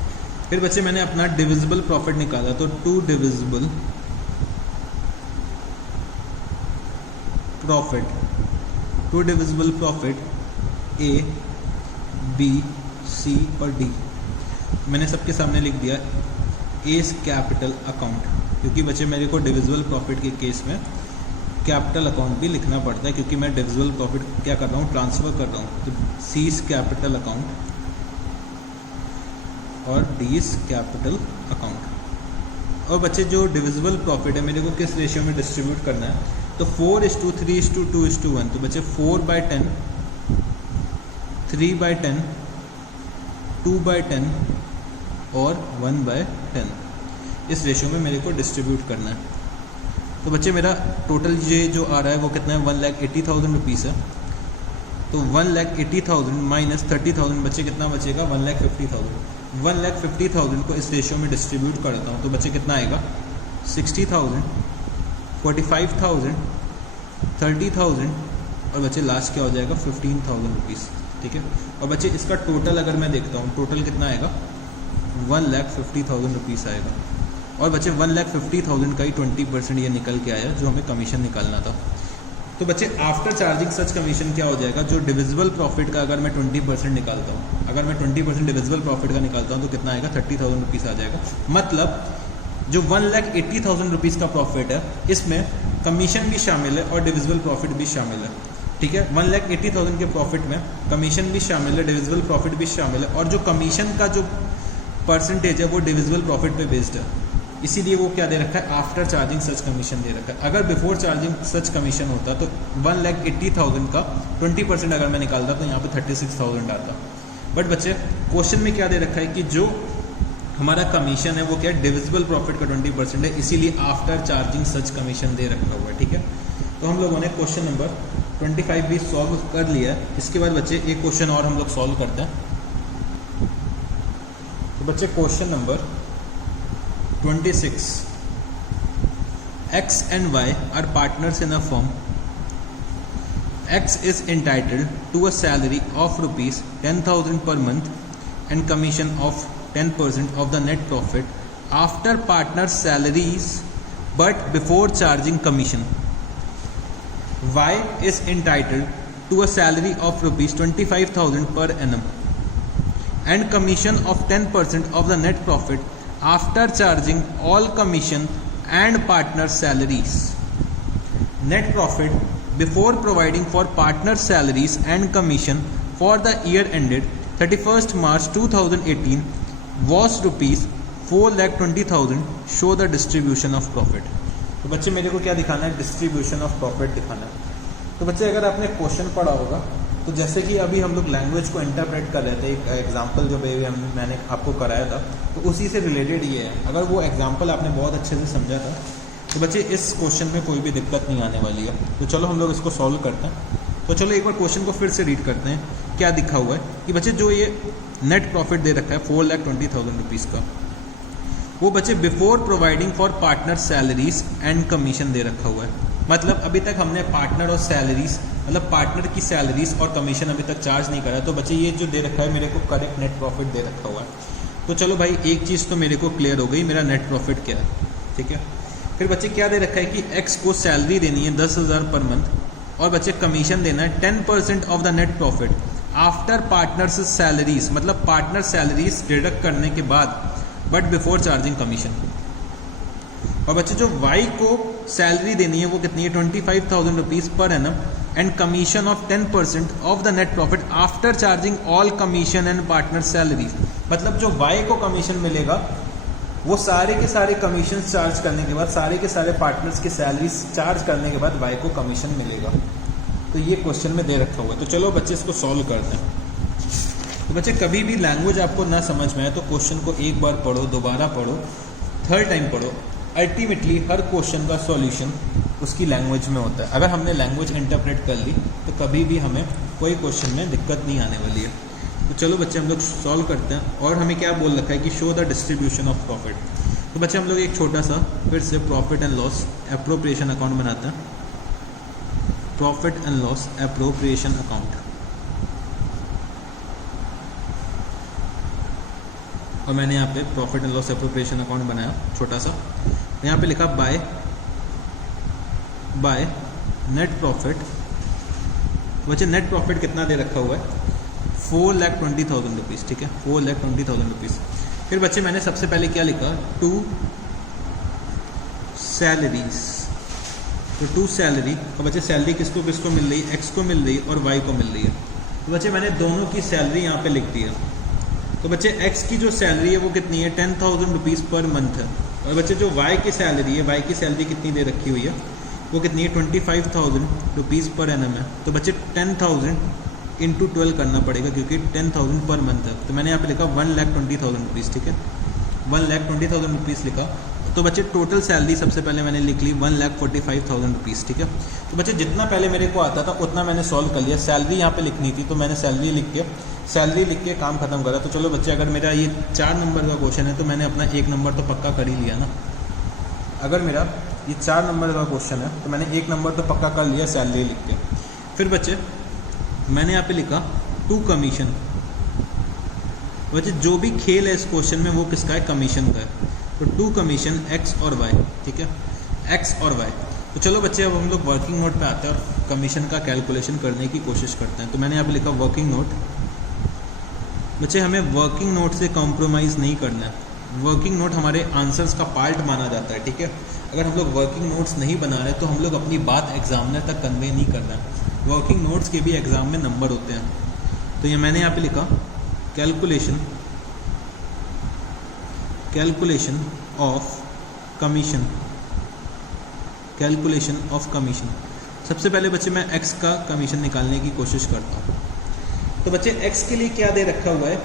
फिर बच्चे मैंने अपना डिविजिबल प्रॉफिट निकाला तो 2 divisible profit A B C और डी मैंने सबके सामने लिख दिया एज कैपिटल अकाउंट, क्योंकि बच्चे मेरे को डिविजिबल प्रॉफिट के केस में कैपिटल अकाउंट भी लिखना पड़ता है, क्योंकि मैं डिविजिबल प्रॉफिट क्या कर रहा हूँ, ट्रांसफ़र कर रहा हूँ। तो सी इज कैपिटल अकाउंट और डी इज कैपिटल अकाउंट। और बच्चे जो डिविजिबल प्रॉफिट है मेरे को किस रेशियो में डिस्ट्रीब्यूट करना है, तो 4:3:2:1। तो बच्चे 4/10, 3/10, 2/10 और 1/10 इस रेशियो में मेरे को डिस्ट्रीब्यूट करना है। तो बच्चे मेरा टोटल ये जो आ रहा है वो कितना है, 1,80,000 रुपीज़ है। तो 1,80,000 माइनस 30,000 बच्चे कितना बचेगा, 1,50,000। 1,50,000 को इस रेशियो में डिस्ट्रीब्यूट करता हूँ तो बच्चे कितना आएगा, 60,000, 45,000, 30,000 और बच्चे लास्ट क्या हो जाएगा, 15,000 रुपीज़। ठीक है, और बच्चे इसका टोटल अगर मैं देखता हूँ टोटल कितना आएगा, 1,50,000 रुपीज़ आएगा। और बच्चे 1,50,000 का ही 20% ये निकल के आया जो हमें कमीशन निकालना था। तो बच्चे आफ्टर चार्जिंग सच कमीशन क्या हो जाएगा, जो डिविजिबल प्रॉफिट का अगर मैं 20% निकालता हूँ, अगर मैं 20% डिविजिबल प्रॉफिट का निकालता हूँ तो कितना आएगा, 30,000 रुपीज़ आ जाएगा। मतलब जो 1,80,000 रुपीज़ का प्रॉफिट है इसमें कमीशन भी शामिल है और डिविजिबल प्रॉफिट भी शामिल है। ठीक है, 1,80,000 के प्रॉफिट में कमीशन भी शामिल है, डिविजिबल प्रॉफिट भी शामिल है, और जो कमीशन का जो परसेंटेज है वो डिविजिबल प्रॉफिट पे बेस्ड है। इसीलिए वो क्या दे रखा है, आफ्टर चार्जिंग सच कमीशन दे रखा है। अगर बिफोर चार्जिंग सच कमीशन होता तो 1,80,000 का 20% अगर मैं निकालता तो यहाँ पे 36,000 आता। बट बच्चे क्वेश्चन में क्या दे रखा है कि जो हमारा कमीशन है वो क्या है, डिविजिबल प्रॉफिट का 20% है, इसीलिए आफ्टर चार्जिंग सच कमीशन दे रखा हुआ है। ठीक है, तो हम लोगों ने क्वेश्चन नंबर 25 भी सॉल्व कर लिया है। इसके बाद बच्चे एक क्वेश्चन और हम लोग सॉल्व करते हैं। तो बच्चे question number 26, X and Y are partners in a firm. X is entitled to a salary of ₹10,000 per month and commission of 10% of the net profit after partner salaries but before charging commission. Y is entitled to a salary of ₹25,000 per annum and commission of 10% of the net profit after charging all commission and partner salaries. Net profit before providing for partner salaries and commission for the year ended 31st March 2018 was ₹4,20,000 show the distribution of profit. तो बच्चे मेरे को क्या दिखाना है, distribution of profit दिखाना है। तो बच्चे अगर आपने क्वेश्चन पढ़ा होगा तो जैसे कि अभी हम लोग लैंग्वेज को इंटरप्रेट कर रहे थे, एक एग्जांपल जो मैंने आपको कराया था तो उसी से रिलेटेड ये है। अगर वो एग्जांपल आपने बहुत अच्छे से समझा था तो बच्चे इस क्वेश्चन में कोई भी दिक्कत नहीं आने वाली है। तो चलो हम लोग इसको सॉल्व करते हैं। तो चलो एक बार क्वेश्चन को फिर से रीड करते हैं। क्या दिखा हुआ है कि बच्चे जो ये नेट प्रॉफिट दे रखा है 4,20,000 रुपीज़ का, वो बच्चे before providing for partner salaries and commission दे रखा हुआ है। मतलब अभी तक हमने पार्टनर और सैलरीज, मतलब पार्टनर की सैलरीज और कमीशन अभी तक चार्ज नहीं करा। तो बच्चे ये जो दे रखा है मेरे को करेक्ट नेट प्रॉफिट दे रखा हुआ है। तो चलो भाई एक चीज़ तो मेरे को क्लियर हो गई, मेरा नेट प्रॉफिट क्या है, ठीक है। फिर बच्चे क्या दे रखा है कि एक्स को सैलरी देनी है 10,000 पर मंथ और बच्चे कमीशन देना है 10% of the net profit after partners salaries, मतलब पार्टनर सैलरीज डिडक्ट करने के बाद बट बिफोर चार्जिंग कमीशन। और बच्चे जो वाई को सैलरी देनी है वो कितनी है 25,000 rupees per annum and commission of 10% of the net profit after charging all commission and partner salaries. मतलब जो वाई को कमीशन मिलेगा वो सारे के सारे कमीशन चार्ज करने के बाद, सारे के सारे पार्टनर्स की सैलरी चार्ज करने के बाद वाई को कमीशन मिलेगा। तो ये क्वेश्चन में दे रखा हुआ है। तो चलो बच्चे इसको सॉल्व करते हैं। तो बच्चे कभी भी लैंग्वेज आपको ना समझ में आए तो क्वेश्चन को एक बार पढ़ो, दोबारा पढ़ो, थर्ड टाइम पढ़ो। अल्टीमेटली हर क्वेश्चन का सॉल्यूशन उसकी लैंग्वेज में होता है। अगर हमने लैंग्वेज इंटरप्रेट कर ली तो कभी भी हमें कोई क्वेश्चन में दिक्कत नहीं आने वाली है। तो चलो बच्चे हम लोग सॉल्व करते हैं। और हमें क्या बोल रखा है कि show the distribution of profit. तो बच्चे हम लोग एक छोटा सा फिर से profit and loss appropriation account बनाते हैं। Profit and loss appropriation account, और मैंने यहाँ पे profit and loss appropriation account बनाया छोटा सा। यहाँ पे लिखा बाय नेट प्रॉफिट। बच्चे नेट प्रॉफिट कितना दे रखा हुआ है 4,20,000 रुपीज़, ठीक है, 4,20,000 रुपीज़। फिर बच्चे मैंने सबसे पहले क्या लिखा, टू सैलरीज। तो टू सैलरी, और बच्चे सैलरी किसको किसको मिल रही है, एक्स को मिल रही है और वाई को मिल रही है। तो बच्चे मैंने दोनों की सैलरी यहाँ पे लिख दी है। तो बच्चे एक्स की जो सैलरी है वो कितनी है 10,000 रुपीज़ पर मंथ है। और बच्चे जो वाई की सैलरी है, वाई की सैलरी कितनी दे रखी हुई है वो कितनी है 25,000 रुपीज़ पर एनम है। तो बच्चे 10,000 इंटू 12 करना पड़ेगा क्योंकि 10,000 पर मंथ है। तो मैंने यहाँ पे लिखा 1,20,000 रुपीज़, ठीक है, 1,20,000 रुपीज़ लिखा। तो बच्चे टोटल सैलरी सबसे पहले मैंने लिख ली 1,45,000 रुपीज़, ठीक है। तो बच्चे जितना पहले मेरे को आता था उतना मैंने सॉल्व कर लिया। सैलरी यहाँ पे लिखनी थी तो मैंने सैलरी लिख के काम खत्म करा। तो चलो बच्चे अगर मेरा ये 4 नंबर का क्वेश्चन है तो मैंने अपना 1 नंबर तो पक्का कर ही लिया ना। अगर मेरा ये 4 नंबर का क्वेश्चन है तो मैंने 1 नंबर तो पक्का कर लिया सैलरी लिख के। फिर बच्चे मैंने यहाँ पे लिखा टू कमीशन। बच्चे जो भी खेल है इस क्वेश्चन में वो किसका है, कमीशन का है। तो टू कमीशन एक्स और वाई, ठीक है, एक्स और वाई। तो चलो बच्चे अब हम लोग वर्किंग नोट पे आते हैं और कमीशन का कैलकुलेशन करने की कोशिश करते हैं। तो मैंने यहाँ पे लिखा वर्किंग नोट। बच्चे हमें वर्किंग नोट से कॉम्प्रोमाइज़ नहीं करना है। वर्किंग नोट हमारे आंसर्स का पार्ट माना जाता है, ठीक है। अगर हम लोग वर्किंग नोट्स नहीं बना रहे तो हम लोग अपनी बात एग्जामिनर तक कन्वे नहीं कर रहे हैं। वर्किंग नोट्स के भी एग्ज़ाम में नंबर होते हैं। तो ये मैंने यहाँ पे लिखा calculation of commission, calculation of commission. सबसे पहले बच्चे मैं एक्स का कमीशन निकालने की कोशिश करता हूँ। तो बच्चे एक्स के लिए क्या दे रखा हुआ है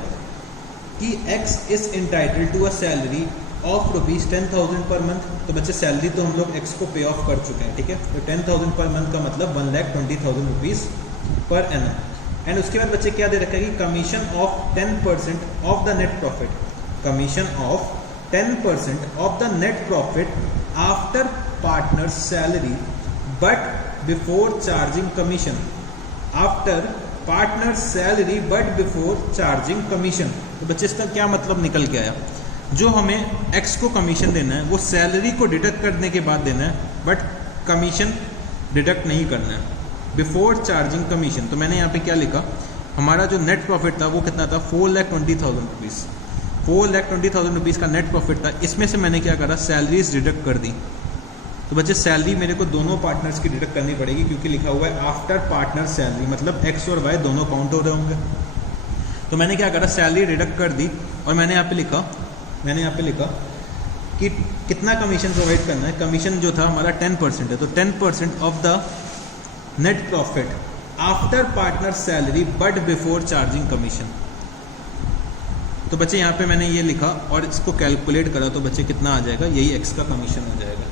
कि X is entitled to a salary of ₹10,000 per month. तो बच्चे सैलरी तो हम लोग एक्स को पे ऑफ कर चुके हैं, ठीक है। तो 10,000 पर मंथ का मतलब 1,20,000 रुपीज़ पर एनम। एंड उसके बाद बच्चे क्या दे रखा है कि commission of 10% of the net profit, commission of 10% of the net profit after partner salary but before charging commission, after partner salary but before charging commission. तो बच्चे इसका क्या मतलब निकल के आया, जो हमें एक्स को कमीशन देना है वो सैलरी को डिडक्ट करने के बाद देना है बट कमीशन डिडक्ट नहीं करना है बिफोर चार्जिंग कमीशन। तो मैंने यहाँ पे क्या लिखा, हमारा जो नेट प्रॉफिट था वो कितना था 4,20,000 रुपीज़। 4,20,000 रुपीज़ का नेट प्रॉफिट था। इसमें से मैंने क्या करा, सैलरीज डिडक्ट कर दी। तो बच्चे सैलरी मेरे को दोनों पार्टनर्स की डिडक्ट करनी पड़ेगी, क्योंकि लिखा हुआ है आफ्टर पार्टनर सैलरी, मतलब एक्स और वाई दोनों काउंट हो रहे होंगे। तो मैंने क्या करा, सैलरी डिडक्ट कर दी और मैंने यहाँ पे लिखा कि कितना कमीशन प्रोवाइड करना है। कमीशन जो था हमारा 10% है, तो 10% of the net profit after partner salary but before charging commission. तो बच्चे यहाँ पे मैंने ये लिखा और इसको कैलकुलेट करा, तो बच्चे कितना आ जाएगा, यही एक्स का कमीशन हो जाएगा।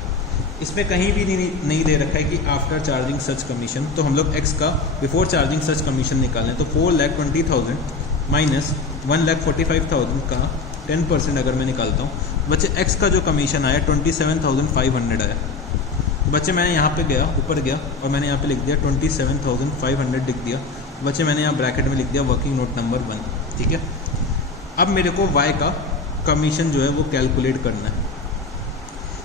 इसमें कहीं भी नहीं दे रखा है कि आफ्टर चार्जिंग सच कमीशन, तो हम लोग एक्स का बिफोर चार्जिंग सच कमीशन निकालें। तो 4,20,000 माइनस 1,45,000 का 10% अगर मैं निकालता हूँ, बच्चे एक्स का जो कमीशन आया 27,500 आया। तो बच्चे मैंने यहाँ पे गया, ऊपर गया और मैंने यहाँ पे लिख दिया 27,500 लिख दिया। बच्चे मैंने यहाँ ब्रैकेट में लिख दिया वर्किंग नोट नंबर 1, ठीक है। अब मेरे को वाई का कमीशन जो है वो कैलकुलेट करना है।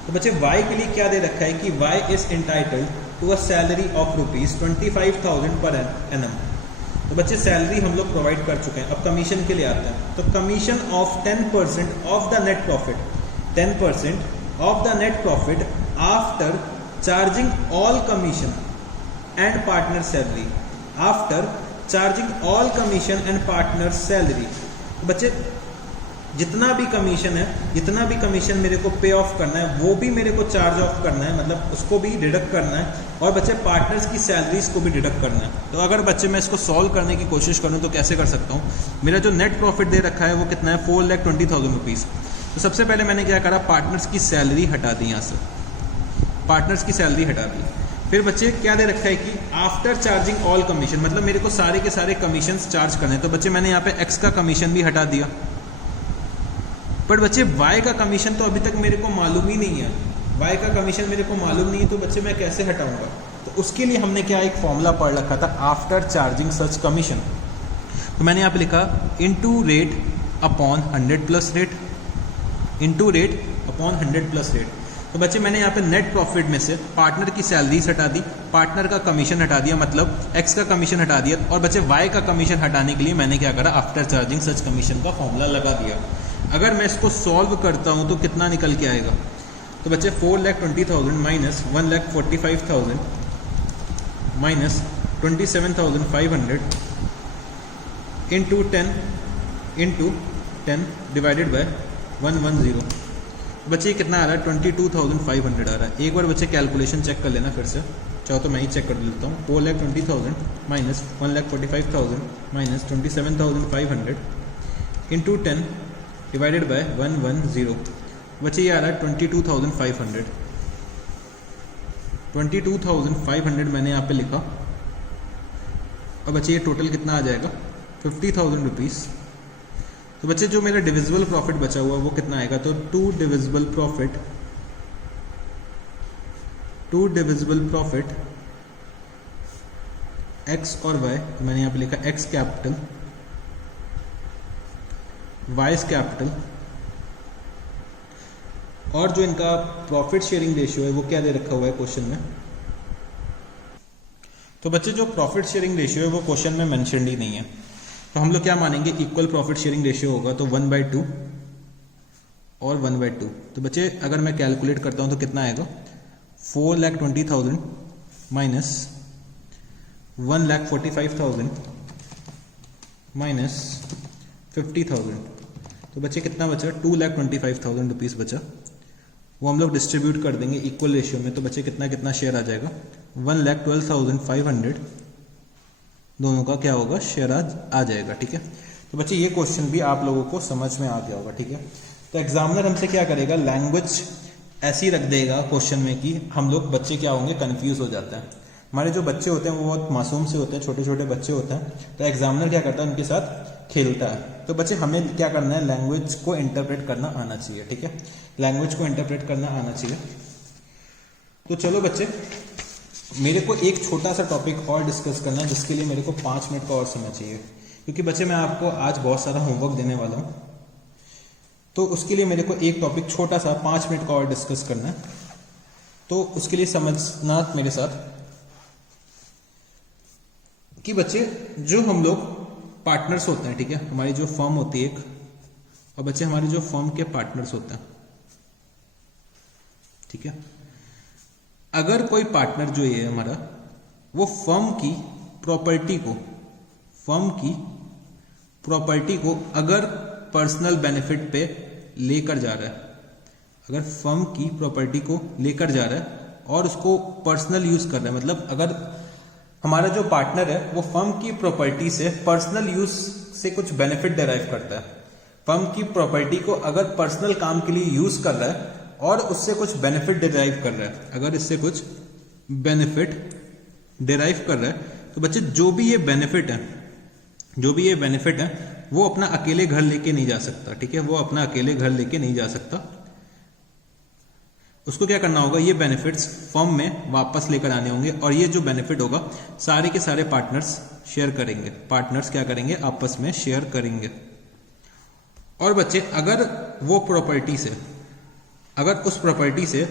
तो बच्चे वाई के लिए क्या दे रखा है कि Y is entitled to a salary of ₹25,000 per annum. तो बच्चे सैलरी हम लोग प्रोवाइड कर चुके हैं, अब कमीशन के लिए आते हैं। तो commission of 10% of the net profit, 10% of the net profit after charging all commission and partner salary, after charging all commission and partner salary. बच्चे जितना भी कमीशन मेरे को पे ऑफ करना है वो भी मेरे को चार्ज ऑफ करना है, मतलब उसको भी डिडक्ट करना है, और बच्चे पार्टनर्स की सैलरीज को भी डिडक्ट करना है। तो अगर बच्चे मैं इसको सॉल्व करने की कोशिश करूं तो कैसे कर सकता हूं। मेरा जो नेट प्रॉफिट दे रखा है वो कितना है, 4,20,000 रुपीज़। तो सबसे पहले मैंने क्या करा, पार्टनर्स की सैलरी हटा दी, यहाँ से पार्टनर्स की सैलरी हटा दी। फिर बच्चे क्या दे रखा है कि आफ्टर चार्जिंग ऑल कमीशन, मतलब मेरे को सारे के सारे कमीशन चार्ज करने हैं। तो बच्चे मैंने यहाँ पे एक्स का कमीशन भी हटा दिया, पर बच्चे वाई का कमीशन तो अभी तक मेरे को मालूम ही नहीं है, वाई का कमीशन मेरे को मालूम नहीं है। तो बच्चे मैं कैसे हटाऊंगा, तो उसके लिए हमने क्या एक फॉर्मूला पढ़ रखा था, आफ्टर चार्जिंग सच कमीशन। तो मैंने यहाँ पे लिखा into rate upon 100 plus rate, into rate upon 100 plus rate. तो बच्चे मैंने यहाँ पे नेट प्रॉफिट में से पार्टनर की सैलरीज हटा दी, पार्टनर का कमीशन हटा दिया, मतलब एक्स का कमीशन हटा दिया, और बच्चे वाई का कमीशन हटाने के लिए मैंने क्या करा, आफ्टर चार्जिंग सच कमीशन का फॉर्मूला लगा दिया। अगर मैं इसको सॉल्व करता हूँ तो कितना निकल के आएगा, तो बच्चे 4,20,000 minus 1,45,000 minus 27,500 into 10 divided by 110। बच्चे कितना आ रहा है, 22,500 आ रहा है। एक बार बच्चे कैलकुलेशन चेक कर लेना फिर से, चाहो तो मैं ही चेक कर लेता हूँ। 4,20,000 minus 1,45,000 minus 27,500 into 10 divided by 110। बच्चे ये आ रहा है 22,500। 22,500 मैंने यहाँ पे लिखा, और बच्चे ये टोटल कितना आ जाएगा, 50,000 रुपीज़। तो बच्चे जो मेरा डिविजिबल प्रॉफिट बचा हुआ वो कितना आएगा, तो टू डिविजिबल प्रॉफिट एक्स और वाई, मैंने यहाँ पे लिखा एक्स कैपिटल वाइस कैपिटल, और जो इनका प्रॉफिट शेयरिंग रेशियो है वो क्या दे रखा हुआ है क्वेश्चन में। तो बच्चे जो प्रॉफिट शेयरिंग रेशियो है वो क्वेश्चन में मेंशन्ड ही नहीं है, तो हम लोग क्या मानेंगे, इक्वल प्रॉफिट शेयरिंग रेशियो होगा, तो 1/2 और 1/2। तो बच्चे अगर मैं कैलकुलेट करता हूं तो कितना आएगा, 4,20,000 माइनस 1,45,000 माइनस 50,000। तो बच्चे कितना बचा, 2,25,000 रुपीज़ बचा। वो हम लोग डिस्ट्रीब्यूट कर देंगे इक्वल रेशियो में। तो बच्चे कितना कितना शेयर आ जाएगा, 1,12,500 दोनों का क्या होगा, शेयर आ जाएगा। ठीक है, तो बच्चे ये क्वेश्चन भी आप लोगों को समझ में आ गया होगा। ठीक है, तो एग्जामिनर हमसे क्या करेगा, लैंग्वेज ऐसी रख देगा क्वेश्चन में कि हम लोग बच्चे क्या होंगे, कंफ्यूज हो जाते हैं। हमारे जो बच्चे होते हैं वो बहुत मासूम से होते हैं, छोटे छोटे बच्चे होते हैं, तो एग्जामिनर क्या करता है, उनके साथ खेलता है। तो बच्चे हमें क्या करना है, लैंग्वेज को इंटरप्रेट करना आना चाहिए। ठीक है, लैंग्वेज को इंटरप्रेट करना आना चाहिए। तो चलो बच्चे, मेरे को एक छोटा सा टॉपिक और डिस्कस करना है, जिसके लिए मेरे को 5 मिनट का और समय चाहिए, क्योंकि बच्चे मैं आपको आज बहुत सारा होमवर्क देने वाला हूँ। तो उसके लिए मेरे को एक टॉपिक छोटा सा 5 मिनट का और डिस्कस करना है। तो उसके लिए समझना मेरे साथ कि बच्चे जो हम लोग पार्टनर्स होते हैं, ठीक है, हमारी जो फर्म होती है एक, और बच्चे हमारी जो फर्म के पार्टनर्स होते हैं, ठीक है, अगर कोई पार्टनर जो ये है हमारा, वो फर्म की प्रॉपर्टी को अगर पर्सनल बेनिफिट पे लेकर जा रहा है, अगर फर्म की प्रॉपर्टी को लेकर जा रहा है और उसको पर्सनल यूज कर रहा है, मतलब अगर हमारा जो पार्टनर है वो फर्म की प्रॉपर्टी से पर्सनल यूज से कुछ बेनिफिट डिराइव करता है, फर्म की प्रॉपर्टी को अगर पर्सनल काम के लिए यूज कर रहा है और उससे कुछ बेनिफिट डिराइव कर रहा है, अगर इससे कुछ बेनिफिट डिराइव कर रहा है, तो बच्चे जो भी ये बेनिफिट है वो अपना अकेले घर लेके नहीं जा सकता, ठीक है, वो अपना अकेले घर लेके नहीं जा सकता। उसको क्या करना होगा, ये बेनिफिट्स फर्म में वापस लेकर आने होंगे और ये जो बेनिफिट होगा सारे के सारे पार्टनर्स शेयर करेंगे, पार्टनर्स क्या करेंगे, आपस में शेयर करेंगे। और बच्चे अगर वो प्रॉपर्टी से, अगर उस प्रॉपर्टी से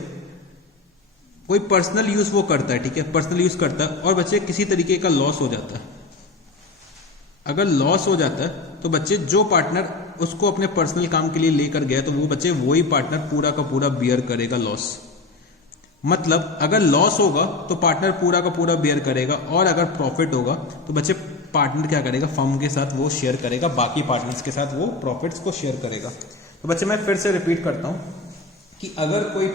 कोई पर्सनल यूज वो करता है, ठीक है, पर्सनल यूज करता है और बच्चे किसी तरीके का लॉस हो जाता है, अगर लॉस हो जाता है तो बच्चे जो पार्टनर उसको अपने पर्सनल काम के लिए लेकर गया तो वो बच्चे वही पार्टनर पूरा का पूरा बियर करेगा लॉस। मतलब अगर लॉस होगा तो पार्टनर पूरा का पूरा बियर करेगा और अगर प्रॉफिट होगा तो बच्चे पार्टनर क्या करेगा, फर्म के साथ वो शेयर करेगा, बाकी पार्टनर्स के साथ वो प्रॉफिट्स को शेयर करेगा। तो बच्चे मैं फिर से रिपीट करता हूं कि अगर कोई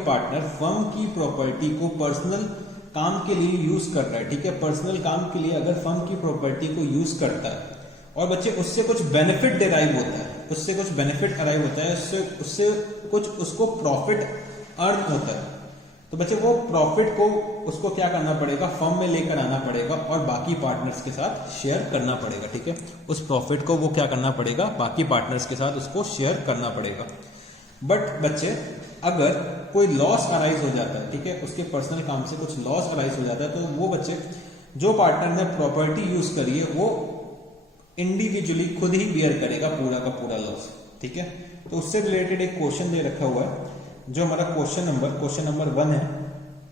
पार्टनर फर्म की प्रॉपर्टी को पर्सनल काम के लिए यूज कर रहा है, ठीक है, पर्सनल काम के लिए अगर फर्म की प्रॉपर्टी को यूज करता है और बच्चे उससे कुछ बेनिफिट डिराइव होता है, उससे कुछ बेनिफिट अराइव होता है, उससे कुछ उसको प्रॉफिट अर्न होता है, तो बच्चे वो प्रॉफिट को उसको क्या करना पड़ेगा, फर्म में लेकर आना पड़ेगा और बाकी पार्टनर्स के साथ शेयर करना पड़ेगा, ठीक है, उस प्रॉफिट को वो क्या करना पड़ेगा, बाकी पार्टनर्स के साथ उसको शेयर करना पड़ेगा। बट बच्चे अगर कोई लॉस अराइज हो जाता है, ठीक है, उसके पर्सनल काम से कुछ लॉस अराइज हो जाता है, तो वो बच्चे जो पार्टनर ने प्रॉपर्टी यूज करी है वो इंडिविजुअली खुद ही बियर करेगा पूरा का पूरा लॉस, ठीक है। तो उससे रिलेटेड एक क्वेश्चन दे रखा हुआ है, जो हमारा क्वेश्चन नंबर 1 है,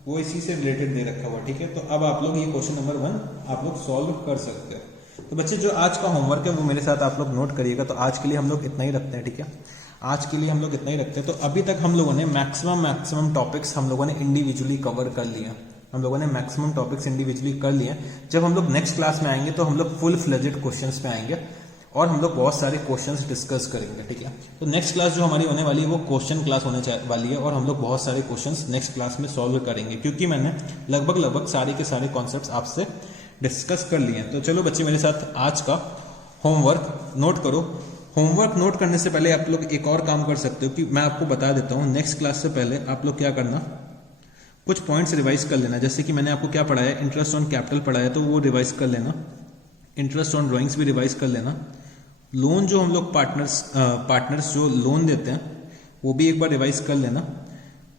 वो इसी से रिलेटेड दे रखा हुआ है, ठीक है। तो अब आप लोग ये क्वेश्चन नंबर 1 आप लोग सॉल्व कर सकते हो। तो बच्चे जो आज का होमवर्क है वो मेरे साथ आप लोग नोट करिएगा। तो आज के लिए हम लोग इतना ही रखते हैं, ठीक है, आज के लिए हम लोग इतना ही रखते हैं। तो अभी तक हम लोगों ने मैक्सिमम टॉपिक्स हम लोगों ने इंडिविजुअली कवर कर लिए, हम लोगों ने मैक्सिमम टॉपिक्स इंडिविजुअली कर लिए। जब हम लोग नेक्स्ट क्लास में आएंगे तो हम लोग फुल फ्लेजेड क्वेश्चंस पे आएंगे और हम लोग बहुत सारे क्वेश्चंस डिस्कस करेंगे, ठीक है। तो नेक्स्ट क्लास जो हमारी होने वाली है वो क्वेश्चन क्लास होने वाली है और हम लोग बहुत सारे क्वेश्चंस नेक्स्ट क्लास में सॉल्व करेंगे, क्योंकि मैंने लगभग सारे के सारे कॉन्सेप्ट्स आपसे डिस्कस कर लिए हैं। तो चलो बच्चे मेरे साथ आज का होमवर्क नोट करो। होमवर्क नोट करने से पहले आप लोग एक और काम कर सकते हो कि मैं आपको बता देता हूँ, नेक्स्ट क्लास से पहले आप लोग क्या करना, कुछ पॉइंट्स रिवाइज कर लेना। जैसे कि मैंने आपको क्या पढ़ाया, इंटरेस्ट ऑन कैपिटल पढ़ाया, तो वो रिवाइज कर लेना। इंटरेस्ट ऑन ड्राइंग्स भी रिवाइज कर लेना। लोन जो हम लोग पार्टनर्स जो लोन देते हैं वो भी एक बार रिवाइज कर लेना।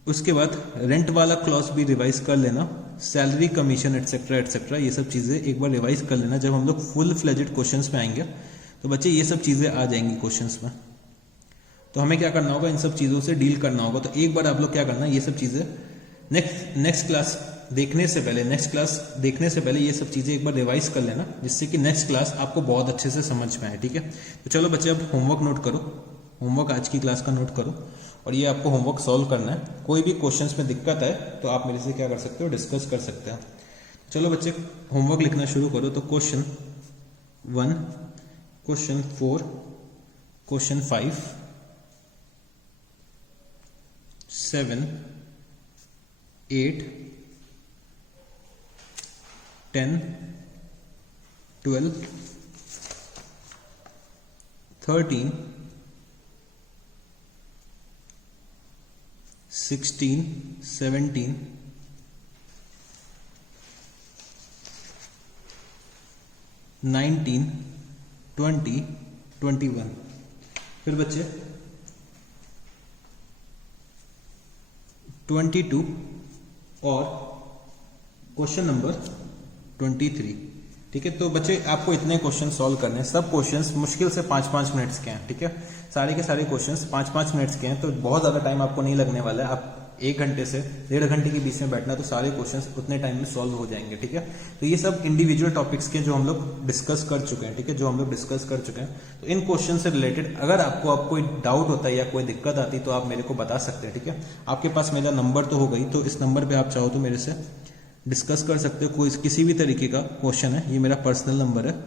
उसके बाद रेंट वाला क्लॉज भी रिवाइज कर लेना। सैलरी कमीशन एटसेट्रा ये सब चीज़ें एक बार रिवाइज कर लेना। जब हम लोग फुल फ्लेजेड क्वेश्चंस में आएंगे तो बच्चे ये सब चीज़ें आ जाएंगी क्वेश्चंस में। तो हमें क्या करना होगा, इन सब चीज़ों से डील करना होगा। तो एक बार आप लोग क्या करना, ये सब चीज़ें नेक्स्ट क्लास देखने से पहले ये सब चीज़ें एक बार रिवाइज कर लेना, जिससे कि नेक्स्ट क्लास आपको बहुत अच्छे से समझ में आए, ठीक है। तो चलो बच्चे अब होमवर्क नोट करो, होमवर्क आज की क्लास का नोट करो और ये आपको होमवर्क सॉल्व करना है। कोई भी क्वेश्चंस में दिक्कत है तो आप मेरे से क्या कर सकते हो, डिस्कस कर सकते हैं। चलो बच्चे होमवर्क लिखना शुरू करो। तो क्वेश्चन 1, क्वेश्चन 4, क्वेश्चन 5, 7, 8, 10, 12, 13, 16, 17, 19, 20, 21। फिर बच्चे 22 और क्वेश्चन नंबर 23, ठीक है। तो बच्चे आपको इतने क्वेश्चन सॉल्व करने हैं। सब क्वेश्चंस मुश्किल से 5-5 मिनट्स के हैं, ठीक है। सारे के सारे क्वेश्चंस 5-5 मिनट्स के हैं, तो बहुत ज़्यादा टाइम आपको नहीं लगने वाला है। आप 1 घंटे से 1.5 घंटे के बीच में बैठना, तो सारे क्वेश्चंस उतने टाइम में सॉल्व हो जाएंगे। ठीक है, तो ये सब इंडिविजुअल टॉपिक्स के जो हम लोग डिस्कस कर चुके हैं। ठीक है, जो हम लोग डिस्कस कर चुके हैं, तो इन क्वेश्चन से रिलेटेड अगर आपको कोई डाउट होता है या कोई दिक्कत आती है तो आप मेरे को बता सकते हैं। ठीक है, आपके पास मेरा नंबर तो होगा ही, तो इस नंबर पर आप चाहो तो मेरे से डिस्कस कर सकते हो। कोई किसी भी तरीके का क्वेश्चन है, ये मेरा पर्सनल नंबर है,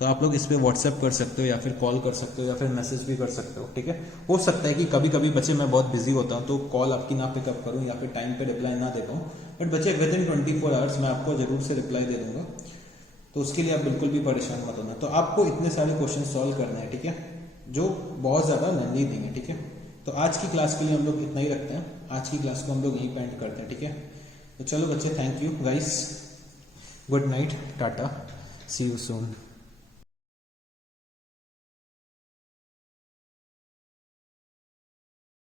तो आप लोग इस पे व्हाट्सएप कर सकते हो या फिर कॉल कर सकते हो या फिर मैसेज भी कर सकते हो। ठीक है, हो सकता है कि कभी कभी बच्चे मैं बहुत बिजी होता हूँ तो कॉल आपकी ना पिकअप करूँ या फिर टाइम पे रिप्लाई ना दे पाऊँ, बट बच्चे विद इन 24 आवर्स मैं आपको जरूर से रिप्लाई दे दूंगा, तो उसके लिए आप बिल्कुल भी परेशान मत होना। तो आपको इतने सारे क्वेश्चन सॉल्व करना है। ठीक है, जो बहुत ज़्यादा लेंदी नहीं है। ठीक है, तो आज की क्लास के लिए हम लोग इतना ही रखते हैं, आज की क्लास को हम लोग यहीं पेंड करते हैं। ठीक है, तो चलो बच्चे, thank you guys, good night, tata, see you soon.